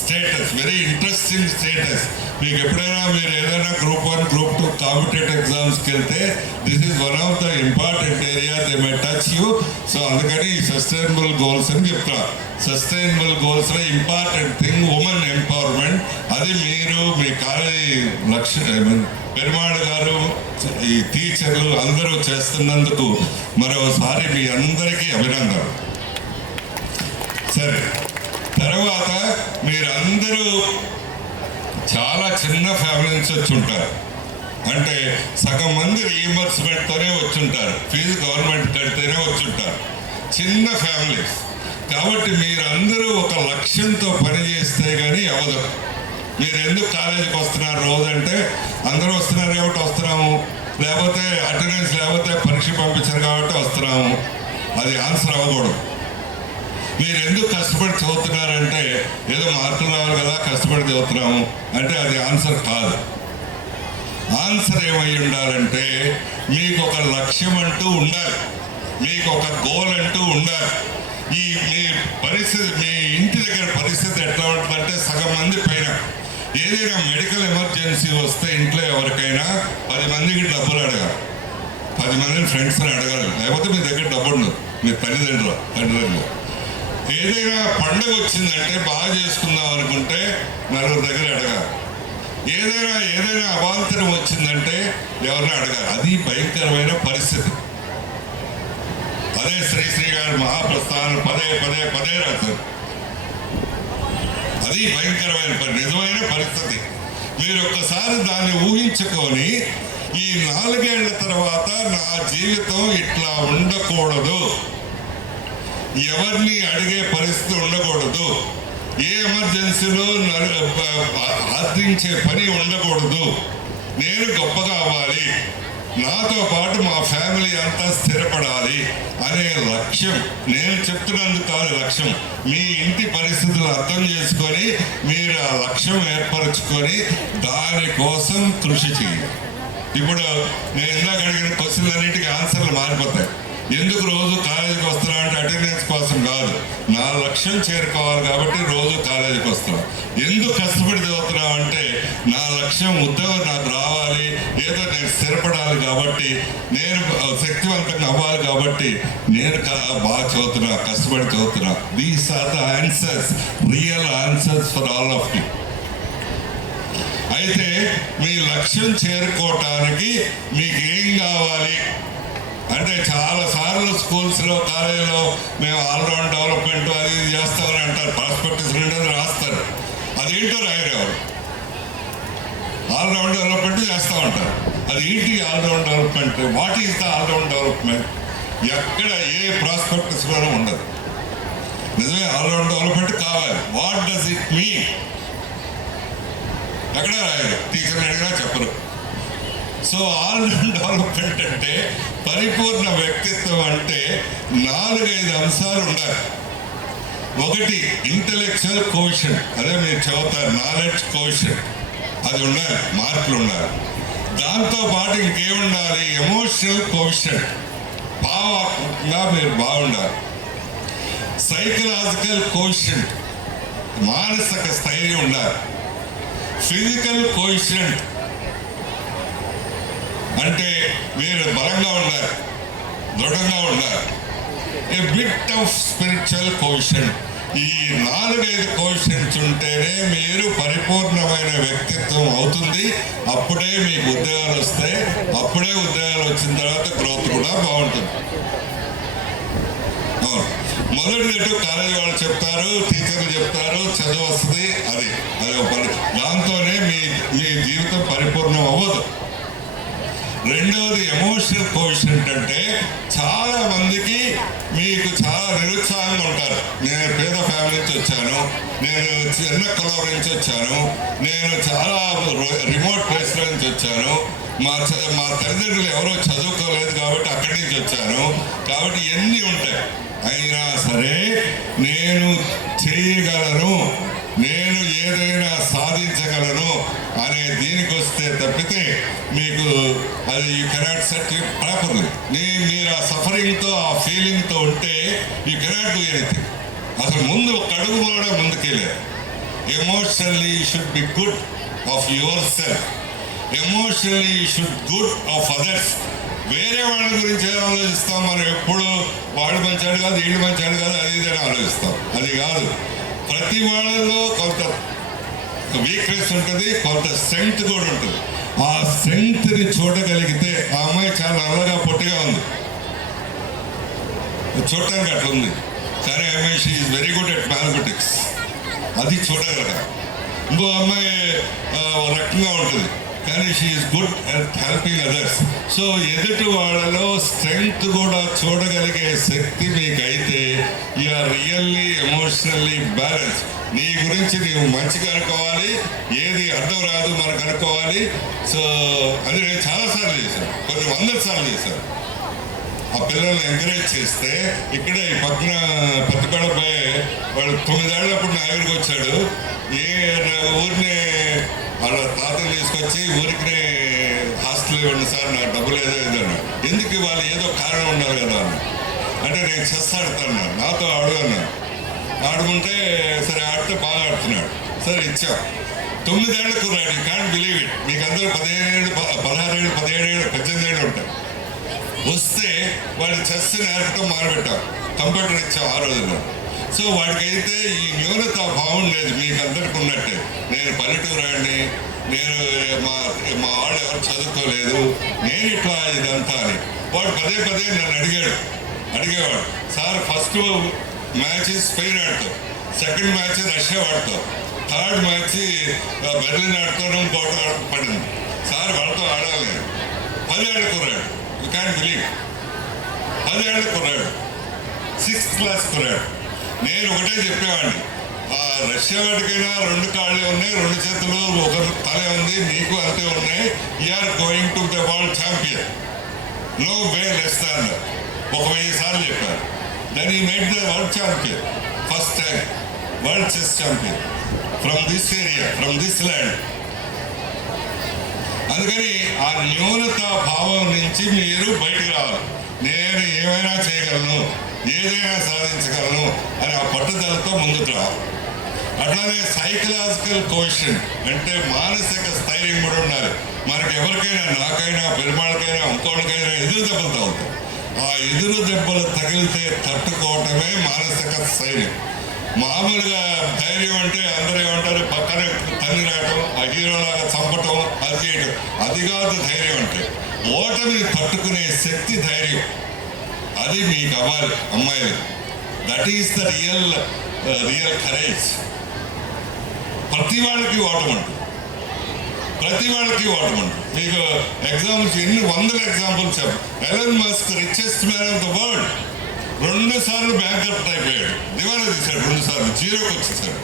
status, very interesting status. మీకు ఎప్పుడైనా మీరు ఏదైనా Group 1, Group 2 కాంపిటేటివ్ ఎగ్జామ్స్కి వెళ్తే this is one of the important area, they may touch you. So అందుకని సస్టైనబుల్ గోల్స్ అని చెప్తా. సస్టైనబుల్ గోల్స్లో ఇంపార్టెంట్ థింగ్ ఉమెన్ ఎంపవర్మెంట్. అది మీరు మీ కాలేజీ పెరుమాళ్ గారు, ఈ టీచర్లు అందరూ చేస్తున్నందుకు మరోసారి మీ అందరికీ అభినందనలు. సరే, తర్వాత మీరందరూ చాలా చిన్న ఫ్యామిలీ నుంచి వచ్చి ఉంటారు. అంటే సగం మంది రీఎంబర్స్మెంట్తోనే వచ్చి ఉంటారు, ఫీజు గవర్నమెంట్ కడితేనే వచ్చి ఉంటారు. చిన్న ఫ్యామిలీస్. కాబట్టి మీరందరూ ఒక లక్ష్యంతో పనిచేస్తే కానీ అవదు. మీరు ఎందుకు కాలేజీకి వస్తున్నారు రోజంటే అందరూ వస్తున్నారు కాబట్టి వస్తున్నాము, లేకపోతే అటెండెన్స్ లేకపోతే పరీక్ష పంపించారు కాబట్టి వస్తున్నాము, అది ఆన్సర్ అవ్వకూడదు. మీరు ఎందుకు కష్టపడి చదువుతున్నారంటే ఏదో మార్కులు రావాలి కదా కష్టపడి చదువుతున్నాము అంటే అది ఆన్సర్ కాదు. ఆన్సర్ ఏమై ఉండాలంటే మీకు ఒక లక్ష్యం అంటూ ఉండాలి, మీకు ఒక గోల్ అంటూ ఉండాలి. మీ పరిస్థితి, మీ ఇంటి దగ్గర పరిస్థితి ఎట్లా ఉంటుందంటే సగం మంది పైన ఏదైనా మెడికల్ ఎమర్జెన్సీ వస్తే ఇంట్లో ఎవరికైనా 10 మందికి డబ్బులు అడగాలి, 10 మందిని ఫ్రెండ్స్ని అడగాలి, లేకపోతే మీ దగ్గర డబ్బు ఉండదు. మీ తల్లిదండ్రులు ఏదైనా పండుగ వచ్చిందంటే బాగా చేసుకుందాం అనుకుంటే 4 దగ్గర అడగాలి. ఏదైనా అవాంతరం వచ్చిందంటే ఎవరిని అడగాలి. అది భయంకరమైన పరిస్థితి. అదే శ్రీశ్రీ గారు మహాప్రస్థానం పదే రాశారు. అది భయంకరమైన నిజమైన పరిస్థితి. మీరు ఒక్కసారి దాన్ని ఊహించుకొని ఈ 4 ఏళ్ల తర్వాత నా జీవితం ఇట్లా ఉండకూడదు, ఎవరిని అడిగే పరిస్థితి ఉండకూడదు, ఏ ఎమర్జెన్సీలో ఆర్థించే పని ఉండకూడదు, నేను గొప్పగా అవ్వాలి, నాతో పాటు మా ఫ్యామిలీ అంతా స్థిరపడాలి అనే లక్ష్యం. నేను చెప్తున్నందుకు కాదు లక్ష్యం, మీ ఇంటి పరిస్థితులు అర్థం చేసుకొని మీరు ఆ లక్ష్యం ఏర్పరచుకొని దానికోసం కృషి చేయండి. ఇప్పుడు నేను ఇందాక అడిగిన క్వశ్చన్ అన్నింటికి ఆన్సర్లు మారిపోతాయి. ఎందుకు రోజు కాలేజీకి వస్తున్నా అంటే అటెండెన్స్ కోసం కాదు, నా లక్ష్యం చేరుకోవాలి కాబట్టి రోజు కాలేజీకి వస్తున్నా. ఎందుకు కష్టపడి చదువుతున్నా అంటే నా లక్ష్యం ఉద్యోగం నాకు రావాలి, ఏదో నేను స్థిరపడాలి కాబట్టి, నేను శక్తివంతంగా అవ్వాలి కాబట్టి నేను బాగా చదువుతున్నా, కష్టపడి చదువుతున్నా. These are the answers, real answers for all of you. అయితే మీ లక్ష్యం చేరుకోవటానికి మీకు ఏం కావాలి అంటే చాలా సార్లు స్కూల్స్లో కాలేజీలో మేము ఆల్రౌండ్ డెవలప్మెంట్ అది ఇది చేస్తామని అంటారు, ప్రాస్పెక్టస్ నిండా రాస్తారు, అదేంటో రాయరేవారు. ఆల్రౌండ్ డెవలప్మెంట్ చేస్తూ ఉంటారు. అది ఏంటి all round development? What is the all round development? ఎక్కడ ఏ ప్రాస్పెక్టస్లోనూ ఉండదు. నిజమే ఆల్రౌండ్ డెవలప్మెంట్ కావాలి. What does it mean? ఎక్కడ రాయరు, టీచర్ని అడిగినా చెప్పరు. సో ఆల్రౌండ్ డెవలప్మెంట్ అంటే పరిపూర్ణ వ్యక్తిత్వం అంటే 4-5 అంశాలు ఉండాలి. ఒకటి ఇంటలెక్చువల్ కోషన్, అదే మీరు చదువుతారు నాలెడ్జ్ కోషన్, అది ఉండాలి, మార్కులు ఉండాలి. దాంతో పాటు ఇంకేముండాలి? ఎమోషనల్ కోషన్, భావాత్మకంగా మీరు బాగుండాలి. సైకలాజికల్ కోషన్, మానసిక స్థైర్యం ఉండాలి. ఫిజికల్ కోషన్ అంటే మీరు బలంగా ఉండాలి, దృఢంగా ఉండాలి. ఏ బిట్ ఆఫ్ స్పిరిచువల్ కోషన్. ఈ 4-5 కోషన్స్ ఉంటేనే మీరు పరిపూర్ణమైన వ్యక్తిత్వం అవుతుంది. అప్పుడే మీకు ఉద్యోగాలు వస్తాయి. అప్పుడే ఉద్యోగాలు వచ్చిన తర్వాత గ్రోత్ కూడా బాగుంటుంది. మొదటిదట్టు కాలేజీ వాళ్ళు చెప్తారు, టీచర్లు చెప్తారు, చదువు వస్తుంది, అది ఒక పని. దాంతోనే మీ జీవితం పరిపూర్ణం అవ్వదు. రెండవది ఎమోషనల్ కోషెంట్ అంటే చాలా మందికి మీకు చాలా నిరుత్సాహంగా ఉంటారు. నేను పేద ఫ్యామిలీ నుంచి వచ్చాను, నేను చిన్న కులం నుంచి వచ్చాను, నేను చాలా రిమోట్ ప్లేస్లో నుంచి వచ్చాను, మా తల్లిదండ్రులు ఎవరో చదువుకోలేదు కాబట్టి అక్కడి నుంచి వచ్చాను, కాబట్టి ఎన్ని ఉంటాయి. అయినా సరే నేను చేయగలను, నేను ఏదైనా సాధించగలను అనే దీనికి వస్తే తప్పితే మీకు అది you cannot set it properly. మీరు ఆ సఫరింగ్తో ఆ ఫీలింగ్తో ఉంటే యూ కెనాట్ డూ ఎనీథింగ్. అసలు ముందు ఒక అడుగు కూడా ముందుకెళ్ళారు. Emotionally you should be good of yourself, emotionally you should good of others. వేరే వాళ్ళ గురించి ఏం ఆలోచిస్తాం మనం? ఎప్పుడు వాడు మంచాడు కాదు, వీళ్ళు మంచాడు కాదు, అది ఇదని ఆలోచిస్తాం. అది కాదు. ప్రతి వాళ్ళలో కొంత వీక్నెస్ ఉంటుంది, కొంత స్ట్రెంగ్త్ కూడా ఉంటుంది. ఆ స్ట్రెంగ్త్ని చూడగలిగితే, ఆ అమ్మాయి చాలా నల్లగా పొట్టిగా ఉంది, చూడటానికి అట్లా ఉంది, కానీ అమ్మాయి she is very good at mathematics, అది చూడగలగాలి. ఇంకో అమ్మాయి రకంగా ఉంటుంది, కానీ she is good at helping others. So ఎదుటి వాళ్ళలో స్ట్రెంగ్త్ కూడా చూడగలిగే శక్తి మీకైతే you are really emotionally balance. నీ గురించి నీవు మంచిగా అనుకోవాలి, ఏది అర్థం రాదు మనకు అనుకోవాలి. సో అది నేను చాలాసార్లు చేశాను, కొన్ని 100 సార్లు చేశాను. ఆ పిల్లల్ని ఎంకరేజ్ చేస్తే ఇక్కడే ఈ పక్కన పత్తిపడపై వాడు 9 ఏళ్ళప్పుడు నా దగ్గరికి వచ్చాడు. ఊరిని వాళ్ళ తాతలు తీసుకొచ్చి ఊరికి హాస్టల్ ఇవ్వండి సార్, నాకు డబ్బులు ఏదో ఏదన్నా. ఎందుకు ఇవ్వాలి, ఏదో కారణం ఉండాలి కదా అన్న. అంటే నేను చెస్ ఆడుతాను, నాతో ఆడుకున్నాను. ఆడుకుంటే సరే ఆడితే బాగా ఆడుతున్నాడు, సరే ఇచ్చాం. 9 ఏళ్ళ కుర్రాడు, యూ కాంట్ బిలీవ్ ఇట్. మీకు అందరూ 15 ఏళ్ళు 16 ఏళ్ళు 17 ఏళ్ళు 18 ఏళ్ళు ఉంటాయి. వస్తే వాడు చెస్ నేర్పడం మొదలుపెట్టాం, కంప్యూటర్ ఇచ్చాం ఆ రోజుల్లో. సో వాడికైతే ఈ న్యూనత భావం లేదు, మీకు అందరికి ఉన్నట్టే. నేను పల్లెటూరాడిని, నేను మా వాళ్ళు ఎవరు చదువుకోలేదు, నేను ఇట్లా ఇదంతా అని. వాడు పదే నన్ను అడిగేవాడు, సార్ ఫస్ట్ మ్యాచ్ స్పెయిన్ ఆడతాం, సెకండ్ మ్యాచ్ రష్యా ఆడతాం, థర్డ్ మ్యాచ్ బెర్లిన్ ఆడతాం, పడింది సార్ వాళ్ళతో ఆడాలి. 10 ఏళ్ళ కుర్రాడు, యూ క్యాన్ బిలీవ్. 10 ఏళ్ళ కుర్రాడు, 6th క్లాస్ కుర్రాడు. నేను ఒకటే చెప్పేవాడిని, ఆ రష్యా వాడికైనా 2 కాళ్ళే ఉన్నాయి, 2 చేతులు, ఒక తలే ఉంది, నీకు అంతే ఉన్నాయి. You're going to the world champion, no way less than. 1000 సార్లు చెప్పారు. Then he made the world champion, first time world chess champion from this area, from this land. అందుకని ఆ న్యూనత భావం నుంచి మీరు బయటకు రావాలి. నేను ఏమైనా చేయగలను, ఏదైనా సాధించగలను అని ఆ పట్టుదలతో ముందుకు రావాలి. అట్లానే సైకలాజికల్ కోషన్ అంటే మానసిక స్థైర్యం కూడా ఉండాలి. మనకి ఎవరికైనా, నాకైనా, పెరుమాళ్ళకైనా, ఇంకోటికైనా ఎదురు దెబ్బలు తగులుతాయి. ఆ ఎదురు దెబ్బలు తగిలితే తట్టుకోవటమే మానసిక స్థైర్యం. మామూలుగా ధైర్యం అంటే అందరూ ఏమంటారు, పక్కనే తల్లి రావటం, ఆ హీరోలాగా చంపటం, అది చేయటం, అది కాదు ధైర్యం అంటే. ఓటమిని తట్టుకునే శక్తి ధైర్యం, అది మీకు అవ్వాలి అమ్మాయిలు. That is the real courage. ప్రతి వాళ్ళకి ఓటమంటు, ప్రతి వాళ్ళకి ఓటమంటు. మీకు ఎగ్జాంపుల్స్ ఎన్ని 100 ఎగ్జాంపుల్స్ చెప్పు. Elon Musk richest man of the world, 2 సార్లు బ్యాంకరప్ట్ అయిపోయాడు, దివాలా తీశాడు, 2 సార్లు జీరోకి వచ్చేసాడు.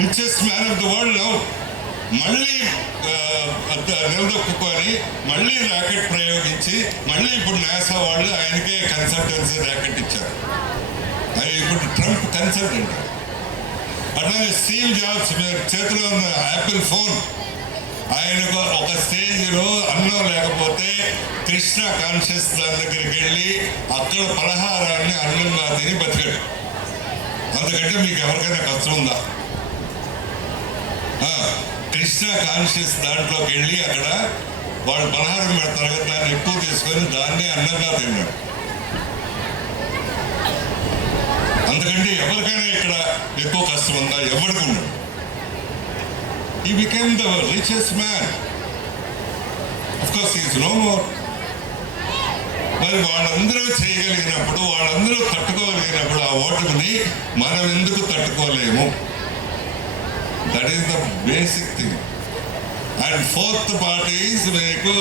Richest man of the world now మళ్ళీ నిలదొక్కుని మళ్ళీ ర్యాకెట్ ప్రయోగించి మళ్ళీ ఇప్పుడు నాసా వాళ్ళు ఆయనకే కన్సల్టెన్సీ ర్యాకెట్ ఇచ్చారు. అది ఇప్పుడు ట్రంప్ కన్సల్టెంట్. అట్లానే స్టీవ్ జాబ్స్ చేతిలో ఉన్న యాపిల్ ఫోన్, ఆయనకు ఒక స్టేజ్లో అన్నం లేకపోతే కృష్ణ కాన్షియస్ దాని దగ్గరికి వెళ్ళి అక్కడ పలహారాన్ని అన్నంగా తిని బతికాడు. అందుకంటే మీకు ఎవరికైనా కష్టం ఉందా? కృష్ణ కాన్షియస్ దాంట్లోకి వెళ్ళి అక్కడ వాళ్ళు పలహారం పెడతారు కదా, దాన్ని ఎక్కువ తీసుకొని దాన్ని అన్నంగా తిన్నాడు. అందుకంటే ఎవరికైనా ఇక్కడ ఎక్కువ కష్టం ఉందా? ఎవరికి ఉండదు. He became the richest man. Of course, he is no more. మరి వాళ్ళందరూ చేయగలిగినప్పుడు, వాళ్ళందరూ తట్టుకోగలిగినప్పుడు ఆ ఓటమిని మనం ఎందుకు తట్టుకోలేము? That is the basic thing. And 4th part is మీకు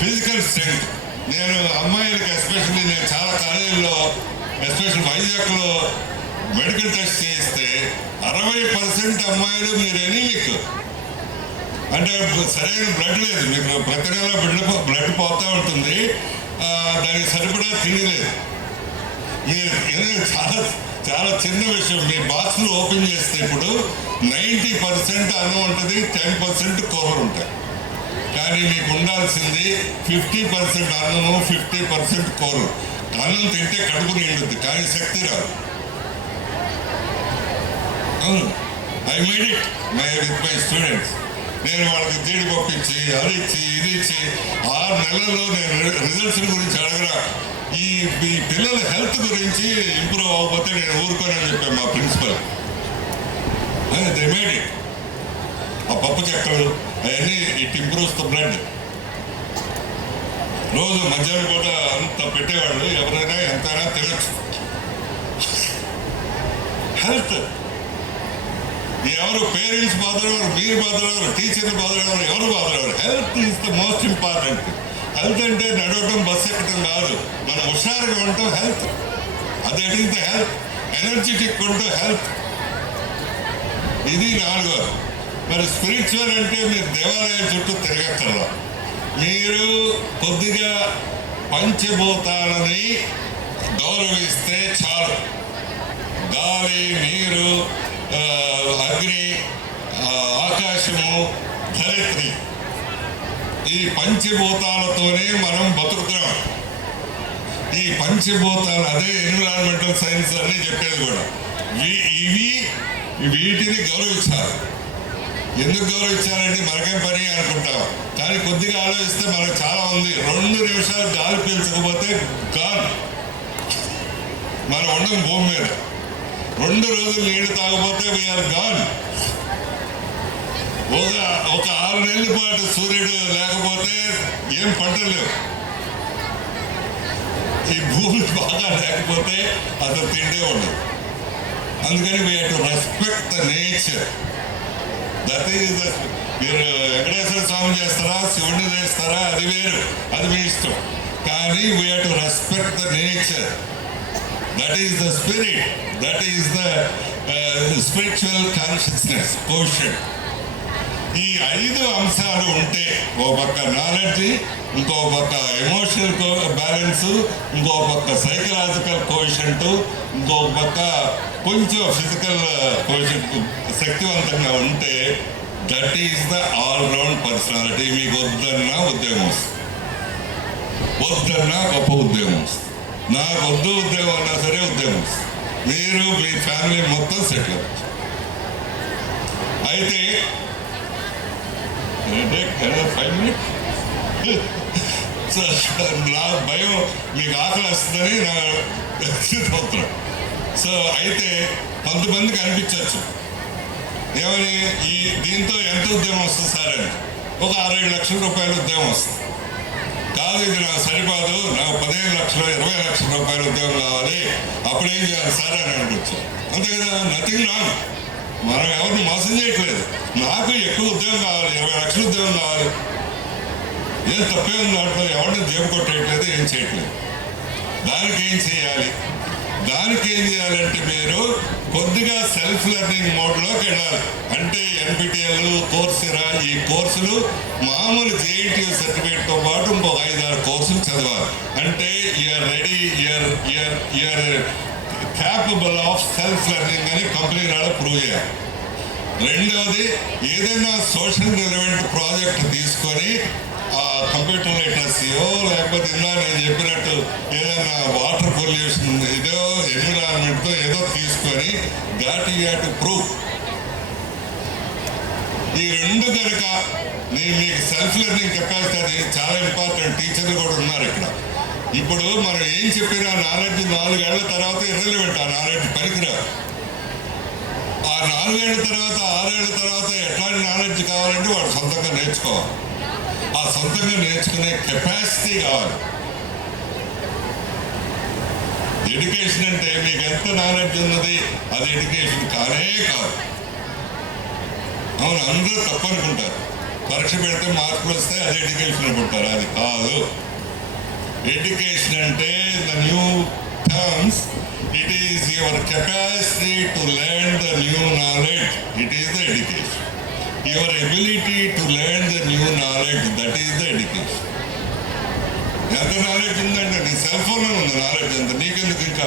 ఫిజికల్ స్ట్రెంగ్త్. నేను అమ్మాయిలకి ఎస్పెషల్లీ, నేను చాలా కాలేజీల్లో ఎస్పెషల్ వైజాగ్లో మెడికల్ టెస్ట్ చేయిస్తే 60% అమ్మాయిలు మీరు ఎనీమిక్, అంటే సరైన బ్లడ్ లేదు మీకు, ప్రతి నెల బ్లడ్ పోతూ ఉంటుంది, దానికి సరిపడా తిండి లేదు. మీరు చాలా చాలా చిన్న విషయం, మీ బాక్స్లు ఓపెన్ చేస్తే ఇప్పుడు 90% అన్నం ఉంటుంది, 10% కూరలు ఉంటాయి. కానీ మీకు ఉండాల్సింది 50% అన్నము, 50% కూరలు. అన్నం తింటే కడుపు నిండుద్ది, కానీ శక్తి రాదు. I made it with my students. నేను వాళ్ళకి జీడి పంపించి, అది ఇచ్చి, ఇది ఇచ్చి 6 నెలల్లో నేను రిజల్ట్స్ గురించి అడగరా. ఈ పిల్లల హెల్త్ గురించి ఇంప్రూవ్ అవ్వకపోతే నేను ఊరుకోనని చెప్పాను మా ప్రిన్సిపల్. They made it. ఆ పప్పు చెక్కలు అవన్నీ ఇట్ ఇంప్రూవ్స్ ద బ్లడ్. రోజు మధ్యాహ్నం కూడా అంత పెట్టేవాళ్ళు, ఎవరైనా ఎంతైనా తినచ్చు. హెల్త్ ఎవరు పేరెంట్స్ బాధలెవరు, మీరు బాధలెవరు, టీచర్లు బాధలెవరు, ఎవరు బాధలెవరు. Health is the most important. Health అంటే నడవటం, బస్సు ఎక్కడం కాదు, మనం హుషారుగా ఉంటాం హెల్త్. అది ద హెల్త్. ఎనర్జెటిక్ ఉంటూ హెల్త్. ఇది 4. మరి స్పిరిచువల్ అంటే మీరు దేవాలయం చుట్టూ తిరగక్కర్లా. మీరు కొద్దిగా పంచభూతాలని గౌరవిస్తే చాలు. గాలి, నీరు, అగ్ని, ఆకాశము, ధరిత్రి, ఈ పంచభూతాలతోనే మనం బతుకుతున్నాం. ఈ పంచభూతాలు, అదే ఎన్విరాన్మెంటల్ సైన్స్ అని చెప్పేది కూడా. వీటిని గౌరవించాలి. ఎందుకు గౌరవించాలంటే మనకేం పని అనుకుంటాం, కానీ కొద్దిగా ఆలోచిస్తే మనకు చాలా ఉంది. 2 నిమిషాలు గాలి పీల్చకపోతే గాన్, మనం ఉండం భూమి మీద. 2 రోజులు నీళ్లు తాగకపోతే వీఆర్ గాన్. ఒక 6 నెలల పాటు సూర్యుడు లేకపోతే ఏం పంటలు లేవు. ఈ భూమి బాగా లేకపోతే అతను తిండే ఉండదు. అందుకని we have to respect the nature. That is the. మీరు వెంకటేశ్వర స్వామి చేస్తారా, శివుడిని చేస్తారా, అది వేరు, అది మీ ఇష్టం. కానీ we have to respect the nature. That is the spirit. That is the spiritual consciousness caution. ఈ 5 అంశాలు ఉంటే, ఓ పక్క నాలెడ్జ్, ఇంకో పక్క ఎమోషనల్ బ్యాలెన్స్, ఇంకో పక్క సైకలాజికల్ కోషంట్, ఇంకో పక్క కొంచెం ఫిజికల్ కోషంట్ శక్తివంతంగా ఉంటే, that is the all round personality. మీకు వద్దన్నా ఉద్యోగం వస్తుంది, వద్దన్నా గొప్ప ఉద్యోగం వస్తుంది. నాకు వద్దు ఉద్యోగం అన్నా సరే ఉద్యోగం వస్తుంది. మీరు మీ ఫ్యామిలీ మొత్తం సెటిల్ అవ్వచ్చు. అయితే 5 minutes. నా భయం మీకు ఆకలి వస్తుందని నా సూత్రం. సో అయితే కొంతమందికి అనిపించవచ్చు, ఏమని, దీంతో ఎంత ఉద్యోగం వస్తుంది సార్ అని. ఒక 6-7 లక్షల రూపాయల ఉద్యోగం వస్తుంది. కాదు, ఇది నాకు సరిపోదు, నాకు 15 లక్షలు 20 లక్షల రూపాయల ఉద్యోగం కావాలి, అప్పుడేం చేయాలి సార్ అని అనిపించు. అంతే కదా, నథింగ్ రాంగ్. మనం ఎవరిని మోసం చేయట్లేదు. నాకు ఎక్కువ ఉద్యోగం కావాలి, 20 లక్షల ఉద్యోగం కావాలి, ఏం తప్పే ఉంది దాంట్లో, ఎవరిని జేబు కొట్టేయట్లేదు, ఏం చేయట్లేదు. దానికి ఏం చేయాలి? దానికి ఏం చేయాలంటే మీరు కొద్దిగా సెల్ఫ్ లెర్నింగ్ మోడ్లోకి వెళ్ళాలి. అంటే ఎన్పిటిఎల్, కోర్సెరా, ఈ కోర్సులు మామూలు జేఈటీ సర్టిఫికేట్తో పాటు ఇంకో 5-6 కోర్సులు చదవాలి. అంటే you're ready, you're capable of self learning అని కంపెనీ నాడు ప్రూవ్ చేయాలి. రెండవది, ఏదైనా సోషల్ రిలవెంట్ ప్రాజెక్ట్ తీసుకొని కంప్యూటర్ లిటరసీయో, లేకపోతే ఇందా నేను చెప్పినట్టు ఏదైనా వాటర్ పొల్యూషన్ ఏదో ఎన్విరాన్మెంట్తో ఏదో తీసుకొని that you have to prove. ఈ 2 కనుక మీకు సెల్ఫ్ లెర్నింగ్ కెపాసిటీ, అది చాలా ఇంపార్టెంట్. టీచర్లు కూడా ఉన్నారు ఇక్కడ. ఇప్పుడు మనం ఏం చెప్పినా నాలెడ్జ్ 4 ఏళ్ల తర్వాత ఇర్రెలవెంట్. ఆ నాలెడ్జ్ పనికిరాదు. ఆ 4 ఏళ్ల తర్వాత 6 ఏళ్ల తర్వాత ఎట్లాంటి నాలెడ్జ్ కావాలంటే వాడు సొంతంగా నేర్చుకోవాలి. ఆ సొంతంగా నేర్చుకునే కెపాసిటీ కావాలి. ఎడ్యుకేషన్ అంటే మీకు ఎంత నాలెడ్జ్ ఉన్నది అది ఎడ్యుకేషన్ కానే కాదు. అవును, అందరూ తప్పనుకుంటారు. పరీక్ష పెడితే మార్కులు వస్తే అది ఎడ్యుకేషన్ అనుకుంటారు. అది కాదు. ఎడ్యుకేషన్ అంటే the new terms, it is your capacity to learn the new knowledge. It is the education. Your ability to learn the new knowledge, that is the education. ఎంత నాలెడ్జ్ ఉందంటే నీ సెల్ ఫోన్లో ఉంది knowledge అంతా. నీకెందుకు ఇంకా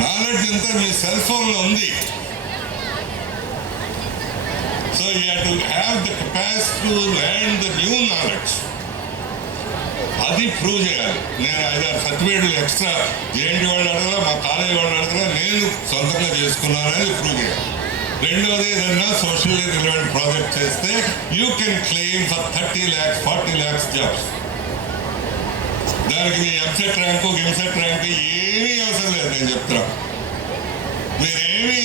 knowledge అంతా మీ cell ఫోన్లో ఉంది. So you have to have the capacity to learn the new knowledge. అది ప్రూవ్ చేయాలి. నేను 5-6 సర్టిఫికేట్లు ఎక్స్ట్రా జేఎన్టీ వాళ్ళు అడగలా, మా కాలేజీ వాళ్ళు అడగలా, నేను సొంతంగా చేసుకున్నానని ప్రూవ్ చేయాలి. రెండవది, ఏదైనా సోషల్లీ రిలవెంట్ ప్రాజెక్ట్ చేస్తే you can claim for 30 lakhs 40 lakhs jobs. దానికి మీ ఎంసెట్ ర్యాంకు గిమ్సెట్ ర్యాంకు ఏమీ అవసరం లేదు. నేను చెప్తున్నా, మీరేమీ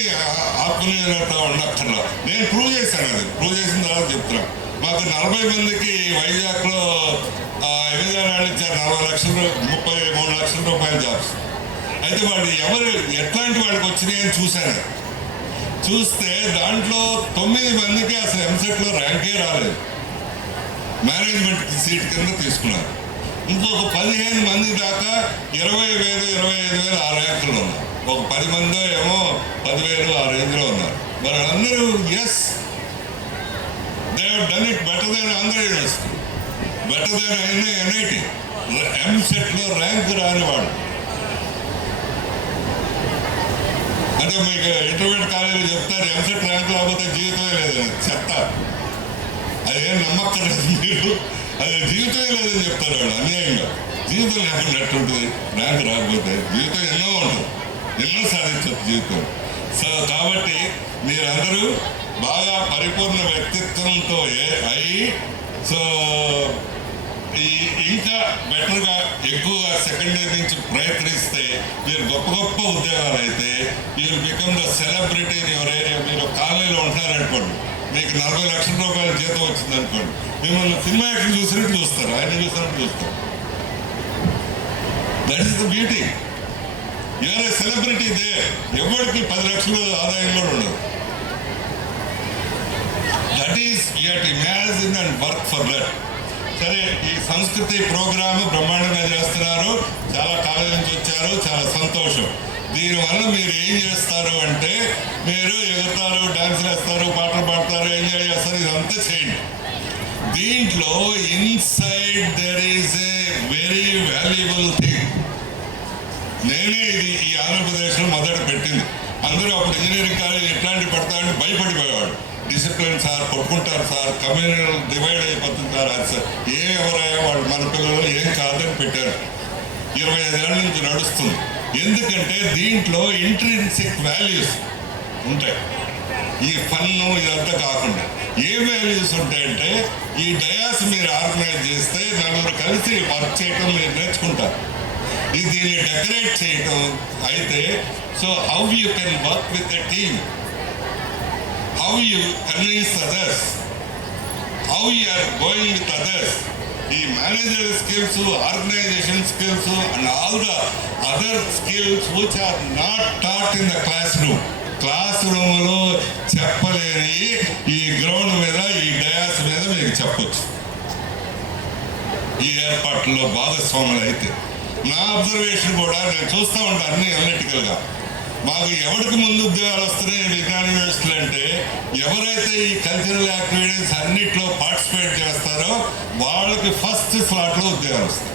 ఆత్మనిర్భరత ఉండక్కర్లా. నేను ప్రూవ్ చేశాను. అది ప్రూవ్ చేసిన తర్వాత చెప్తున్నా. మాకు 40 మందికి వైజాగ్లో ఎన్నిసార్లు ఇచ్చారు, 40 లక్షలు 33 లక్షల రూపాయల జాబ్స్. అయితే వాడు ఎవరు ఎట్లాంటి వాడికి వచ్చినాయని చూశాను. చూస్తే దాంట్లో 9 మందికి అసలు ఎంసెట్లో ర్యాంకే రాలేదు, మేనేజ్మెంట్ సీట్ కింద తీసుకున్నారు. ఇంకొక 15 మంది దాకా 20,000, 25,000 ఆ ర్యాంకుల్లో ఉన్నారు. ఒక 10 మంది ఏమో 10,000 ఆ రేంజ్లో ఉన్నారు. మరి అందరూ as they have done it better than Andhra university, better than NIT. ఎంసెట్లో ర్యాంక్ రానివాడు అంటే మీకు ఇంటర్మీడియట్ కాలేజీలో చెప్తారు ఎంసెట్ ర్యాంక్ రాకపోతే జీవితమే లేదని. చెత్త, అదేం నమ్మక్కర్లేదు మీరు, అది జీవితమే లేదని చెప్తారు వాళ్ళు అన్యాయంగా. జీవితం లేకున్నట్టు ఉంటుంది ర్యాంక్ రాకపోతే. జీవితం ఎన్నో ఉంటుంది, ఎన్నో సాధించవచ్చు జీవితం. సో కాబట్టి మీరందరూ బాగా పరిపూర్ణ వ్యక్తిత్వంతో అయ్యి సో ఇంకా బెటర్గా ఎక్కువ సెకండ్ ఇయర్ నుంచి ప్రయత్నిస్తే మీరు గొప్ప గొప్ప ఉద్యోగాలు అయితే మీరు become the celebrity in your area. మీరు కాలనీలో ఉంటారనుకోండి, మీకు 40 లక్షల రూపాయల జీతం వచ్చింది అనుకోండి, మిమ్మల్ని సినిమా యాక్టర్ చూసినట్టు చూస్తారు, ఆయన చూసినట్టు చూస్తారు. That is the beauty. You're a celebrity they. ఎవరికి 10 లక్షలు ఆదాయం కూడా ఉండదు. That is you have to imagine and work for that. సరే, ఈ సంస్కృతి ప్రోగ్రామ్ బ్రహ్మాండంగా చేస్తున్నారు, చాలా కాలేజీ నుంచి వచ్చారు, చాలా సంతోషం. దీనివల్ల మీరు ఏం చేస్తారు అంటే మీరు ఎగురుతారు, డాన్స్ వేస్తారు, పాటలు పాడతారు, ఎంజాయ్ చేస్తారు, ఇదంతా చేయండి. దీంట్లో inside there is a very valuable thing. నేనే ఇది ఈ ఆంధ్రప్రదేశ్లో మొదట పెట్టింది. అందరూ అప్పుడు ఇంజనీరింగ్ కాలేజ్ ఎట్లాంటి పడతారని భయపడిపోయేవాడు. డిసిప్లిన్ సార్, కొట్టుకుంటారు సార్, కమ్యూనిటీ డివైడ్ అయిపోతుంది సార్, అది సార్ ఎవరయ్యా వాళ్ళు మన పిల్లలు ఏం కాదని పెట్టారు. 25 ఏళ్ళ నుంచి నడుస్తుంది. ఎందుకంటే దీంట్లో ఇంట్రిన్సిక్ వాల్యూస్ ఉంటాయి. ఈ ఫన్ను ఇదంతా కాకుండా ఏ వాల్యూస్ ఉంటాయంటే ఈ డయాస్ మీరు ఆర్గనైజ్ చేస్తే నలుగురు కలిసి వర్క్ చేయటం మీరు నేర్చుకుంటారు. దీన్ని డెకరేట్ చేయటం అయితే so how you can work with a team, how you convince others, how you are going with others, the managerial skills, organization skills and all the other skills which are not taught in the classroom. క్లాస్రూమ్లో చెప్పలేని ఈ ground మీద, ఈ dais మీద మీకు చెప్పొచ్చు. ఈ ఏర్పాట్లలో భాగస్వాములు అయితే నా అబ్జర్వేషన్ కూడా నేను చూస్తూ ఉంటాను అన్ని అనలిటికల్గా. మాకు ఎవరికి ముందు ఉద్యోగాలు వస్తున్నాయి విజ్ఞాన యూనివర్సిటీలు అంటే ఎవరైతే ఈ కల్చరల్ యాక్టివిటీస్ అన్నిట్లో పార్టిసిపేట్ చేస్తారో వాళ్ళకి ఫస్ట్ స్లాట్లో ఉద్యోగాలు వస్తాయి.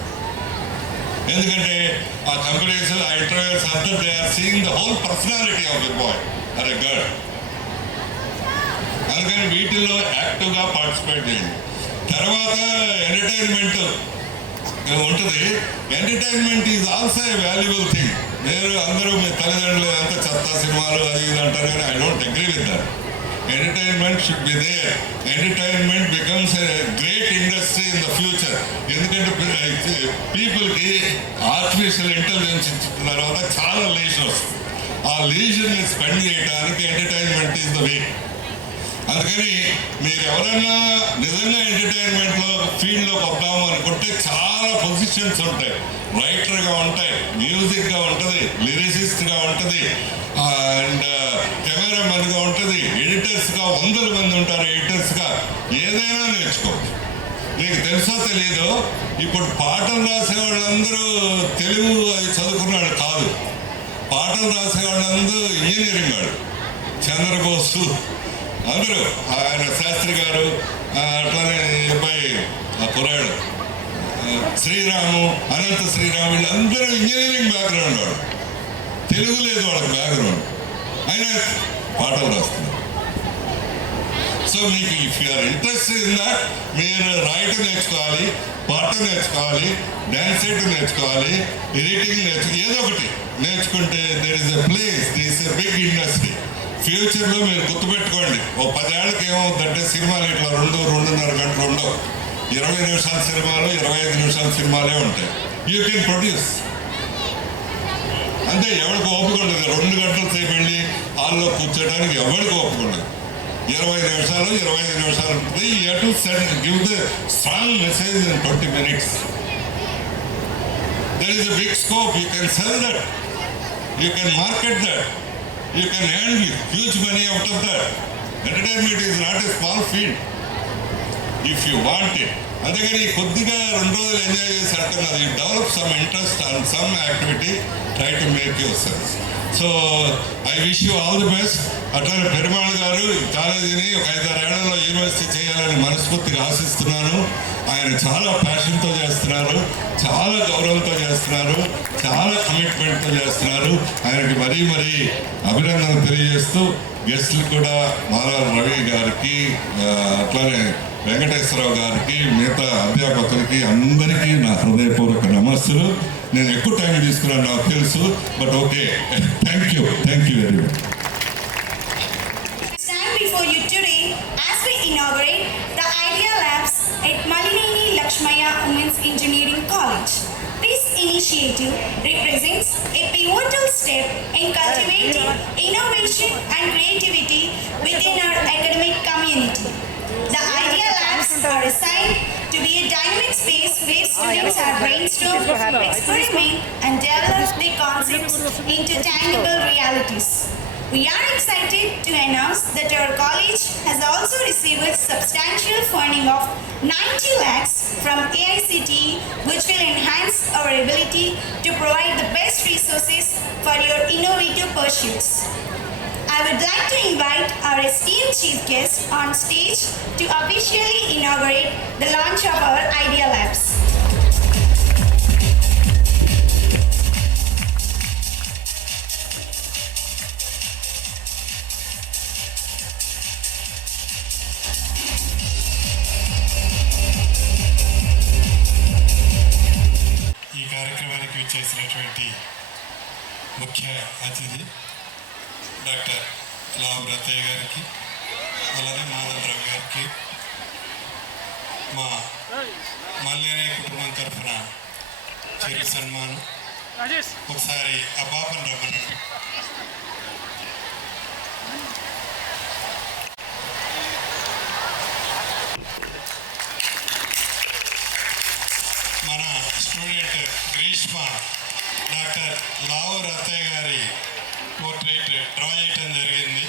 ఎందుకంటే ఆ కంపెనీస్, ఆ ఇంటర్వ్యూస్ అంతా they are seeing the whole personality of the boy or a girl. అందుకని వీటిల్లో యాక్టివ్గా పార్టిసిపేట్ చేయండి. తర్వాత ఎంటర్టైన్మెంట్ ఉంటుంది. Entertainment is also a valuable thing. మీరు అందరూ మీ తల్లిదండ్రులు అంత చెత్త సినిమాలు అది ఇది అంటారు కానీ I don't agree with that. Entertainment should be there. Entertainment becomes a great industry in the future. ఎందుకంటే పీపుల్కి ఆర్టిఫిషియల్ ఇంటెలిజెన్స్ ఇచ్చిన తర్వాత చాలా లీజర్ వస్తుంది. ఆ లీజర్ని స్పెండ్ చేయడానికి ఎంటర్టైన్మెంట్ ఈజ్ ద వే. అందుకని మీరు ఎవరైనా నిజంగా ఎంటర్టైన్మెంట్లో ఫీల్డ్లోకి వద్దాము అనుకుంటే చాలా పొజిషన్స్ ఉంటాయి. రైటర్గా ఉంటాయి, మ్యూజిక్గా ఉంటుంది, లిరిసిస్ట్గా ఉంటుంది, అండ్ కెమెరామెన్గా ఉంటుంది, ఎడిటర్స్గా 100 మంది ఉంటారు. ఎడిటర్స్గా ఏదైనా నేర్చుకోవచ్చు. మీకు తెలుసో తెలీదో ఇప్పుడు పాటలు రాసే వాళ్ళందరూ తెలుగు అది చదువుకున్నాడు కాదు. పాటలు రాసే వాళ్ళందరూ ఇంజనీరింగ్ వాడు. చంద్రబోసు అందరూ, ఆయన శాస్త్రి గారు, అట్లానే అబ్బాయి కుర్రాడు శ్రీరాము, అనంత శ్రీరాము, వీళ్ళందరూ ఇంజనీరింగ్ బ్యాక్గ్రౌండ్ వాడు. తెలుగు లేదు వాళ్ళకి బ్యాక్గ్రౌండ్, అయినా పాటలు రాస్తున్నారు. సో మీకు if you're interest in that మీరు రాయటం నేర్చుకోవాలి, పాట నేర్చుకోవాలి, డ్యాన్స్ చేయటం నేర్చుకోవాలి, ఎడిటింగ్ ఏదో ఒకటి నేర్చుకుంటే there is a place, this is a big industry. ఫ్యూచర్లో మీరు గుర్తుపెట్టుకోండి, ఓ 10 ఏళ్ళకి ఏమవుతుందంటే సినిమాలు ఇట్లా 2-2.5 గంటలు ఉండవు. 20 నిమిషాల సినిమాలు, 25 నిమిషాల సినిమాలే ఉంటాయి. You can produce. అంటే ఎవరికి ఓపిక ఉండదు 2 గంటల సేపు వెళ్ళి హాల్లో కూర్చోడానికి, ఎవరికి ఓపిక ఉండదు. 20 నిమిషాలు, 25 నిమిషాలు ఉంటుంది. You have to send give the strong message in 20 minutes. There is a big scope. You can sell that. You can market that. You can earn huge money out of that. Entertainment is not a small field. If you want it. అందుకని కొద్దిగా 2 రోజులు enjoy చేసి అంటున్నది. You develop some interest and some activity, try to make your cells. So I wish you all the best. అట్లానే పెరుమాళ్ గారు ఈ కాలేజీని ఒక 5-6 ఏళ్లలో యూనివర్సిటీ చేయాలని మనస్ఫూర్తిగా ఆశిస్తున్నాను. ఆయన చాలా ప్యాషన్తో చేస్తున్నారు, చాలా గౌరవంతో చేస్తున్నారు, చాలా కమిట్మెంట్తో చేస్తున్నారు. ఆయనకి మరీ అభినందనలు తెలియజేస్తూ గెస్టులు కూడా మాలా రవి గారికి, అట్లానే వెంకటేశ్వరరావు గారికి, మిగతా అధ్యాపకులకి అందరికీ నా హృదయపూర్వక నమస్సులు. నేను ఎక్కువ టైం తీసుకున్నాను నాకు తెలుసు, but okay. Thank you very much. Stand before you today as we inaugurate the Idea Labs at Malineni Lakshmaya Women's Engineering College. This initiative represents a pivotal step in cultivating innovation and creativity within our academic community. The Idea Labs are assigned to be a dynamic space where students are brainstorm, experiment and develop their concepts into tangible realities. We are excited to announce that our college has also received substantial funding of 90 lakhs from AICTE, which will enhance our ability to provide the best resources for your innovative pursuits. I would like to invite our esteemed chief guest on stage to officially inaugurate the launch of our Idea Labs. ఈ కార్యక్రమానికి విచ్చేసినటువంటి ముఖ్య అతిథి doctor లావు రతయ్య గారికి, అలానే మాధవరావు గారికి, మా మల్లేనే కుటుంబం తరఫున చిరు సన్మానం. ఒకసారి ఆ పాపను రమ్మన్నాడు. మన స్టూడెంట్ గ్రీష్మ డాక్టర్ లావు రతయ్య గారి పోర్ట్రేట్ డ్రా చేయటం జరిగింది.